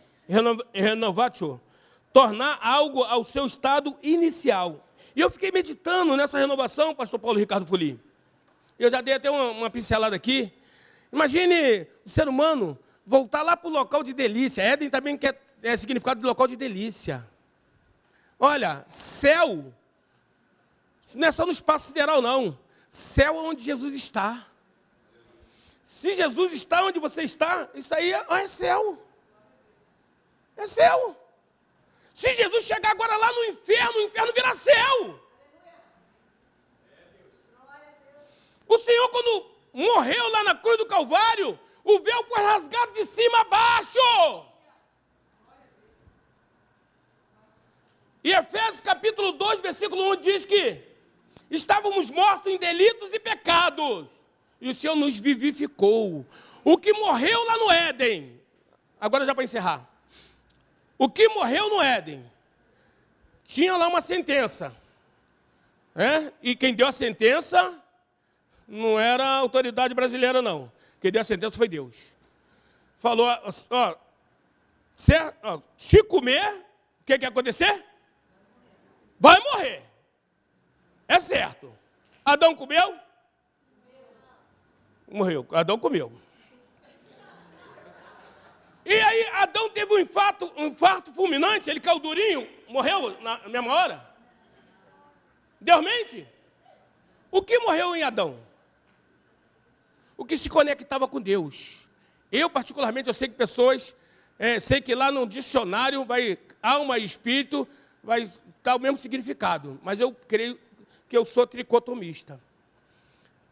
renovatio, tornar algo ao seu estado inicial. E eu fiquei meditando nessa renovação, pastor Paulo Ricardo Fuli. Eu já dei até uma pincelada aqui. Imagine o ser humano voltar lá para o local de delícia. Éden também é significado de local de delícia. Olha, céu, não é só no espaço sideral, não. Céu é onde Jesus está. Se Jesus está onde você está, isso aí é céu. É céu. Se Jesus chegar agora lá no inferno, o inferno vira céu. O Senhor, quando morreu lá na cruz do Calvário, o véu foi rasgado de cima a baixo. E Efésios capítulo 2, versículo 1 diz que estávamos mortos em delitos e pecados, e o Senhor nos vivificou. O que morreu lá no Éden, agora já para encerrar, o que morreu no Éden, tinha lá uma sentença, e quem deu a sentença não era a autoridade brasileira, não. Quem deu a sentença foi Deus. Falou, ó, se comer, o que ia acontecer? Vai morrer. É certo. Adão comeu? Morreu. Adão comeu. E aí Adão teve um infarto fulminante, ele caiu durinho, morreu na mesma hora. Deus mente? O que morreu em Adão? O que se conectava com Deus. Eu, particularmente, eu sei que pessoas, sei que lá no dicionário, alma e espírito, vai estar o mesmo significado. Mas eu creio que eu sou tricotomista.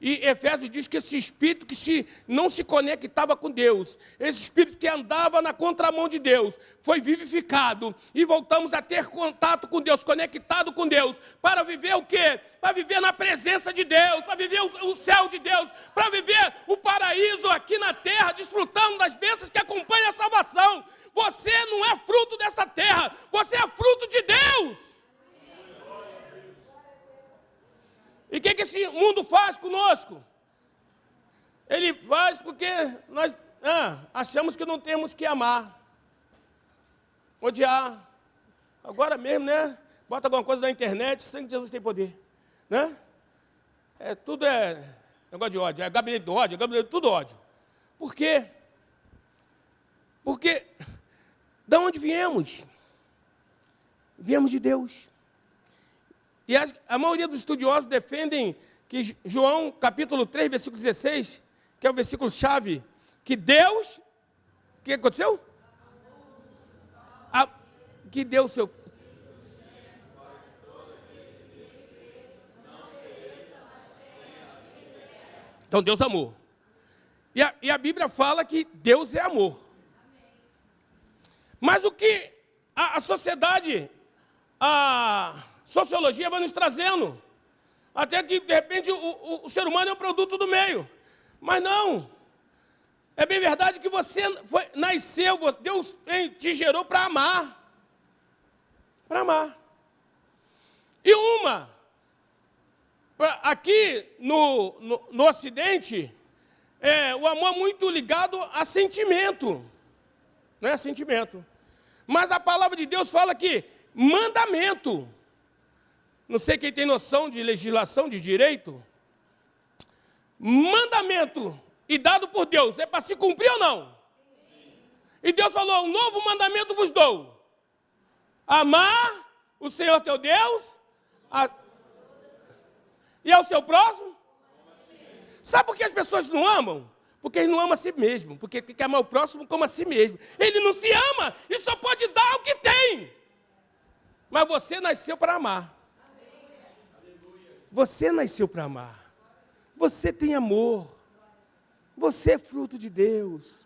E Efésios diz que esse espírito que não se conectava com Deus, esse espírito que andava na contramão de Deus, foi vivificado e voltamos a ter contato com Deus, conectado com Deus, para viver o quê? Para viver na presença de Deus, para viver o céu de Deus, para viver o paraíso aqui na terra, desfrutando das bênçãos que acompanham a salvação. Você não é fruto desta terra, você é fruto de Deus. E o que esse mundo faz conosco? Ele faz porque nós achamos que não temos que amar, odiar. Agora mesmo, né? Bota alguma coisa na internet, sangue de Jesus tem poder. Né? Tudo é negócio de ódio, é gabinete do ódio, tudo ódio. Por quê? Porque, de onde viemos? Viemos de Deus. E a maioria dos estudiosos defendem que João, capítulo 3, versículo 16, que é o versículo-chave, que Deus... O que aconteceu? Que Deus seu... Então Deus amou. E a Bíblia fala que Deus é amor. Mas o que a sociedade... sociologia vai nos trazendo, até que, de repente, o ser humano é um produto do meio. Mas não, é bem verdade que você nasceu, Deus te gerou para amar. Para amar. E aqui no Ocidente, o amor é muito ligado a sentimento. Não é sentimento. Mas a palavra de Deus fala que mandamento. Não sei quem tem noção de legislação, de direito. Mandamento e dado por Deus é para se cumprir ou não? Sim. E Deus falou, um novo mandamento vos dou. Amar o Senhor teu Deus e ao seu próximo. Sabe por que as pessoas não amam? Porque eles não amam a si mesmo. Porque tem que amar o próximo como a si mesmo. Ele não se ama e só pode dar o que tem. Mas você nasceu para amar. Você nasceu para amar. Você tem amor. Você é fruto de Deus.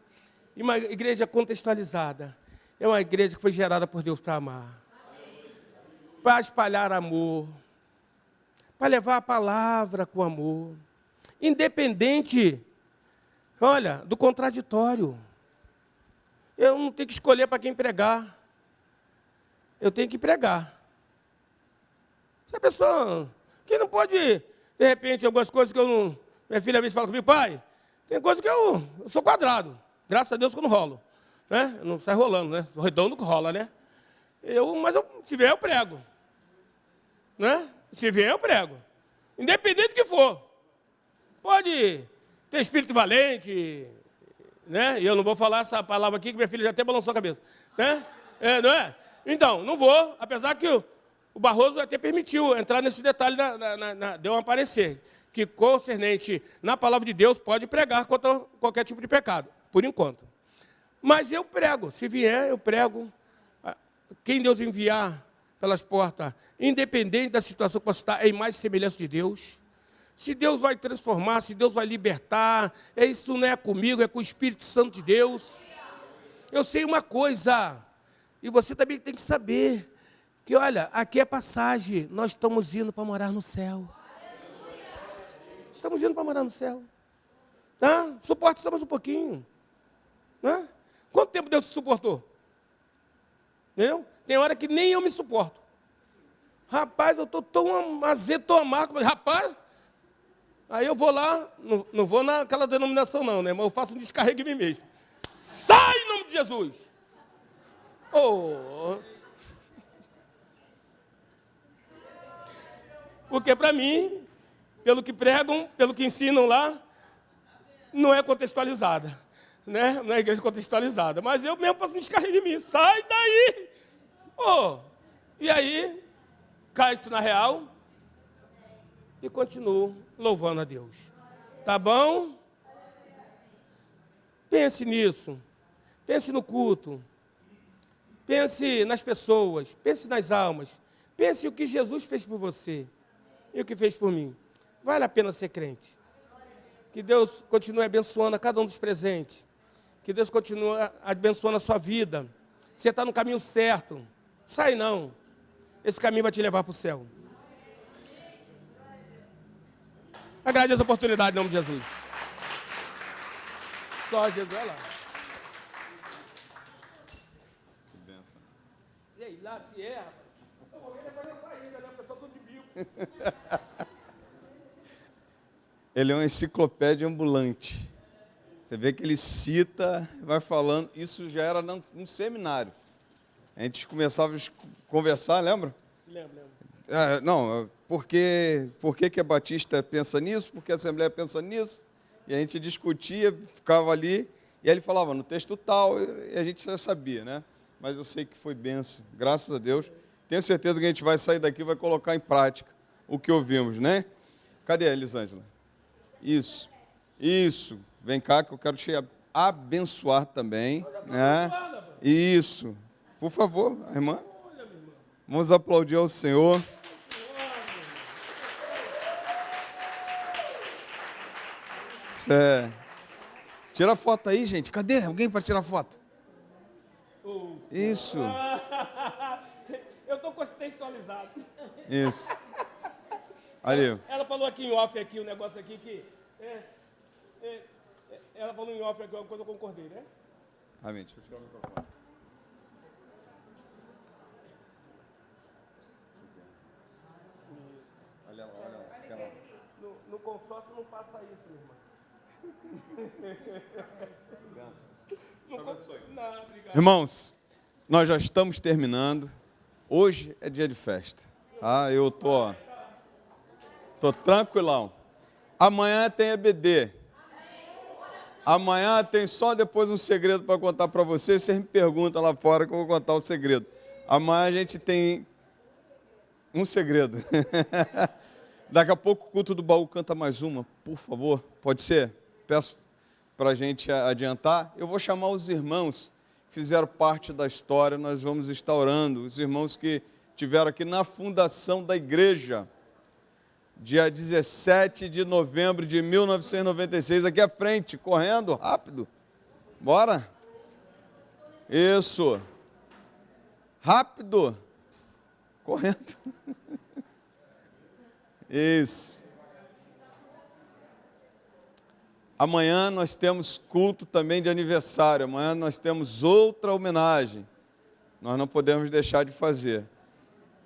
E uma igreja contextualizada é uma igreja que foi gerada por Deus para amar. Para espalhar amor. Para levar a palavra com amor. Independente, olha, do contraditório. Eu não tenho que escolher para quem pregar. Eu tenho que pregar. Se a pessoa... que não pode, de repente, algumas coisas que eu não... Minha filha às vezes fala comigo, pai, tem coisas que eu sou quadrado. Graças a Deus que eu não rolo. Né? Eu não sai rolando, né? O redondo que rola, né? Se vier, eu prego. Né? Se vier, eu prego. Independente do que for. Pode ter espírito valente, né? E eu não vou falar essa palavra aqui, que minha filha já até balançou a cabeça. Né? Não é? Então, não vou, apesar que o Barroso até permitiu entrar nesse detalhe, deu um aparecer, que concernente na palavra de Deus pode pregar contra qualquer tipo de pecado, por enquanto. Mas eu prego, se vier, eu prego. Quem Deus enviar pelas portas, independente da situação que possa estar, é imagem e semelhança de Deus. Se Deus vai transformar, se Deus vai libertar, isso não é comigo, é com o Espírito Santo de Deus. Eu sei uma coisa, e você também tem que saber, que olha, aqui é passagem, nós estamos indo para morar no céu. Estamos indo para morar no céu. Tá? Suporte só mais um pouquinho. Né? Quanto tempo Deus se suportou? Entendeu? Tem hora que nem eu me suporto. Rapaz, eu estou tão azedo, tão amargo. Rapaz, aí eu vou lá, não vou naquela denominação não, né? Mas eu faço um descarrego em mim mesmo. Sai em nome de Jesus! Oh. Porque para mim, pelo que pregam, pelo que ensinam lá, não é contextualizada. Né? Não é igreja contextualizada. Mas eu mesmo faço um descarrego em mim. Sai daí! Oh. E aí, cai tu na real. e continuo louvando a Deus. Tá bom? Pense nisso. Pense no culto. Pense nas pessoas. Pense nas almas. Pense o que Jesus fez por você e o que fez por mim. Vale a pena ser crente. Que Deus continue abençoando a cada um dos presentes. Que Deus continue abençoando a sua vida. Você está no caminho certo. Sai não. Esse caminho vai te levar para o céu. Agradeço a oportunidade em nome de Jesus. Só Jesus, olha lá. E aí, lá se é, rapaz. Eu vou ver depois da saída, né? O pessoal todo de bico. Ele é uma enciclopédia ambulante. Você vê que ele cita, vai falando. Isso já era num seminário. A gente começava a conversar, lembra? Lembro. Não, por que a Batista pensa nisso? Por que a Assembleia pensa nisso? E a gente discutia, ficava ali, e aí ele falava no texto tal, e a gente já sabia, né? Mas eu sei que foi bênção, graças a Deus. Tenho certeza que a gente vai sair daqui e vai colocar em prática o que ouvimos, né? Cadê a Elisângela? Isso. Vem cá que eu quero te abençoar também, né? Isso. Por favor, irmã. Vamos aplaudir ao Senhor. Tira a foto aí, gente. Cadê? Alguém para tirar foto? Isso. Eu estou contextualizado. Isso. Ali. Ela falou aqui em off aqui, um negócio aqui que... ela falou em off aqui uma coisa que eu concordei, né? Amém. Deixa eu tirar o microfone. Olha lá. No consórcio não passa isso, minha irmã. Irmãos, nós já estamos terminando. Hoje é dia de festa. Eu tô tranquilão. Amanhã tem EBD. Amanhã tem só depois um segredo para contar para vocês. Vocês me perguntam lá fora que eu vou contar o segredo. Amanhã a gente tem um segredo. Daqui a pouco o culto do baú canta mais uma, por favor. Pode ser? Peço para a gente adiantar. Eu vou chamar os irmãos que fizeram parte da história. Nós vamos estar orando. Os irmãos que estiveram aqui na fundação da igreja. Dia 17 de novembro de 1996. Aqui à frente, correndo, rápido. Bora? Isso. Rápido. Correndo. Isso. Amanhã nós temos culto também de aniversário. Amanhã nós temos outra homenagem. Nós não podemos deixar de fazer.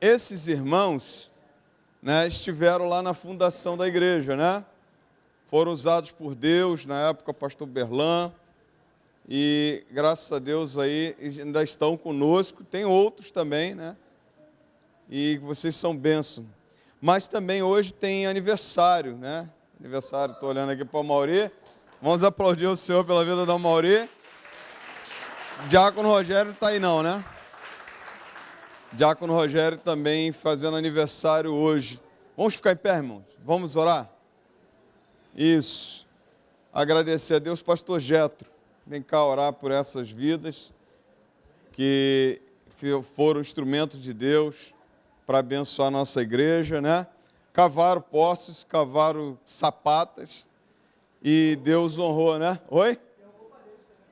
Esses irmãos, né, estiveram lá na fundação da igreja, né? Foram usados por Deus, na época, pastor Berlan. E graças a Deus aí ainda estão conosco. Tem outros também, né? E vocês são bênção. Mas também hoje tem aniversário, né? Aniversário, estou olhando aqui para o Mauri. Vamos aplaudir o Senhor pela vida da Mauri. Diácono Rogério está aí não, né? Diácono Rogério também fazendo aniversário hoje. Vamos ficar em pé, irmãos? Vamos orar? Isso. Agradecer a Deus, pastor Jetro. Vem cá orar por essas vidas que foram instrumentos de Deus para abençoar a nossa igreja, né? Cavaram poços, cavaram sapatas e Deus honrou, né? Oi?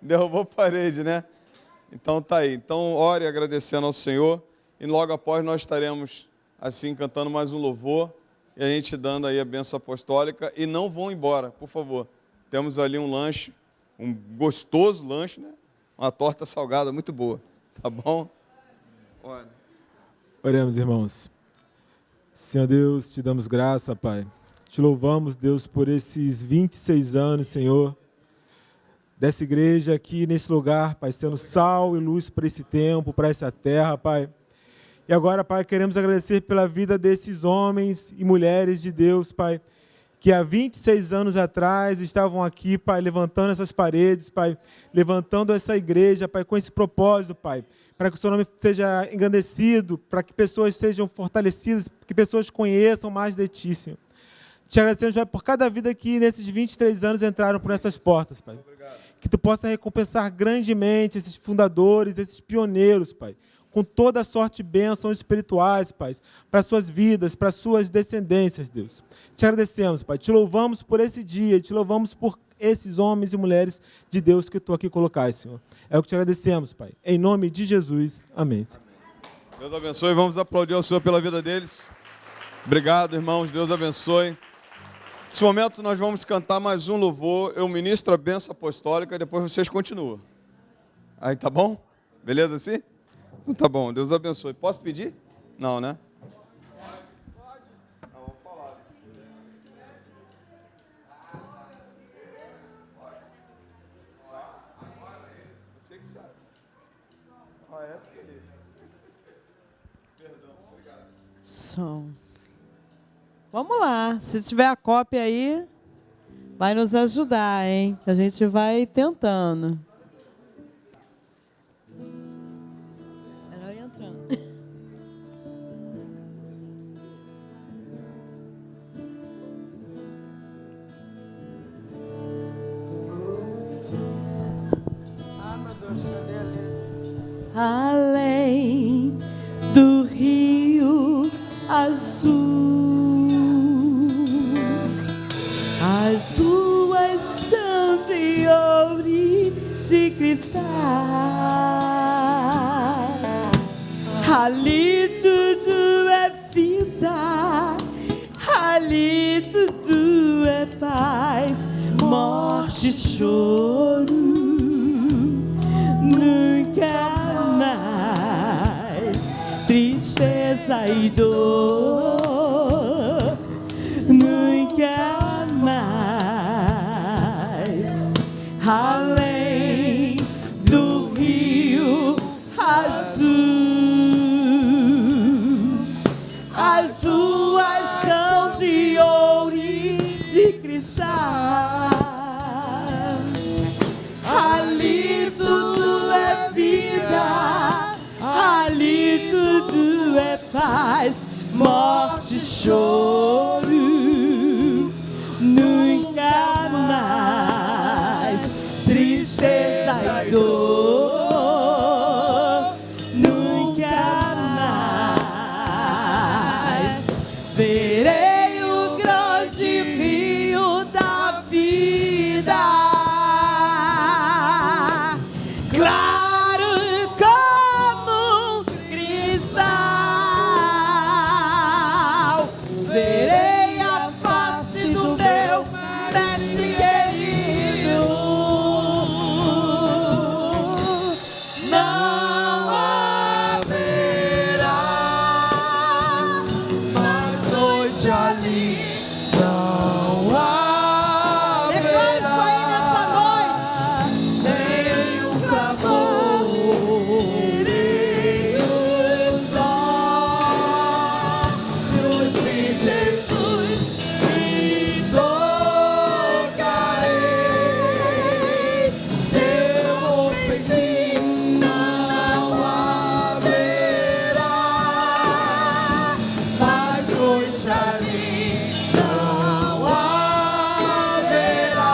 Derrubou parede, né? Então tá aí. Então ore agradecendo ao Senhor e logo após nós estaremos assim cantando mais um louvor e a gente dando aí a bênção apostólica e não vão embora, por favor. Temos ali um lanche, um gostoso lanche, né? Uma torta salgada muito boa, tá bom? Ore. Oremos, irmãos. Senhor Deus, te damos graça, Pai. Te louvamos, Deus, por esses 26 anos, Senhor, dessa igreja aqui nesse lugar, Pai, sendo sal e luz para esse tempo, para essa terra, Pai. E agora, Pai, queremos agradecer pela vida desses homens e mulheres de Deus, Pai, que há 26 anos atrás estavam aqui, Pai, levantando essas paredes, Pai, levantando essa igreja, Pai, com esse propósito, Pai, para que o seu nome seja engrandecido, para que pessoas sejam fortalecidas, que pessoas conheçam mais de Ti, Senhor. Te agradecemos, Pai, por cada vida que nesses 23 anos entraram por essas portas, Pai. Que Tu possa recompensar grandemente esses fundadores, esses pioneiros, Pai, com toda a sorte e bênçãos espirituais, Pai, para suas vidas, para suas descendências, Deus. Te agradecemos, Pai. Te louvamos por esse dia, te louvamos por esses homens e mulheres de Deus que Tu aqui colocais, Senhor. É o que te agradecemos, Pai. Em nome de Jesus. Amém. Deus abençoe. Vamos aplaudir ao Senhor pela vida deles. Obrigado, irmãos. Deus abençoe. Nesse momento nós vamos cantar mais um louvor. Eu ministro a bênção apostólica e depois vocês continuam. Aí, tá bom? Beleza assim? Tá bom, Deus abençoe. Posso pedir? Não, né? Não, vou falar. Você que sabe. Essa aqui. Perdão, obrigado. Som. Vamos lá, se tiver a cópia aí, vai nos ajudar, hein? A gente vai tentando. Ela vai entrando. Ah, meu Deus, cadê a letra? Além do rio azul, as ruas são de ouro e de cristal. Ali tudo é vida, ali tudo é paz, morte, choro, nunca mais tristeza e dor, nunca mais. Além do rio azul, as ruas são de ouro e de cristal. Ali tudo é vida, ali tudo é paz, morte, choro, nunca mais tristeza e dor, nunca mais verei o grande rio da vida, claro como um cristal. Verei a face do meu mestre querido. Não haverá mais noite ali. Não haverá. Declara isso aí nessa noite. Nem um clamor, nem um olhos de Jesus me tocarei. Seu ofendido não haverá mais noite ali. Não haverá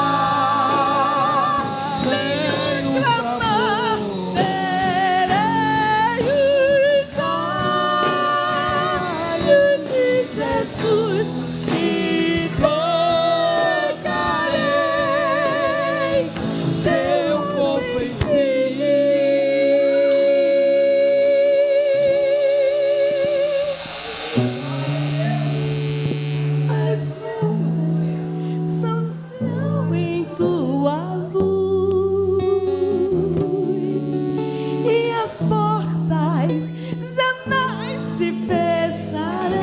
nem um clamor, verei os olhos de Jesus e tocarei seu corpo em si. As ruas são em tua luz e as portas jamais se fecharão.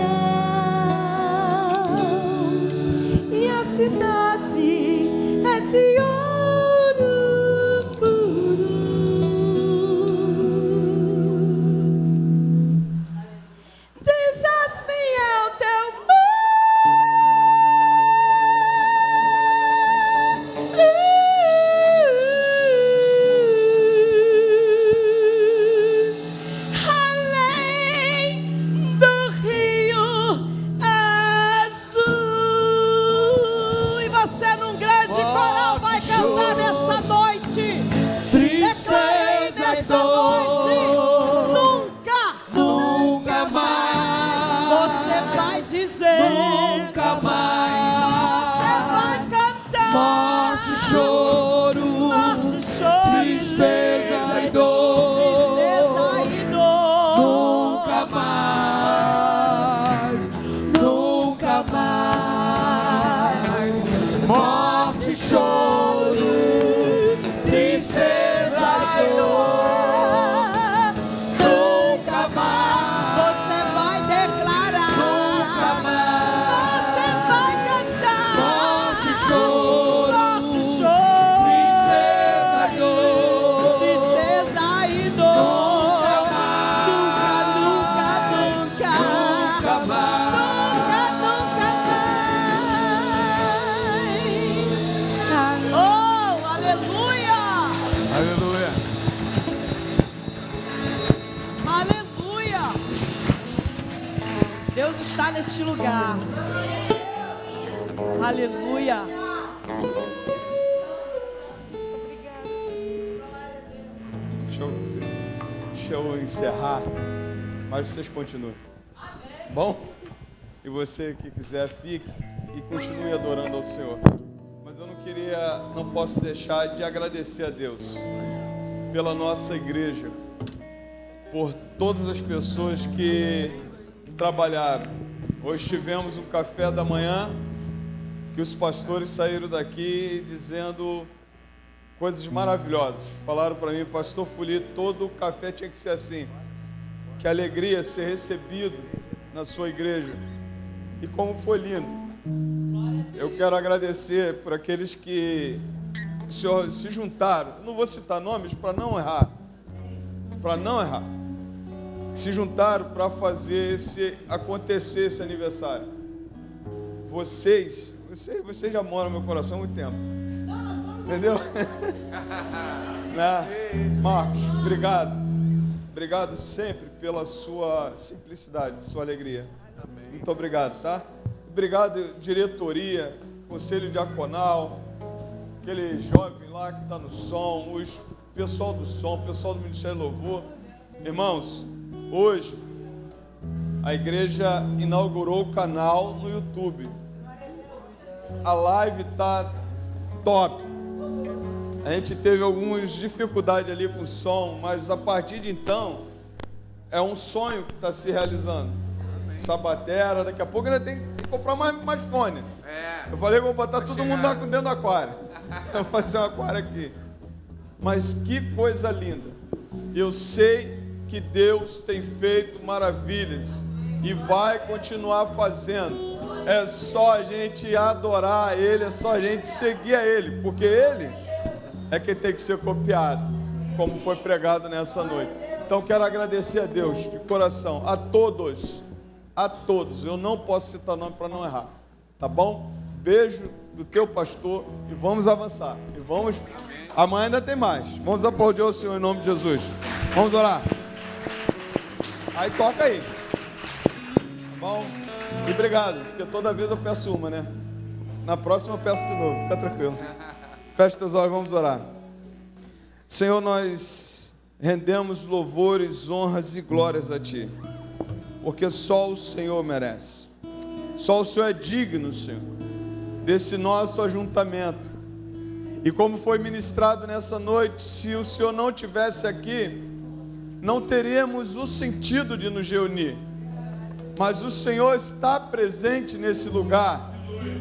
dizer. Nunca mais. Você vai cantar. Morte, choro, tristeza e dor. Nunca mais. Nunca mais. Morte, choro, tristeza e dor. Nunca mais. Você vai declarar. Nunca mais. Você vai cantar. Morte, choro, tristeza e dor. Tristeza e dor. Nunca, nunca, nunca. nunca mais. Nunca, nunca mais. Oh, aleluia. Aleluia. Aleluia! Deus está neste lugar. Aleluia! Deixa eu encerrar, mas vocês continuem. Bom? E você que quiser, fique e continue adorando ao Senhor. Mas eu não posso deixar de agradecer a Deus pela nossa igreja, por todas as pessoas que trabalharam. Hoje tivemos um café da manhã que os pastores saíram daqui dizendo coisas maravilhosas. Falaram para mim, pastor Fuli, todo o café tinha que ser assim. Que alegria ser recebido na sua igreja. E como foi lindo. Eu quero agradecer por aqueles que se juntaram. Não vou citar nomes para não errar. Para não errar. Se juntaram para fazer acontecer esse aniversário. Vocês já moram no meu coração há muito tempo. Entendeu? Né? Marcos, obrigado. Obrigado sempre pela sua simplicidade, sua alegria. Muito obrigado, tá? Obrigado, diretoria, conselho diaconal, aquele jovem lá que está no som, os pessoal do som, pessoal do Ministério do Louvor. Irmãos, hoje a igreja inaugurou o canal no YouTube. A live está top. A gente teve algumas dificuldades ali com o som, mas a partir de então é um sonho que está se realizando. Sabatera, daqui a pouco ainda tem que comprar mais fone. Eu falei que vou botar todo mundo dentro do aquário. Vou fazer um aquário aqui. Mas que coisa linda. Eu sei que Deus tem feito maravilhas e vai continuar fazendo. É só a gente adorar a Ele, é só a gente seguir a Ele, porque Ele é quem tem que ser copiado, como foi pregado nessa noite. Então quero agradecer a Deus de coração, a todos, eu não posso citar nome para não errar, tá bom? Beijo do teu pastor e vamos avançar, e vamos, amanhã ainda tem mais, vamos aplaudir o Senhor em nome de Jesus, vamos orar, aí toca aí, tá bom? E obrigado, porque toda vez eu peço uma, né? Na próxima eu peço de novo, fica tranquilo. Feche teus olhos, vamos orar. Senhor, nós rendemos louvores, honras e glórias a Ti, porque só o Senhor merece. Só o Senhor é digno, Senhor, desse nosso ajuntamento. E como foi ministrado nessa noite, se o Senhor não estivesse aqui, não teríamos o sentido de nos reunir. Mas o Senhor está presente nesse lugar.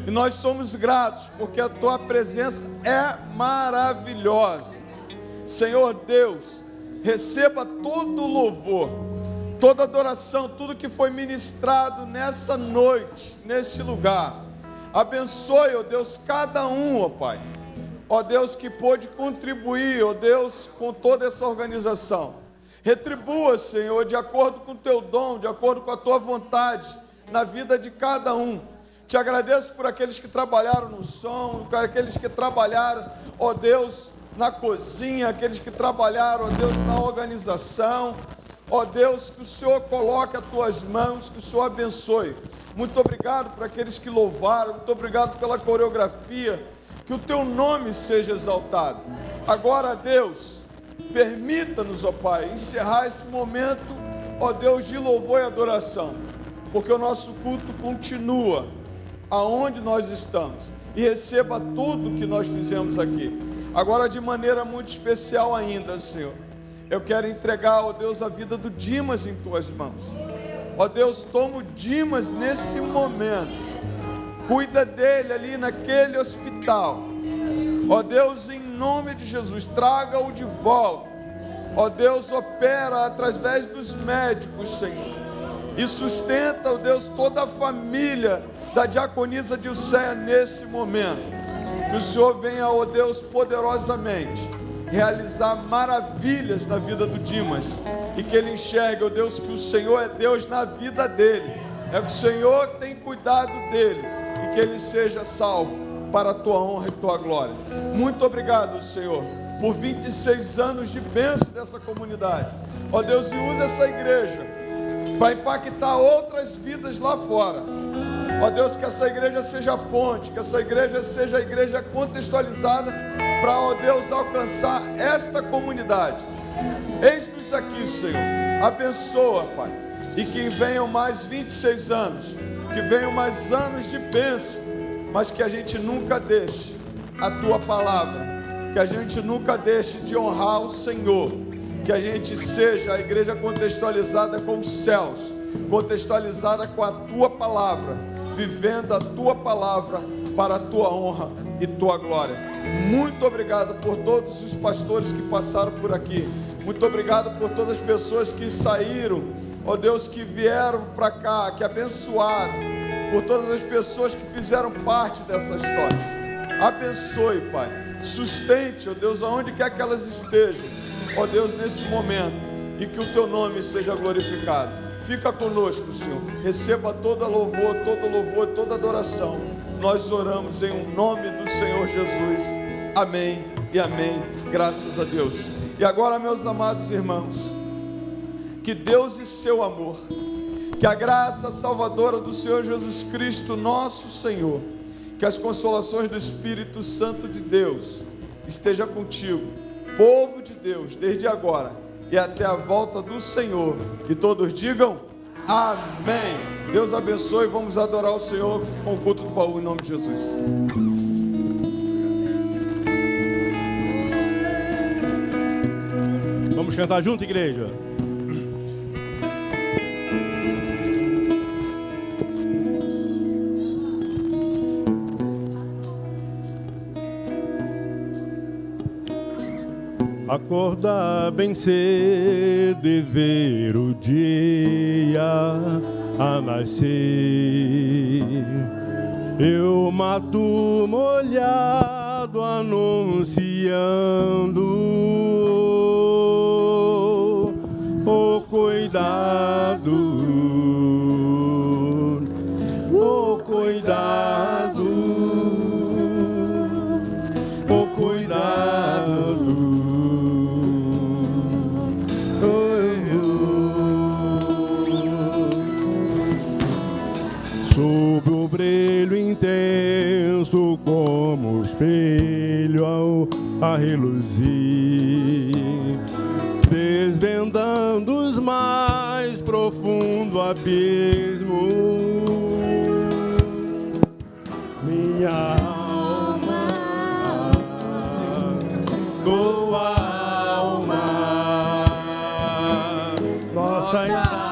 E nós somos gratos, porque a Tua presença é maravilhosa. Senhor Deus, receba todo o louvor, toda adoração, tudo que foi ministrado nessa noite, neste lugar. Abençoe, ó Deus, cada um, ó Pai. Ó Deus, que pôde contribuir, ó Deus, com toda essa organização. Retribua, Senhor, de acordo com o Teu dom, de acordo com a Tua vontade, na vida de cada um. Te agradeço por aqueles que trabalharam no som, por aqueles que trabalharam, ó Deus, na cozinha, aqueles que trabalharam, ó Deus, na organização. Ó Deus, que o Senhor coloque as Tuas mãos, que o Senhor abençoe. Muito obrigado por aqueles que louvaram, muito obrigado pela coreografia, que o Teu nome seja exaltado. Agora, Deus, permita-nos, ó Pai, encerrar esse momento, ó Deus, de louvor e adoração. porque o nosso culto continua aonde nós estamos, e receba tudo que nós fizemos aqui. Agora, de maneira muito especial ainda, Senhor, eu quero entregar, ó Deus, a vida do Dimas em tuas mãos. Ó Deus, toma o Dimas nesse momento, cuida dele ali naquele hospital. Ó Deus, em nome de Jesus, traga-o de volta. Ó Deus, opera através dos médicos, Senhor, e sustenta, ó Deus, toda a família da diaconisa Dilceia nesse momento. Que o Senhor venha, ó Deus, poderosamente realizar maravilhas na vida do Dimas, e que ele enxergue, ó Deus, que o Senhor é Deus na vida dele, é que o Senhor tem cuidado dele, e que ele seja salvo para a tua honra e tua glória. Muito obrigado, Senhor, por 26 anos de bênção dessa comunidade. Ó Deus, e usa essa igreja para impactar outras vidas lá fora. Ó Deus, que essa igreja seja ponte, que essa igreja seja a igreja contextualizada para, ó Deus, alcançar esta comunidade. Eis-nos aqui, Senhor, abençoa, Pai, e que venham mais 26 anos, que venham mais anos de bênção, mas que a gente nunca deixe a Tua palavra, que a gente nunca deixe de honrar o Senhor, que a gente seja a igreja contextualizada com os céus, contextualizada com a Tua palavra, vivendo a Tua palavra para a Tua honra e Tua glória. Muito obrigado por todos os pastores que passaram por aqui, muito obrigado por todas as pessoas que saíram, ó Deus, que vieram para cá, que abençoaram, por todas as pessoas que fizeram parte dessa história. Abençoe, Pai, sustente, ó Deus, aonde quer que elas estejam, ó Deus, nesse momento, e que o Teu nome seja glorificado. Fica conosco, Senhor, receba todo louvor, toda adoração. Nós oramos em nome do Senhor Jesus, amém e amém, graças a Deus. E agora, meus amados irmãos, que Deus e seu amor, que a graça salvadora do Senhor Jesus Cristo, nosso Senhor, que as consolações do Espírito Santo de Deus esteja contigo, povo de Deus, desde agora e até a volta do Senhor. E todos digam amém. Deus abençoe. Vamos adorar o Senhor com o culto do baú em nome de Jesus. Vamos cantar junto, igreja? Acordar bem cedo e ver o dia a nascer, e o mato molhado anunciando o cuidado, o cuidado, o cuidado. Sob o brilho intenso como o espelho a reluzir, desvendando os mais profundo abismo, minha alma, tua alma, nossa alma.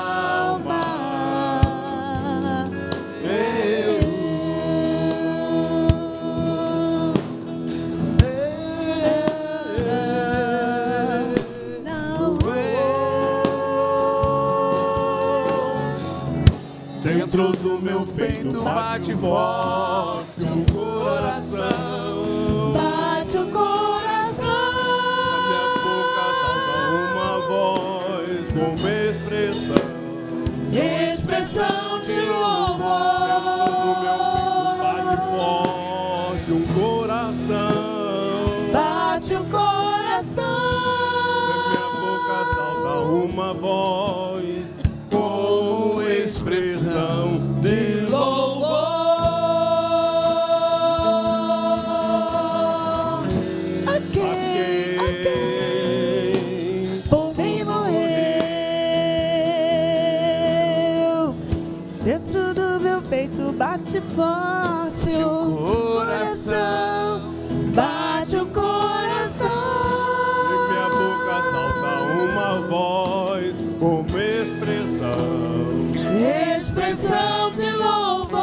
Dentro do meu peito bate forte um coração, bate o coração. Na minha boca salta uma voz com expressão, expressão de louvor. Dentro do meu peito bate forte um coração, bate o coração. Na minha boca salta uma voz com expressão de louvor. A quem por mim morreu, meu peito bate forte o coração, bate o coração. Em minha boca salta uma voz como expressão de louvor.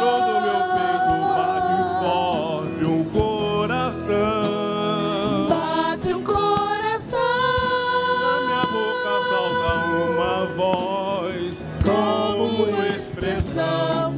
Dentro do meu peito bate forte um coração, bate um coração. na minha boca salta uma voz como expressão